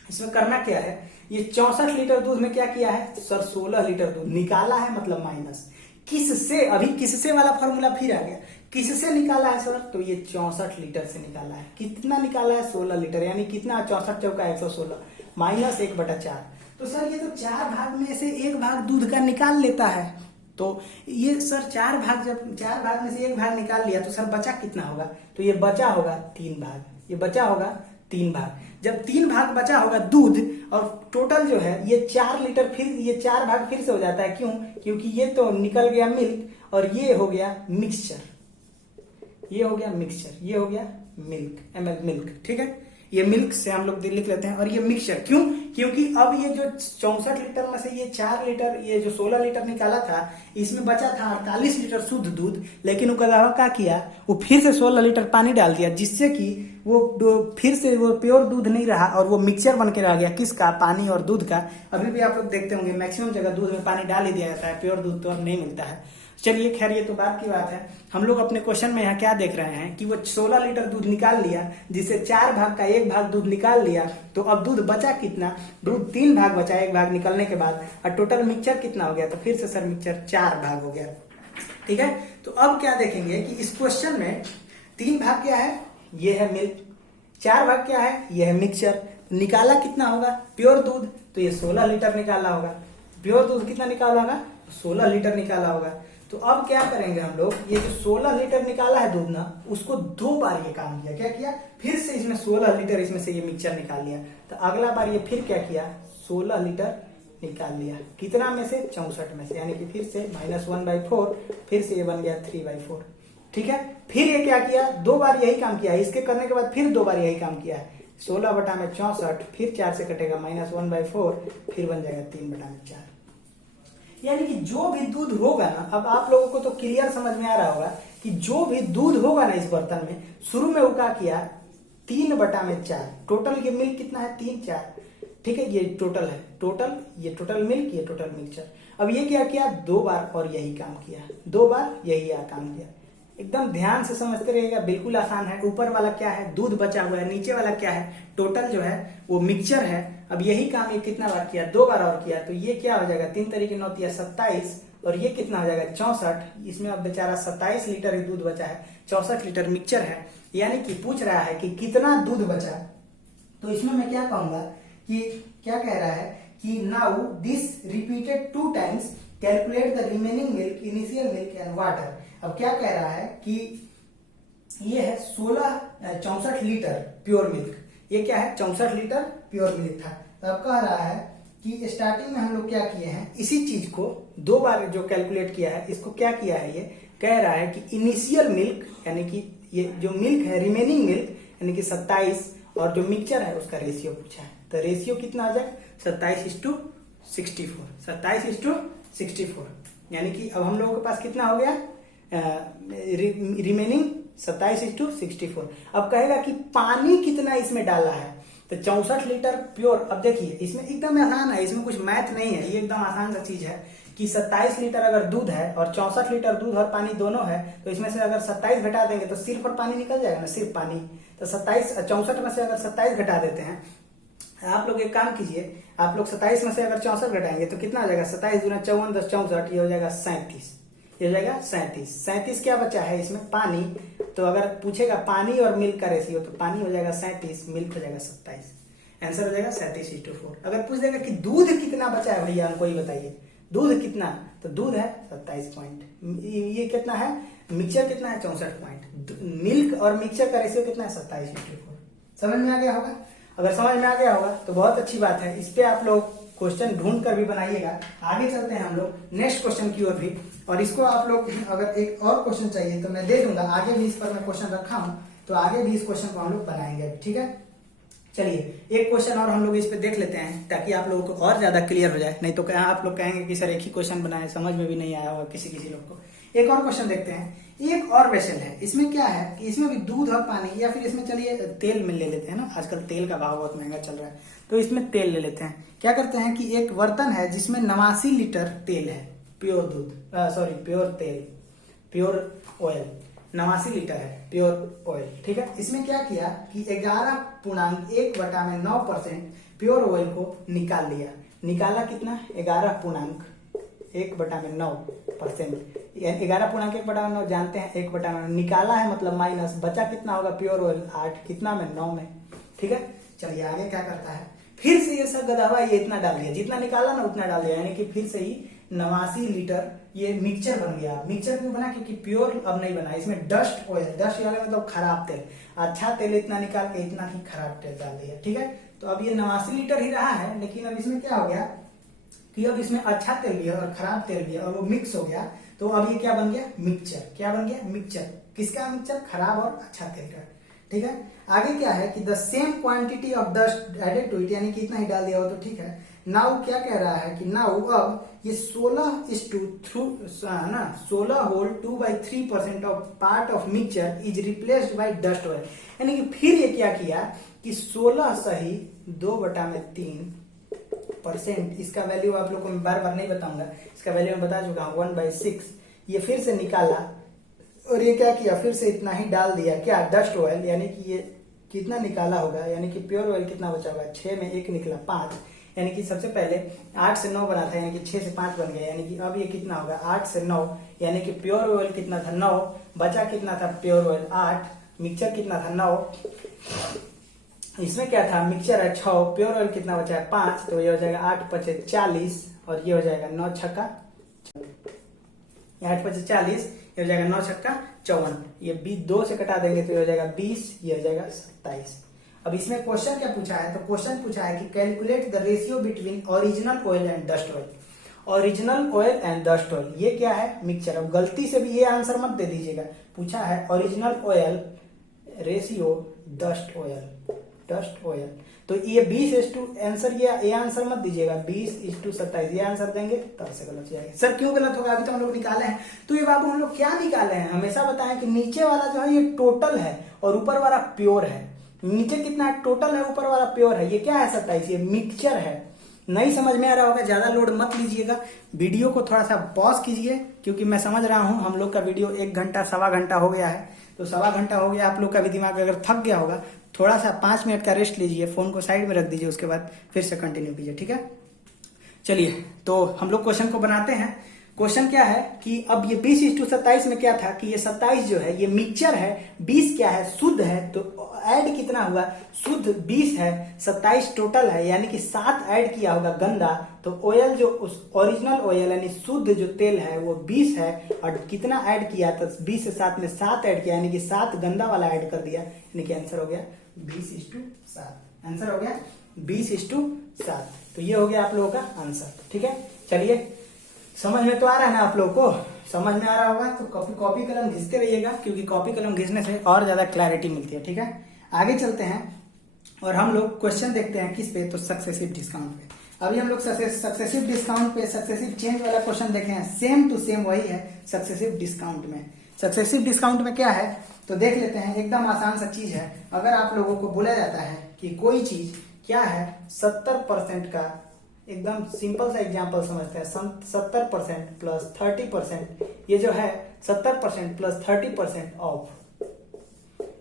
इसमें करना क्या है, ये 64 लीटर दूध में क्या किया है सर, 16 लीटर दूध निकाला है, मतलब माइनस किससे, अभी किससे वाला फॉर्मूला फिर आ गया, किससे निकाला है सर, तो ये 64 लीटर से निकाला है। कितना निकाला है, 16 लीटर, यानी कितना, 64 चौका 116 माइनस 1/4। तो सर ये तो 4 भाग में से 1 भाग दूध का निकाल लेता है। तो ये सर 4 भाग, जब 4 भाग में से 1 भाग निकाल लिया तो सर बचा कितना होगा, तो ये बचा होगा 3 भाग, ये बचा होगा 3 भाग। जब 3 भाग बचा होगा दूध, और टोटल जो है ये 4 लीटर, फिर ये 4 भाग फिर से हो जाता है, क्यों, क्योंकि ये तो निकल गया मिल्क और ये हो गया मिक्सचर, ये हो गया मिक्सचर, ये हो गया मिल्क, मिल्क, ठीक है। ये मिल्क से हम लोग लिख लेते हैं, और ये मिक्सचर क्यों, क्योंकि अब ये जो 64 लीटर में से ये 4 लीटर, ये जो 16 लीटर निकाला था, इसमें बचा था 48 लीटर शुद्ध दूध, लेकिन वो गधा क्या किया, वो फिर से 16 लीटर पानी डाल दिया, जिससे कि वो फिर से वो प्योर दूध नहीं रहा और वो मिक्सचर बन के रह गया, किसका, पानी और दूध का। अभी भी आप लोग देखते होंगे मैक्सिमम जगह दूध में पानी डाल ही दिया जाता है, प्योर दूध तो अब नहीं मिलता है। चलिए खैर ये तो बात की बात है। हम लोग अपने क्वेश्चन में यहाँ क्या देख रहे हैं कि वो 16 लीटर दूध निकाल लिया, जिसे 4 भाग का 1 भाग दूध निकाल लिया, तो अब दूध बचा कितना, दूध 3 भाग बचा 1 भाग निकलने के बाद, और टोटल मिक्सचर कितना हो गया, तो फिर से सर मिक्सचर 4 भाग हो गया, ठीक है। तो अब क्या देखेंगे कि इस क्वेश्चन में 3 भाग क्या है, ये है मिल्क, 4 भाग क्या है, ये है मिक्सचर, निकाला कितना होगा प्योर दूध, तो ये 16 लीटर निकाला होगा, प्योर दूध कितना निकाला होगा, 16 लीटर निकाला होगा। तो अब क्या करेंगे हम लोग, ये जो 16 लीटर निकाला है दूध ना, उसको 2 बार ये काम किया, क्या किया, फिर से इसमें 16 लीटर इसमें से ये मिक्सचर निकाल लिया, तो अगला बार ये फिर क्या किया, 16 लीटर निकाल लिया, कितना में से, 64 में से, यानी कि फिर से -1/4, फिर से ये बन गया 3/4, ठीक है। फिर ये क्या किया, 2 बार यही काम किया, इसके करने के बाद फिर 2 बार यही काम किया है, 16/64, फिर 4 से कटेगा -1/4, फिर बन जाएगा 3/4। यानी कि जो भी दूध होगा ना, अब आप लोगों को तो क्लियर समझ में आ रहा होगा कि जो भी दूध होगा ना इस बर्तन में, शुरू में वो क्या किया, 3/4, टोटल ये मिल्क कितना है, 3 4, ठीक है, ये टोटल है, टोटल ये टोटल मिल्क, ये टोटल मिक्सचर। अब ये क्या किया, 2 बार और यही काम किया, 2 बार यही काम किया, एकदम ध्यान से समझते रहिएगा, बिल्कुल आसान है। ऊपर वाला क्या है, दूध बचा हुआ है, नीचे वाला क्या है, टोटल जो है वो मिक्सचर है। अब यही काम ये कितना बार किया, 2 बार और किया, तो ये क्या हो जाएगा, 3 तरीके 9 या 27, और ये कितना हो जाएगा 64। इसमें अब बेचारा 27 लीटर ही दूध बचा है, 64 लीटर मिक्सचर है। यानी कि पूछ रहा है कि कितना दूध बचा। तो इसमें मैं क्या कहूंगा कि क्या कह रहा है कि now this repeated 2 times, calculate the remaining milk, initial milk and water. अब क्या कह रहा है कि ये है 64 लीटर प्योर मिल्क, ये क्या है 64 लीटर प्योर मिल्क था। तो अब कह रहा है कि स्टार्टिंग में हम लोग क्या किए हैं, इसी चीज को 2 बार जो कैलकुलेट किया है, इसको क्या किया है, ये कह रहा है कि इनिशियल मिल्क यानी कि ये जो मिल्क है, रिमेनिंग मिल्क यानी कि 27, और जो मिक्सचर है उसका रेशियो पूछा है। तो रेशियो कितना आ जाए 27:64, 27:64, यानी कि अब हम लोगों के पास कितना हो गया, रिमेनिंग 27:64। अब कहेगा कि पानी कितना इसमें डाला है, तो 64 लीटर प्योर। अब देखिए इसमें एकदम आसान है, इसमें कुछ मैथ नहीं है, ये एकदम आसान सा चीज है कि 27 लीटर अगर दूध है और 64 लीटर दूध और पानी दोनों है, तो इसमें से अगर 27 घटा देंगे तो सिर्फ और पानी निकल जाएगा ना, सिर्फ पानी। तो 64 में से अगर 27 घटा देते हैं, आप लोग एक काम कीजिए, आप लोग 27 में से अगर 64 घटाएंगे तो कितना हो जाएगा, 27 दूना 54 10 64, ये हो जाएगा 37, ये हो जाएगा 37। क्या बचा है इसमें, पानी। तो अगर पूछेगा पानी और मिल्क का रेशियो, तो पानी हो जाएगा 37, मिल्क हो जाएगा 27, आंसर हो जाएगा 37:4। अगर पूछ देगा कि दूध कितना बचा है भैया हमको ही बताइए, दूध कितना, तो दूध है 27 पॉइंट, ये कितना है, मिक्सचर कितना है 64 पॉइंट, मिल्क और मिक्सचर का रेशियो कितना है 27:4। समझ में आ गया होगा। अगर समझ में आ गया होगा तो बहुत अच्छी बात है, इस पे आप लोग क्वेश्चन ढूंढ कर भी बनाइएगा। आगे चलते हैं हम लोग नेक्स्ट क्वेश्चन की ओर भी, और इसको आप लोग अगर एक और क्वेश्चन चाहिए तो मैं दे दूंगा, आगे भी इस पर मैं क्वेश्चन रखा हूं, तो आगे भी इस क्वेश्चन को हम लोग बनाएंगे, ठीक है। चलिए एक क्वेश्चन और हम लोग इस पे देख लेते हैं, ताकि आप लोगों को और ज्यादा क्लियर हो जाए। नहीं तो क्या आप लोग कहेंगे कि सर एक ही क्वेश्चन बनाए, समझ में भी नहीं आया होगा किसी लोग को। एक और क्वेश्चन देखते हैं। एक और वेसल है, इसमें क्या है कि इसमें भी दूध और पानी, या फिर इसमें चलिए तेल में ले लेते हैं ना, आजकल तेल का भाव बहुत महंगा चल रहा है, तो इसमें तेल ले लेते हैं। क्या करते हैं कि एक बर्तन है जिसमें 89 लीटर तेल है, प्योर दूध, सॉरी प्योर तेल, प्योर ऑयल, 89 लीटर है प्योर ऑयल, ठीक है। इसमें क्या किया कि 11.1/9% प्योर ऑयल को निकाल लिया। निकाला कितना, 11.1/9%, 11.1/9 जानते हैं, 1/9 निकाला है मतलब माइनस, बचा कितना होगा प्योर ऑयल 8, कितना में 9 में, ठीक है। चलिए आगे क्या करता है, फिर से ये सब गधा हुआ, ये इतना डाल दिया, जितना निकाला ना उतना डाल दिया, यानी कि फिर से ही 89 लीटर ये मिक्सचर बन गया। मिक्सचर क्यों बना, क्योंकि प्योर अब नहीं बना, इसमें डस्ट ऑयल, डस्ट ऑयल मतलब खराब तेल, अच्छा तेल इतना निकाल के इतना ही खराब तेल डाल दिया, ठीक है। तो अब ये 89 लीटर ही रहा है, लेकिन अब इसमें क्या हो गया कि अब इसमें अच्छा तेल भी है और खराब तेल भी है, और वो मिक्स हो गया, तो अब ये क्या बन गया, मिक्सचर। क्या बन गया, मिक्सचर। किसका मिक्सचर, खराब और अच्छा तेल का, ठीक है। आगे क्या है कि the same quantity of dust added to it, यानी कि इतना ही डाल दिया हो तो ठीक है। नाउ क्या कह रहा है कि नाउ अब ये 16 whole 2/3% of part of mixture is replaced by dust oil, यानी कि फिर ये क्या किया कि 16 सही 2/3%, इसका वैल्यू आप लोग को मैं बार बार नहीं बताऊंगा, इसका वैल्यू मैं बता चुका हूं 1/6, ये फिर से निकाला, और ये क्या किया, फिर से इतना ही डाल दिया, क्या, डस्ट ऑयल, यानी कि ये कितना निकाला होगा, यानी कि प्योर ऑयल कितना बचा होगा, 6 में 1 निकला 5, यानी कि सबसे पहले 8 से 9 बना था, यानी कि 6 से 5 बन गया, यानी कि अब ये कितना होगा 8 से 9, यानी कि प्योर ऑयल कितना था 9, बचा कितना था प्योर ऑयल 8, मिक्सचर कितना था 9, इसमें क्या था, मिक्सचर है 6, प्योर ऑयल कितना बचा है 5, तो ये हो जाएगा 8 × 5 = 40, और ये हो जाएगा 9 × 6 = 8 × 5 = 40, ये हो जाएगा 9 × 6 = 54, ये 2 से कटा देंगे तो ये हो जाएगा 20, ये हो जाएगा 27। अब इसमें क्वेश्चन क्या पूछा है, तो क्वेश्चन पूछा है कि calculate the ratio between original oil and dust oil. Original oil and dust oil, ये क्या है, मिक्सचर। अब गलती से भी ये आंसर मत दे दीजिएगा, पूछा है original oil ratio dust oil, dust oil, तो ये 20 आंसर, ये आंसर मत दीजिएगा, 20:27 ये आंसर देंगे तब से गलत हो जाएगा। सर क्यों गलत होगा, अभी तो हम लोग निकाले हैं। तो ये बाबू हम लोग क्या निकाले हैं, हमेशा बताएं कि नीचे वाला जो है ये टोटल है और ऊपर वाला प्योर है। नीचे कितना है, टोटल है, ऊपर वाला प्योर है, ये क्या है 27, ये मिक्सचर है, नहीं समझ में आ रहा होगा, ज्यादा लोड मत लीजिएगा, वीडियो को थोड़ा सा पॉज कीजिए, क्योंकि मैं समझ रहा हूं हम लोग का वीडियो 1 घंटा 1.25 घंटा हो गया है, तो 1.25 घंटा हो गया, आप लोग का भी दिमाग अगर थक गया होगा, थोड़ा सा 5 मिनट का रेस्ट लीजिए, फोन को साइड में रख दीजिए, उसके बाद फिर से कंटिन्यू कीजिए, ठीक है। चलिए तो हम लोग क्वेश्चन को बनाते हैं। क्वेश्चन क्या है कि अब ये 20:27 में क्या था कि ये 27 जो है ये मिक्सचर है, 20 क्या है शुद्ध है, तो ऐड कितना हुआ, शुद्ध 20 है, 27 टोटल है, यानी कि 7 ऐड किया होगा गंदा, तो ऑयल जो उस ओरिजिनल ऑयल यानी शुद्ध जो तेल है वो 20 है, और कितना ऐड किया, तो 20 से 7 में 7 ऐड किया, यानी कि 7 गंदा वाला ऐड कर दिया, यानी कि आंसर हो गया 20:7। आंसर हो गया 20:7। तो ये हो गया आप लोगों का आंसर, ठीक है। चलिए समझ में तो आ रहा है ना आप लोगों को, समझ में आ रहा होगा तो कॉपी कलम घिसते रहिएगा, क्योंकि कॉपी कलम घिसने से और ज्यादा क्लैरिटी मिलती है, ठीक है। आगे चलते हैं और हम लोग क्वेश्चन देखते हैं किस पे, तो सक्सेसिव डिस्काउंट पे। अभी हम लोग सक्सेसिव डिस्काउंट पे सक्सेसिव चेंज वाला क्वेश्चन देखे हैं, सेम टू सेम वही है सक्सेसिव डिस्काउंट में। सक्सेसिव डिस्काउंट में क्या है तो देख लेते हैं, एकदम आसान सा चीज है। अगर आप लोगों को बोला जाता है कि कोई चीज क्या है 70% का, एकदम सिंपल सा एग्जांपल समझते हैं, 70% प्लस 30%, ये जो है 70% प्लस 30% ऑफ,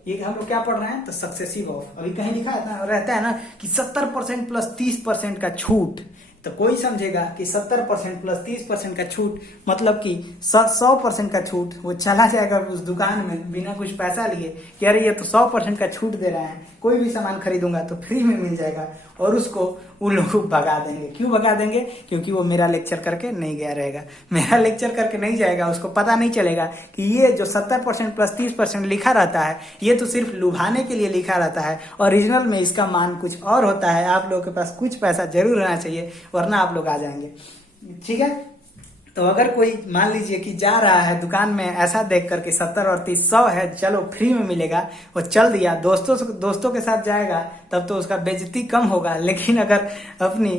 ये हम लोग क्या पढ़ रहे हैं तो सक्सेसिव ऑफ। अभी कहीं लिखा रहता है ना कि 70% प्लस 30% का छूट, तो कोई समझेगा कि 70% प्लस 30% का छूट मतलब कि 100% का छूट, वो चला जाएगा उस दुकान में बिना कुछ पैसा लिए कि अरे ये तो 100% का छूट दे रहा है, कोई भी सामान खरीदूंगा तो फ्री में मिल जाएगा, और उसको उन लोग भगा देंगे। क्यों भगा देंगे? क्योंकि वो मेरा लेक्चर करके नहीं गया रहेगा, मेरा लेक्चर करके नहीं जाएगा, उसको पता नहीं चलेगा कि ये जो 70% प्लस 30% लिखा रहता है ये तो सिर्फ लुभाने के लिए लिखा रहता है, ओरिजिनल में इसका मान कुछ और होता है। आप लोगों के पास कुछ पैसा जरूर रहना चाहिए, वरना आप लोग आ जाएंगे, ठीक है। तो अगर कोई मान लीजिए कि जा रहा है दुकान में ऐसा देख करके 70 और 30 100 है, चलो फ्री में मिलेगा, वो चल दिया, दोस्तों के साथ जाएगा तब तो उसका बेइज्जती कम होगा, लेकिन अगर अपनी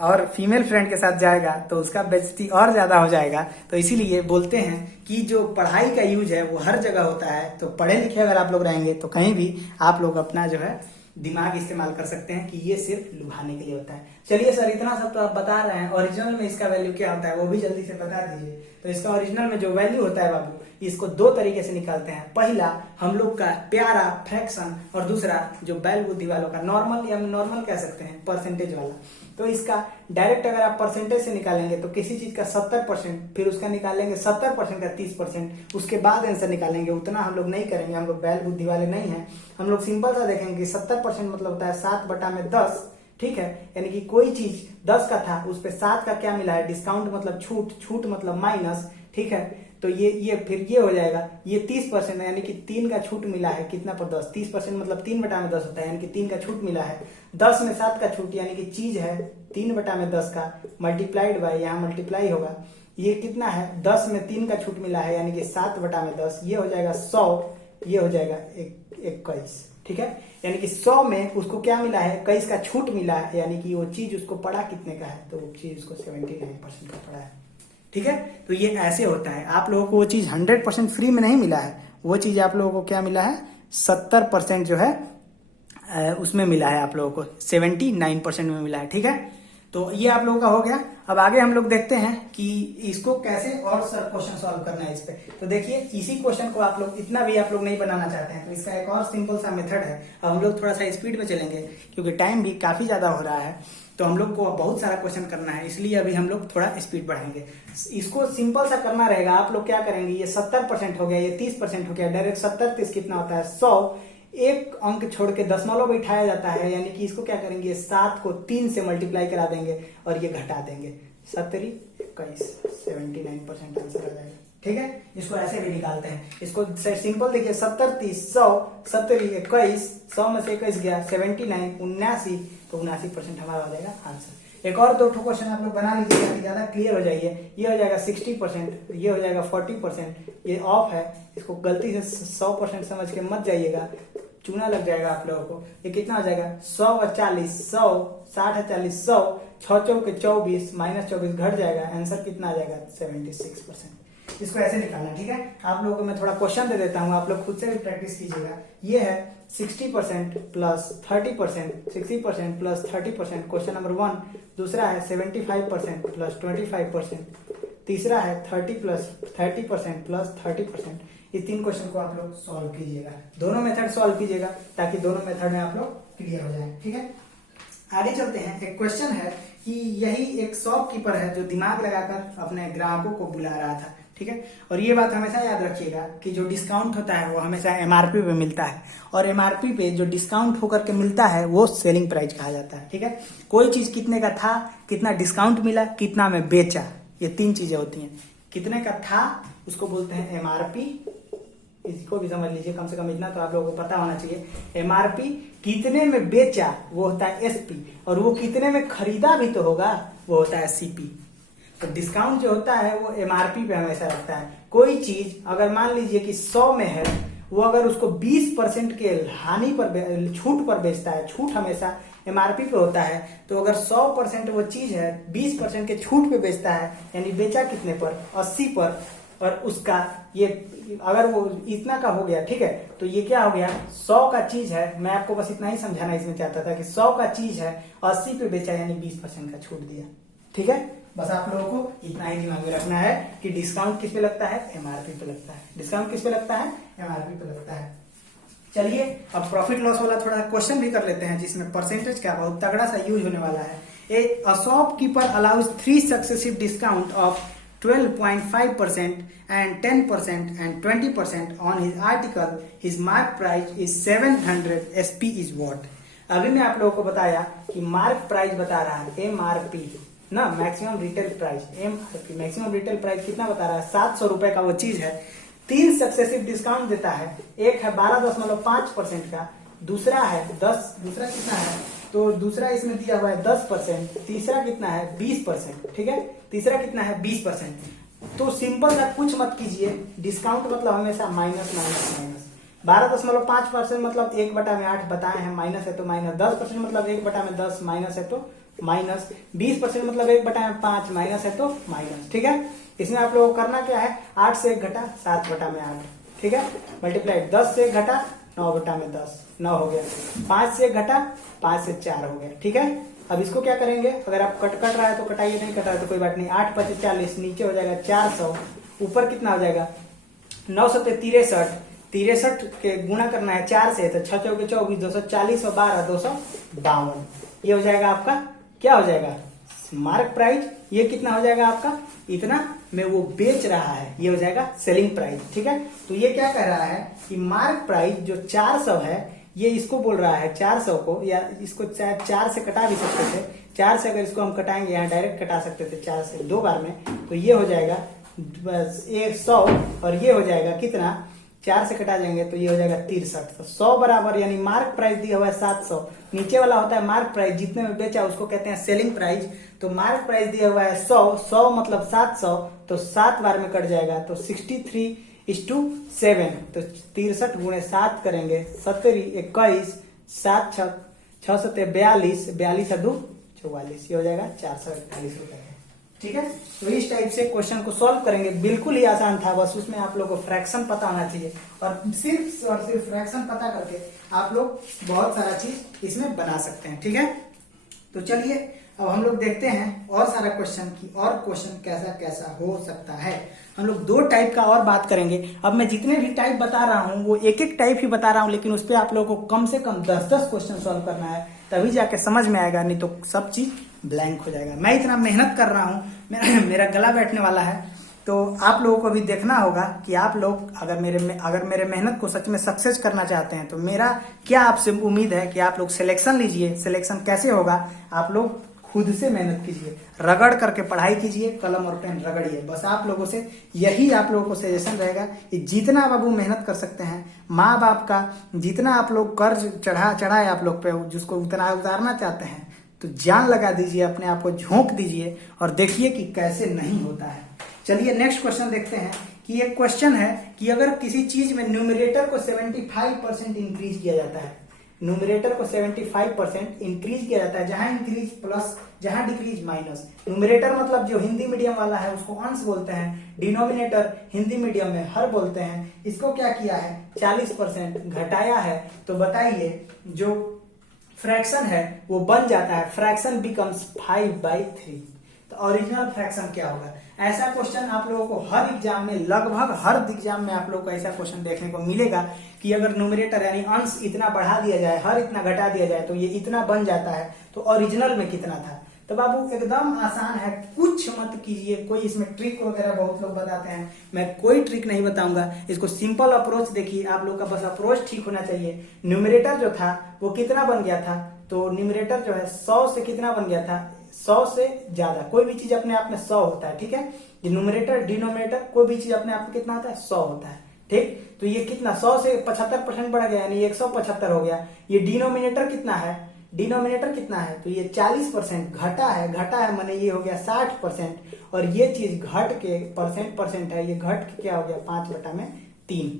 और फीमेल फ्रेंड के साथ जाएगा तो उसका बेइज्जती और ज्यादा हो जाएगा। तो इसीलिए बोलते हैं कि जो पढ़ाई का यूज है वो हर जगह होता है, तो पढ़े लिखे अगर आप लोग रहेंगे तो कहीं भी आप लोग अपना जो है दिमाग इस्तेमाल कर सकते हैं कि ये सिर्फ लुभाने के लिए होता है। चलिए सर इतना सब तो आप बता रहे हैं, ओरिजिनल में इसका वैल्यू क्या होता है वो भी जल्दी से बता दीजिए। तो इसका ओरिजिनल में जो वैल्यू होता है बाबू, इसको 2 तरीके से निकालते हैं। पहला हम लोग का प्यारा फ्रैक्शन, और दूसरा जो बैल बुद्धि वालों का नॉर्मल, या नॉर्मल कह सकते हैं परसेंटेज वाला। तो इसका डायरेक्ट अगर आप परसेंटेज से निकालेंगे तो किसी चीज का 70%, फिर उसका निकालेंगे 70% का 30%, उसके बाद आंसर निकालेंगे। उतना हम लोग नहीं करेंगे, हम लोग बैल बुद्धि वाले नहीं है। हम लोग सिंपल सा देखेंगे कि 70% मतलब होता है 7/10, ठीक है। यानी कि कोई चीज 10 का था, उस पे 7 का क्या मिला है, डिस्काउंट मतलब छूट, छूट मतलब माइनस, ठीक है। तो ये फिर ये हो जाएगा, ये 30% है, यानी कि 3 का छूट मिला है, कितना पर 10, 30% मतलब 3/10 होता है, यानी कि 3 का छूट मिला है। 10 में 7 का छूट, यानी कि चीज है 3/10 का, मल्टीप्लाइड बाय, यहाँ मल्टीप्लाई होगा, ये कितना है 10 में 3 का छूट मिला है, यानी कि 7/10, ये हो जाएगा 100, ये हो जाएगा 21, ठीक है। यानी कि 100 में उसको क्या मिला है, 21 का छूट मिला है, यानी कि वो चीज उसको पड़ा कितने का है, तो वो चीज उसको 79% का पड़ा है, ठीक है। तो ये ऐसे होता है, आप लोगों को वो चीज 100% फ्री में नहीं मिला है, वो चीज आप लोगों को क्या मिला है 70% जो है उसमें मिला है, आप लोगों को 79% में मिला है, ठीक है। तो ये आप लोगों का हो गया। अब आगे हम लोग देखते हैं कि इसको कैसे और सर क्वेश्चन सॉल्व करना है इस पे। तो देखिए इसी क्वेश्चन को आप लोग इतना भी आप लोग नहीं बनाना चाहते हैं तो इसका एक और सिंपल सा मेथड है। अब हम लोग थोड़ा सा स्पीड में चलेंगे क्योंकि टाइम भी काफी ज्यादा हो रहा है, तो हम लोग को बहुत सारा क्वेश्चन करना है, इसलिए अभी हम लोग थोड़ा स्पीड बढ़ाएंगे। इसको सिंपल सा करना रहेगा। आप लोग क्या करेंगे, ये 70% हो गया, ये 30% हो गया, डायरेक्ट 70-30 कितना होता है 100, एक अंक छोड़ के दशमलव बैठाया जाता है, यानी कि इसको क्या करेंगे 7 को 3 से मल्टीप्लाई करा देंगे और ये घटा देंगे, 70 21 79% आंसर आ जाएगा, ठीक है। इसको ऐसे भी निकालते हैं, इसको सिंपल देखिए 70 30 100 70 21 100 में से 21 गया 79 79, तो 79% हमारा हो जाएगा आंसर। एक और 2 क्वेश्चन आप लोग बना लीजिए ताकि ज्यादा क्लियर हो जाइए। ये हो जाएगा 60%, ये हो जाएगा 40%, ये ऑफ है, इसको गलती से 100% समझ के मत जाइएगा, चूना लग जाएगा आप लोगों को। ये कितना हो जाएगा 100 और 40 100 60 और 40 100 6 चौके 24 -24 घट जाएगा, आंसर कितना आ जाएगा 76%। इसको ऐसे निकालना, ठीक है। आप लोगों को मैं थोड़ा क्वेश्चन दे देता हूँ, आप लोग खुद से भी प्रैक्टिस कीजिएगा। ये है 60% प्लस 30%, 60% प्लस 30%, क्वेश्चन नंबर 1। दूसरा है 75% प्लस 25%, तीसरा है 30% प्लस 30%। ये 3 क्वेश्चन को आप लोग सॉल्व कीजिएगा, दोनों मेथड सॉल्व कीजिएगा ताकि दोनों मेथड में आप लोग क्लियर हो जाए, ठीक है। आगे चलते हैं। एक क्वेश्चन है कि यही एक शॉपकीपर है जो दिमाग लगाकर अपने ग्राहकों को बुला रहा था, ठीक है। और ये बात हमेशा याद रखिएगा कि जो डिस्काउंट होता है वो हमेशा एमआरपी पे मिलता है, और एमआरपी पे जो डिस्काउंट होकर के मिलता है वो सेलिंग प्राइस कहा जाता है, ठीक है। कोई चीज कितने का था, कितना डिस्काउंट मिला, कितना में बेचा, ये 3 चीजें होती हैं। कितने का था उसको बोलते हैं एमआरपी, इसको भी समझ लीजिए, कम से कम इतना तो आप लोगों को पता होना चाहिए। एमआरपी कितने में बेचा वो होता है एसपी, और वो कितने में खरीदा भी तो होगा वो होता है सीपी। तो डिस्काउंट जो होता है वो एमआरपी पे हमेशा लगता है। कोई चीज अगर मान लीजिए कि 100 में है, वो अगर उसको 20% के हानि पर, छूट पर बेचता है, छूट हमेशा एमआरपी पे होता है, तो अगर 100% वो चीज है 20% के छूट पे बेचता है, यानी बेचा कितने पर, 80 पर, और उसका ये अगर वो इतना का हो गया, ठीक है, तो ये क्या हो गया, 100 का चीज है, मैं आपको बस इतना ही समझाना इसमें चाहता था कि 100 का चीज है 80 पे बेचा, यानी 20% का छूट दिया, ठीक है। बस आप लोगों को इतना ही दिमाग में रखना है कि डिस्काउंट किस पे लगता है, एमआरपी पे लगता है। डिस्काउंट किस पे लगता है, एमआरपी पे लगता है। चलिए अब प्रॉफिट लॉस वाला थोड़ा क्वेश्चन भी कर लेते हैं, जिसमें परसेंटेज का बहुत तगड़ा सा यूज होने वाला है। A shopkeeper allows 3 successive discount of 12.5% and 10% and 20% on his article. His mark price is 700. SP is what? अभी मैं आप लोगों को बताया कि मार्क प्राइस बता रहा है MRP ना, maximum retail price. MRP maximum retail price कितना बता रहा है, 700 रुपए का वो चीज है। 3 सक्सेसिव डिस्काउंट देता है, एक है 12.5% का, दूसरा है 10, दूसरा कितना है, तो दूसरा इसमें दिया हुआ है 10%, तीसरा कितना है 20%, ठीक है, तीसरा कितना है 20%। तो सिंपल सा कुछ मत कीजिए, डिस्काउंट मतलब हमेशा माइनस माइनस माइनस। 12.5% मतलब 1/8 बताए हैं, माइनस है तो माइनस। 10% मतलब 1/10, माइनस है तो माइनस। 20% मतलब 1/5, माइनस है तो माइनस, ठीक है। इसमें आप लोगों को करना क्या है, 8 से 1 घटा 7/8, ठीक है, मल्टीप्लाई 10 से 1 घटा 9/10, 9 हो गया। 5 से 1 घटा 5 से 4 हो गया, ठीक है। अब इसको क्या करेंगे, अगर आप कट रहा है तो कटाइए, नहीं कट रहा है तो कोई बात नहीं। 8 5 40, नीचे हो जाएगा 400, ऊपर कितना हो जाएगा 9 7 63, 63 के गुणा करना है 4 से, तो 6 चौके 24, 240 और 12 252, ये हो जाएगा आपका, क्या हो जाएगा मार्क प्राइस। ये कितना हो जाएगा आपका, इतना में वो बेच रहा है, ये हो जाएगा सेलिंग प्राइस, ठीक है। तो ये क्या कह रहा है कि मार्क प्राइस जो 400 है, ये इसको बोल रहा है 400 को, या इसको 4 से कटा भी सकते थे, 4 से अगर इसको हम कटाएंगे, यहाँ डायरेक्ट कटा सकते थे 4 से 2 बार में, तो ये हो जाएगा 100, और ये हो जाएगा कितना, 4 से कटा जाएंगे तो ये हो जाएगा 63। तो 100 बराबर, यानी मार्क प्राइस दिया हुआ है 700, नीचे वाला होता है मार्क प्राइस, जितने में बेचा उसको कहते हैं सेलिंग प्राइस। तो मार्क प्राइस दिया हुआ है 100, 100 मतलब 700, तो 7 बार में कट जाएगा, तो 63:7, तो 63 गुणे 7 करेंगे, 70 21, 7 6 7 42, 42 2 44, ये हो जाएगा 441 रुपए, ठीक है। तो इस टाइप से क्वेश्चन को सॉल्व करेंगे, बिल्कुल ही आसान था, बस उसमें आप लोगों को फ्रैक्शन पता होना चाहिए, और सिर्फ फ्रैक्शन पता करके आप लोग बहुत सारा चीज इसमें बना सकते हैं, ठीक है। तो चलिए अब हम लोग देखते हैं और सारा क्वेश्चन की, और क्वेश्चन कैसा कैसा हो सकता है। हम लोग 2 टाइप का और बात करेंगे। अब मैं जितने भी टाइप बता रहा हूँ वो एक एक टाइप ही बता रहा हूँ, लेकिन उस पर आप लोगों को कम से कम 10-10 क्वेश्चन सॉल्व करना है, तभी जाके समझ में आएगा, नहीं तो सब चीज ब्लैंक हो जाएगा। मैं इतना मेहनत कर रहा हूँ, मेरा गला बैठने वाला है, तो आप लोगों को भी देखना होगा कि आप लोग अगर मेरे मेहनत को सच में सक्सेस करना चाहते हैं, तो मेरा क्या आपसे उम्मीद है कि आप लोग सिलेक्शन लीजिए। सिलेक्शन कैसे होगा, आप लोग खुद से मेहनत कीजिए, रगड़ करके पढ़ाई कीजिए, कलम और पेन रगड़िए। बस आप लोगों से यही आप लोगों को सजेशन रहेगा कि जितना बाबू मेहनत कर सकते हैं, माँ बाप का जितना आप लोग कर्ज चढ़ाए आप लोग पे, जिसको उतना उतारना चाहते हैं, तो जान लगा दीजिए, अपने आप को झोंक दीजिए और देखिए कि कैसे नहीं होता है। चलिए नेक्स्ट क्वेश्चन देखते हैं कि एक क्वेश्चन है कि अगर किसी चीज में न्यूमरेटर को 75% इंक्रीज किया जाता है, न्यूमरेटर को 75% इंक्रीज किया जाता है, जहां इंक्रीज प्लस, जहां डिक्रीज माइनस। न्यूमरेटर मतलब जो हिंदी मीडियम वाला है उसको अंश बोलते हैं, डिनोमिनेटर हिंदी मीडियम में हर बोलते हैं। इसको क्या किया है, 40% घटाया है। तो बताइए जो फ्रैक्शन है वो बन जाता है, फ्रैक्शन बिकम्स 5/3। तो ओरिजिनल फ्रैक्शन क्या होगा? ऐसा क्वेश्चन आप लोगों को हर एग्जाम में, लगभग हर एग्जाम में आप लोगों को ऐसा क्वेश्चन देखने को मिलेगा कि अगर न्यूमरेटर यानी अंश इतना बढ़ा दिया जाए, हर इतना घटा दिया जाए तो ये इतना बन जाता है, तो ओरिजिनल में कितना था? तो बाबू एकदम आसान है, कुछ मत कीजिए। कोई इसमें ट्रिक वगैरह बहुत लोग बताते हैं, मैं कोई ट्रिक नहीं बताऊंगा। इसको सिंपल अप्रोच देखिए, आप लोग का बस अप्रोच ठीक होना चाहिए। न्यूमरेटर जो था वो कितना बन गया था? तो न्यूमरेटर जो है 100 से कितना बन गया था? 100 से ज्यादा। कोई भी चीज अपने आप में 100 होता है, ठीक है। ये न्यूमरेटर डिनोमिनेटर कोई भी चीज अपने आप में कितना होता है? 100 होता है, ठीक। तो ये कितना 100 से 75% बढ़ गया, यानी 175 हो गया। ये डिनोमिनेटर कितना है? डिनोमिनेटर कितना है? तो ये 40% घटा है, घटा है माने ये हो गया 60%। और ये चीज घट के परसेंट है, ये घट के क्या हो गया? 5/3।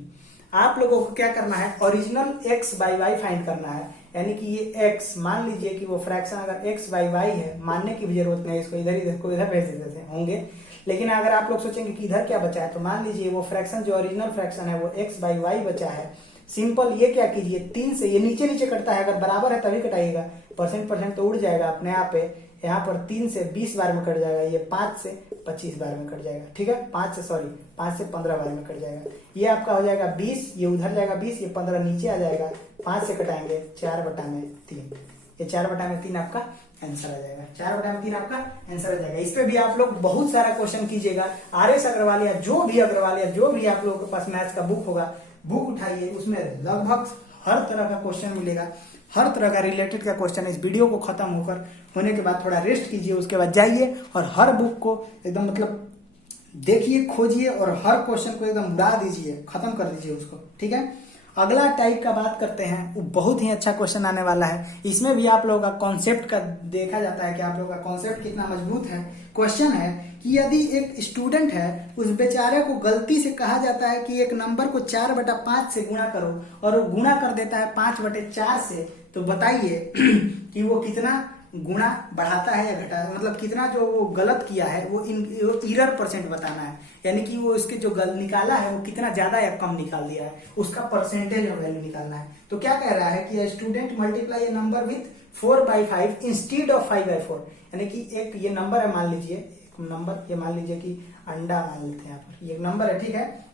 आप लोगों को क्या करना है, original x by y find करना है। यानी कि ये x, मान लीजिए कि वो फ्रैक्शन अगर x बाई वाई है, मानने की भी जरूरत नहीं, इसको इधर को इधर भेज देते होंगे। लेकिन अगर आप लोग सोचेंगे कि इधर क्या बचा है, तो मान लीजिए वो फ्रैक्शन जो ओरिजिनल फ्रैक्शन है वो x बाई वाई बचा है। सिंपल ये क्या कीजिए, 3 से ये नीचे नीचे कटता है, अगर बराबर है तभी कटाइएगा, परसेंट तो उड़ जाएगा अपने आप पे। यहाँ पर 3 से 20 बार में कट जाएगा, ये 5 से 25 बार में कट जाएगा, ठीक है। 5 से 15 बार में कट जाएगा। ये आपका हो जाएगा 20, ये उधर जाएगा 20, ये 15 नीचे आ जाएगा। 5 से कटाएंगे 4/3, ये 4/3 आपका आंसर आ जाएगा। 4/3 आपका आंसर आ जाएगा। इस पे भी आप लोग बहुत सारा क्वेश्चन कीजिएगा। RS अग्रवाल या जो भी अग्रवाल या जो भी आप लोगों के पास मैथ्स का बुक होगा, बुक उठाइए, उसमें लगभग हर तरह का क्वेश्चन मिलेगा, हर तरह का रिलेटेड का क्वेश्चन। इस वीडियो को खत्म होने के बाद थोड़ा रेस्ट कीजिए, उसके बाद जाइए और हर बुक को एकदम मतलब देखिए, खोजिए और हर क्वेश्चन को एकदम उड़ा दीजिए, खत्म कर दीजिए उसको, ठीक है। अगला टाइप का बात करते हैं, वो बहुत ही अच्छा क्वेश्चन आने वाला है। इसमें भी आप लोगों का कॉन्सेप्ट का देखा जाता है कि आप लोगों का कॉन्सेप्ट कितना मजबूत है। क्वेश्चन है कि यदि एक स्टूडेंट है, उस बेचारे को गलती से कहा जाता है कि एक नंबर को 4/5 से गुणा करो, और वो गुणा कर देता है 5/4 से, तो बताइए कि वो कितना गुणा बढ़ाता है या घटाता है, मतलब कितना जो वो गलत किया है वो इरर परसेंट बताना है। यानी कि वो इसके जो निकाला है वो कितना ज्यादा या कम निकाल दिया है, उसका परसेंटेज और वैल्यू निकालना है। तो क्या कह रहा है कि student multiply A number with 4/5 instead of 5/4। यानी कि एक ये नंबर है, मान लीजिए एक नंबर, ये मान लीजिए कि अंडा मान लेते हैं, यहाँ पर ये नंबर है, ठीक है।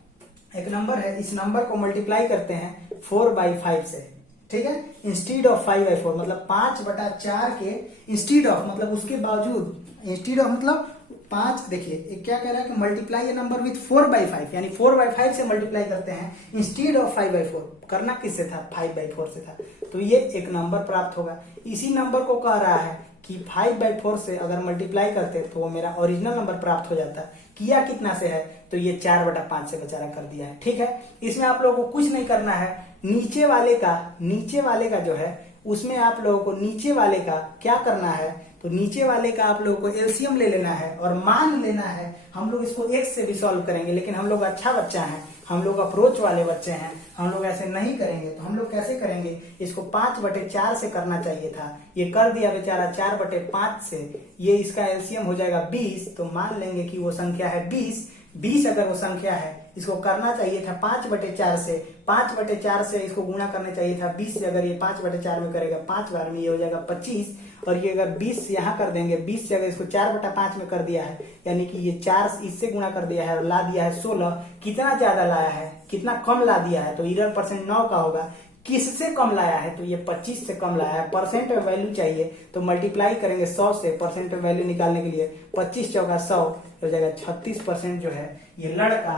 एक नंबर है, इस नंबर को मल्टीप्लाई करते हैं 4/5 से, ठीक है। इंस्टीड ऑफ 5/4 मतलब 5/4 के इंस्टीड ऑफ, मतलब उसके बावजूद, इंस्टीड ऑफ मतलब 5, देखिए क्या कह रहा है कि मल्टीप्लाई ये नंबर विथ 4/5, यानी 4/5 से मल्टीप्लाई करते हैं इंस्टीड ऑफ 5/4। करना किससे था? 5/4 से था। तो ये एक नंबर प्राप्त होगा। इसी नंबर को कह रहा है कि 5/4 से अगर मल्टीप्लाई करते तो वो मेरा ओरिजिनल नंबर प्राप्त हो जाता। किया कितना से है? तो ये 4/5 से बेचारा कर दिया है, ठीक है। इसमें आप लोगों को कुछ नहीं करना है, नीचे वाले का जो है उसमें आप लोगों को नीचे वाले का क्या करना है, तो नीचे वाले का आप लोगों को एलसीएम ले लेना है और मान लेना है। हम लोग इसको x से भी सॉल्व करेंगे, लेकिन हम लोग अच्छा बच्चा है, हम लोग अप्रोच वाले बच्चे हैं, हम लोग ऐसे नहीं करेंगे। तो हम लोग कैसे करेंगे, इसको 5/4 से करना चाहिए था, ये कर दिया बेचारा 4/5 से। ये इसका एलसीएम हो जाएगा 20, तो मान लेंगे कि वो संख्या है 20 अगर वो संख्या है, इसको करना चाहिए था 5/4 से। 5/4 से इसको गुणा करना चाहिए था 20 से। अगर ये 5/4 में करेगा 5 बार में, ये हो जाएगा 25। और ये अगर 20 यहाँ कर देंगे, 20 से अगर इसको 4/5 में कर दिया है, यानी कि ये 4 इससे गुणा कर दिया है और ला दिया है 16। कितना ज्यादा लाया है, कितना कम ला दिया है, तो इरर परसेंट 9 का होगा। किससे कम लाया है, तो ये 25 से कम लाया है। परसेंट में वैल्यू चाहिए तो मल्टीप्लाई करेंगे 100 से, परसेंट में वैल्यू निकालने के लिए 25 चौका 100 हो जाएगा 36%। जो है ये लड़का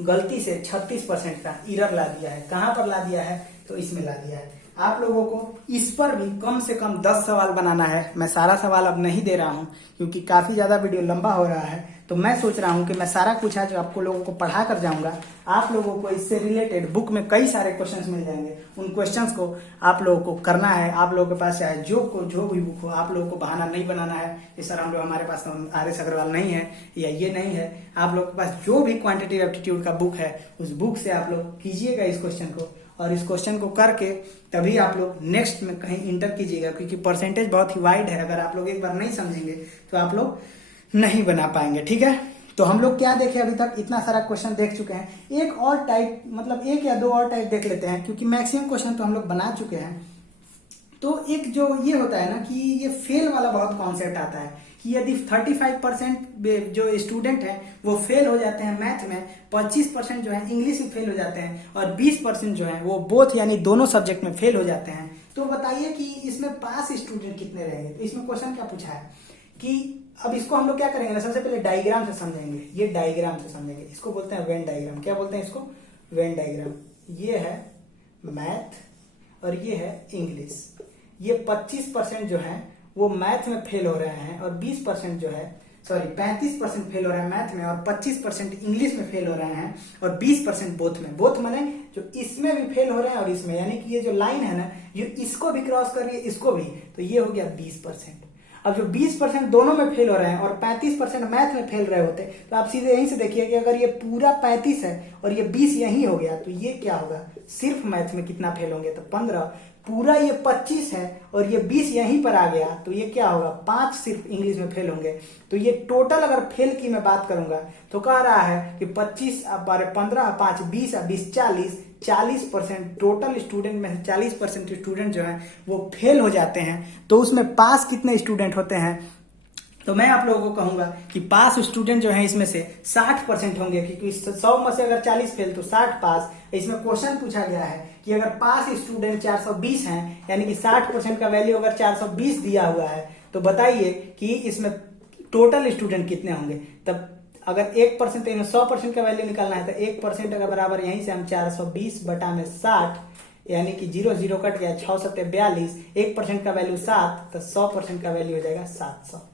गलती से 36% का इरर ला दिया है। कहां पर ला दिया है, तो इसमें ला दिया है। आप लोगों को इस पर भी कम से कम 10 सवाल बनाना है। मैं सारा सवाल अब नहीं दे रहा हूं क्योंकि काफी ज्यादा वीडियो लंबा हो रहा है, तो मैं सोच रहा हूं कि मैं सारा कुछ आज आपको लोगों को पढ़ा कर जाऊंगा। आप लोगों को इससे रिलेटेड बुक में कई सारे क्वेश्चंस मिल जाएंगे, उन क्वेश्चंस को आप लोगों को करना है। आप लोगों के पास चाहे जो भी बुक हो, आप लोगों को बहाना नहीं बनाना है कि सर हम लोग, हमारे पास RS अग्रवाल नहीं है या ये नहीं है। आप लोगों के पास जो भी क्वांटिटेटिव एप्टीट्यूड का बुक है, उस बुक से आप लोग कीजिएगा इस क्वेश्चन को और इस क्वेश्चन को करके तभी आप लोग नेक्स्ट में कहीं इंटर कीजिएगा, क्योंकि परसेंटेज बहुत ही वाइड है। अगर आप लोग एक बार नहीं समझेंगे तो आप लोग नहीं बना पाएंगे। ठीक है, तो हम लोग क्या देखे अभी तक, इतना सारा क्वेश्चन देख चुके हैं। एक और टाइप, मतलब एक या दो और टाइप देख लेते हैं, क्योंकि मैक्सिमम क्वेश्चन तो हम लोग बना चुके हैं। तो एक जो ये होता है ना कि ये फेल वाला बहुत कॉन्सेप्ट आता है कि यदि 35% जो स्टूडेंट हैं वो फेल हो जाते हैं मैथ में, 25% जो है इंग्लिश में फेल हो जाते हैं, और 20% जो है वो बोथ यानी दोनों सब्जेक्ट में फेल हो जाते हैं, तो बताइए कि इसमें पास स्टूडेंट कितने रहेंगे। तो इसमें क्वेश्चन क्या पूछा है कि अब इसको हम लोग क्या करेंगे ना, सबसे पहले डायग्राम से समझेंगे। ये डायग्राम से समझेंगे, इसको बोलते हैं वेन डायग्राम। क्या बोलते हैं इसको? Venn diagram. ये है मैथ और ये है इंग्लिश। ये 25% जो है वो मैथ में फेल हो रहे हैं, और 20% जो है 35% फेल हो रहे हैं मैथ में, और 25% इंग्लिश में फेल हो रहे हैं, और 20% बोथ में। बोथ माने जो इसमें भी फेल हो रहे हैं और इसमें, यानी कि ये जो लाइन है ना, ये इसको भी क्रॉस कर रही है, इसको भी, तो ये हो गया 20%। अब जो 20% दोनों में फेल हो रहे हैं और 35% मैथ में फेल रहे होते, तो आप सीधे यहीं से देखिए कि अगर ये पूरा 35 है और ये 20 यहीं हो गया, तो ये क्या होगा, सिर्फ मैथ में कितना फेल होंगे, तो 15। पूरा ये 25 है और ये 20 यहीं पर आ गया, तो ये क्या होगा, 5 सिर्फ इंग्लिश में फेल होंगे। तो ये टोटल अगर फेल की मैं बात करूंगा तो कह रहा है कि 25 15 5 20 20 40% टोटल स्टूडेंट में 40% स्टूडेंट जो है वो फेल हो जाते हैं। तो उसमें पास कितने स्टूडेंट होते हैं? तो मैं आप लोगों को कहूंगा कि पास स्टूडेंट जो है इसमें से 60% होंगे, क्योंकि 100 में से अगर 40 फेल तो 60 पास। इसमें क्वेश्चन पूछा गया है कि अगर पास स्टूडेंट 420 हैं, यानी कि 60% का वैल्यू अगर 420 दिया हुआ है, तो बताइए कि इसमें टोटल स्टूडेंट कितने होंगे। तब अगर 1% तो 100% का वैल्यू निकालना है, तो 1% अगर बराबर यहीं से हम 420 बटा में 60, यानी कि 0 0 कट गया, 6 7 42, 1% का वैल्यू 7, तो 100% का वैल्यू हो जाएगा 700।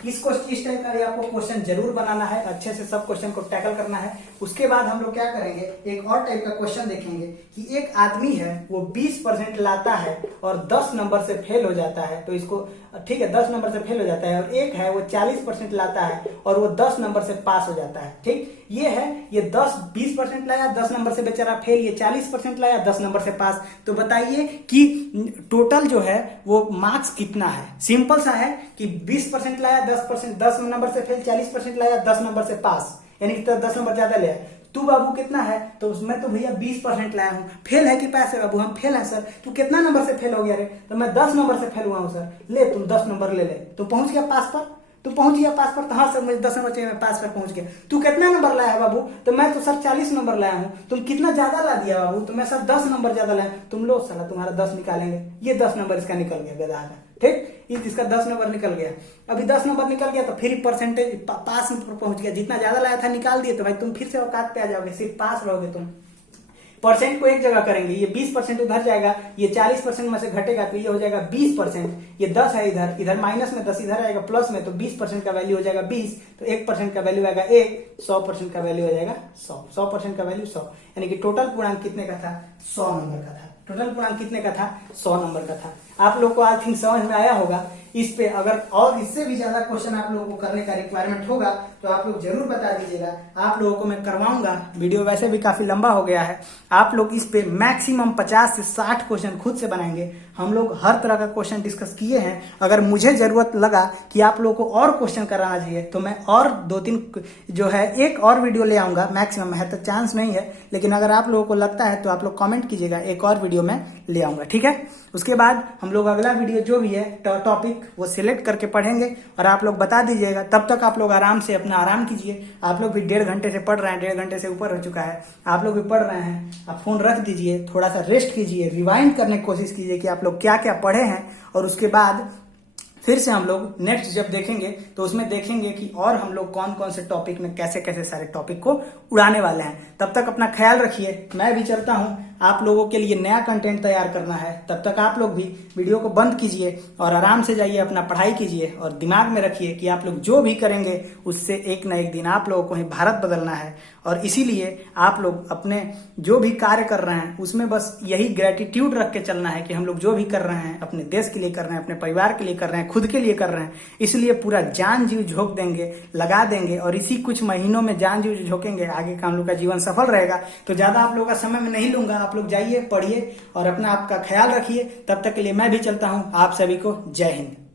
इस टाइप का आपको क्वेश्चन जरूर बनाना है, अच्छे से सब क्वेश्चन को टैकल करना है। उसके बाद हम लोग क्या करेंगे, एक और टाइप का क्वेश्चन देखेंगे कि एक आदमी है वो 20% लाता है और 10 नंबर से फेल हो जाता है। तो इसको ठीक है, 10 नंबर से फेल हो जाता है, और एक है वो 40% लाता है और वो 10 नंबर से पास हो जाता है। ठीक, ये है, ये 20% लाया, 10 नंबर से बेचारा फेल, ये 40% लाया, 10 नंबर से पास। तो बताइए कि टोटल जो है वो मार्क्स कितना है। सिंपल सा है कि 20% लाया, 10 नंबर से फेल, 40% लाया, 10 नंबर से पास, यानी कि 10 नंबर ज्यादा लिया। तू बाबू कितना है? तो उसमें तो भैया 20% लाया हूं। फेल है कि पास है बाबू? हम फेल है सर। तू कितना नंबर से फेल हो गया रे? तो मैं 10 नंबर से फेल हुआ हूं सर। ले तुम 10 नंबर ले ले। तू पहुंच गया पास पर? तू पहुंच गया पास पर? तो हाँ सर, मुझे 10 नंबर चाहिए, मैं पास पर पहुंच गया। तू कितना नंबर लाया है बाबू? तो मैं तो सर 40 नंबर लाया हूं। तुम कितना ज्यादा ला दिया बाबू? तो मैं सर 10 नंबर ज्यादा लाया। तुम लो साला, तुम्हारा 10 निकालेंगे। ये 10 नंबर इसका निकल गया, गधा का। ठीक, इसका 10 नंबर निकल गया। अभी 10 नंबर निकल गया तो फिर परसेंटेज पास में पहुंच गया। जितना ज्यादा लाया था निकाल दिए, तो भाई तुम फिर से औकात पे आ जाओगे, सिर्फ पास रहोगे तुम। परसेंट को एक जगह करेंगे, ये 20% उधर जाएगा, ये 40% में से घटेगा तो ये हो जाएगा 20%। ये 10 है इधर, इधर माइनस में 10 इधर आएगा प्लस में, तो 20% का वैल्यू हो जाएगा 20, तो 1% का वैल्यू आएगा 1, 100% का वैल्यू हो जाएगा 100, 100% का वैल्यू 100, यानी कि टोटल पूर्णांक कितने का था? 100 नंबर का था। टोटल पूर्णांक कितने का था? 100 नंबर का था। आप लोग को आई थिंक समझ में आया होगा। इस पे अगर और इससे भी ज्यादा क्वेश्चन आप लोगों को करने का रिक्वायरमेंट होगा तो आप लोग जरूर बता दीजिएगा, आप लोगों को मैं करवाऊंगा। वीडियो वैसे भी काफी लंबा हो गया है। आप लोग इस पे मैक्सिमम 50 से 60 क्वेश्चन खुद से बनाएंगे। हम लोग हर तरह का क्वेश्चन डिस्कस किए हैं। अगर मुझे जरूरत लगा कि आप लोगों को और क्वेश्चन कराना चाहिए तो मैं और 2-3 जो है एक और वीडियो ले आऊंगा। मैक्सिमम है तो चांस नहीं है, लेकिन अगर आप लोगों को लगता है तो आप लोग कमेंट कीजिएगा, एक और वीडियो में ले आऊंगा। ठीक है, उसके बाद हम लोग अगला वीडियो जो भी है टॉपिक वो सिलेक्ट करके पढ़ेंगे और आप लोग बता दीजिएगा। तब तक आप लोग आराम से अपना आराम कीजिए। आप लोग भी 1.5 घंटे से पढ़ रहे हैं, 1.5 घंटे से ऊपर हो चुका है, आप लोग भी पढ़ रहे हैं। आप फोन रख दीजिए, थोड़ा सा रेस्ट कीजिए, रिवाइंड करने की कोशिश कीजिए कि आप लोग क्या क्या पढ़े हैं, और उसके बाद फिर से हम लोग नेक्स्ट जब देखेंगे तो उसमें देखेंगे कि और हम लोग कौन कौन से टॉपिक में कैसे कैसे सारे टॉपिक को उड़ाने वाले हैं। तब तक अपना ख्याल रखिए, मैं भी चलता हूं। आप लोगों के लिए नया कंटेंट तैयार करना है, तब तक आप लोग भी वीडियो को बंद कीजिए और आराम से जाइए अपना पढ़ाई कीजिए, और दिमाग में रखिए कि आप लोग जो भी करेंगे उससे एक ना एक दिन आप लोगों को ही भारत बदलना है। और इसीलिए आप लोग अपने जो भी कार्य कर रहे हैं उसमें बस यही ग्रेटिट्यूड रख के चलना है कि हम लोग जो भी कर रहे हैं अपने देश के लिए कर रहे हैं, अपने परिवार के लिए कर रहे हैं, खुद के लिए कर रहे हैं। इसलिए पूरा जान जीव झोंक देंगे, लगा देंगे, और इसी कुछ महीनों में जान जीव झोंकेंगे, आगे का हम लोग का जीवन सफल रहेगा। तो ज्यादा आप लोगों का समय में नहीं लूंगा। आप लोग जाइए, पढ़िए और अपना आपका ख्याल रखिए। तब तक के लिए मैं भी चलता हूँ। आप सभी को जय हिंद।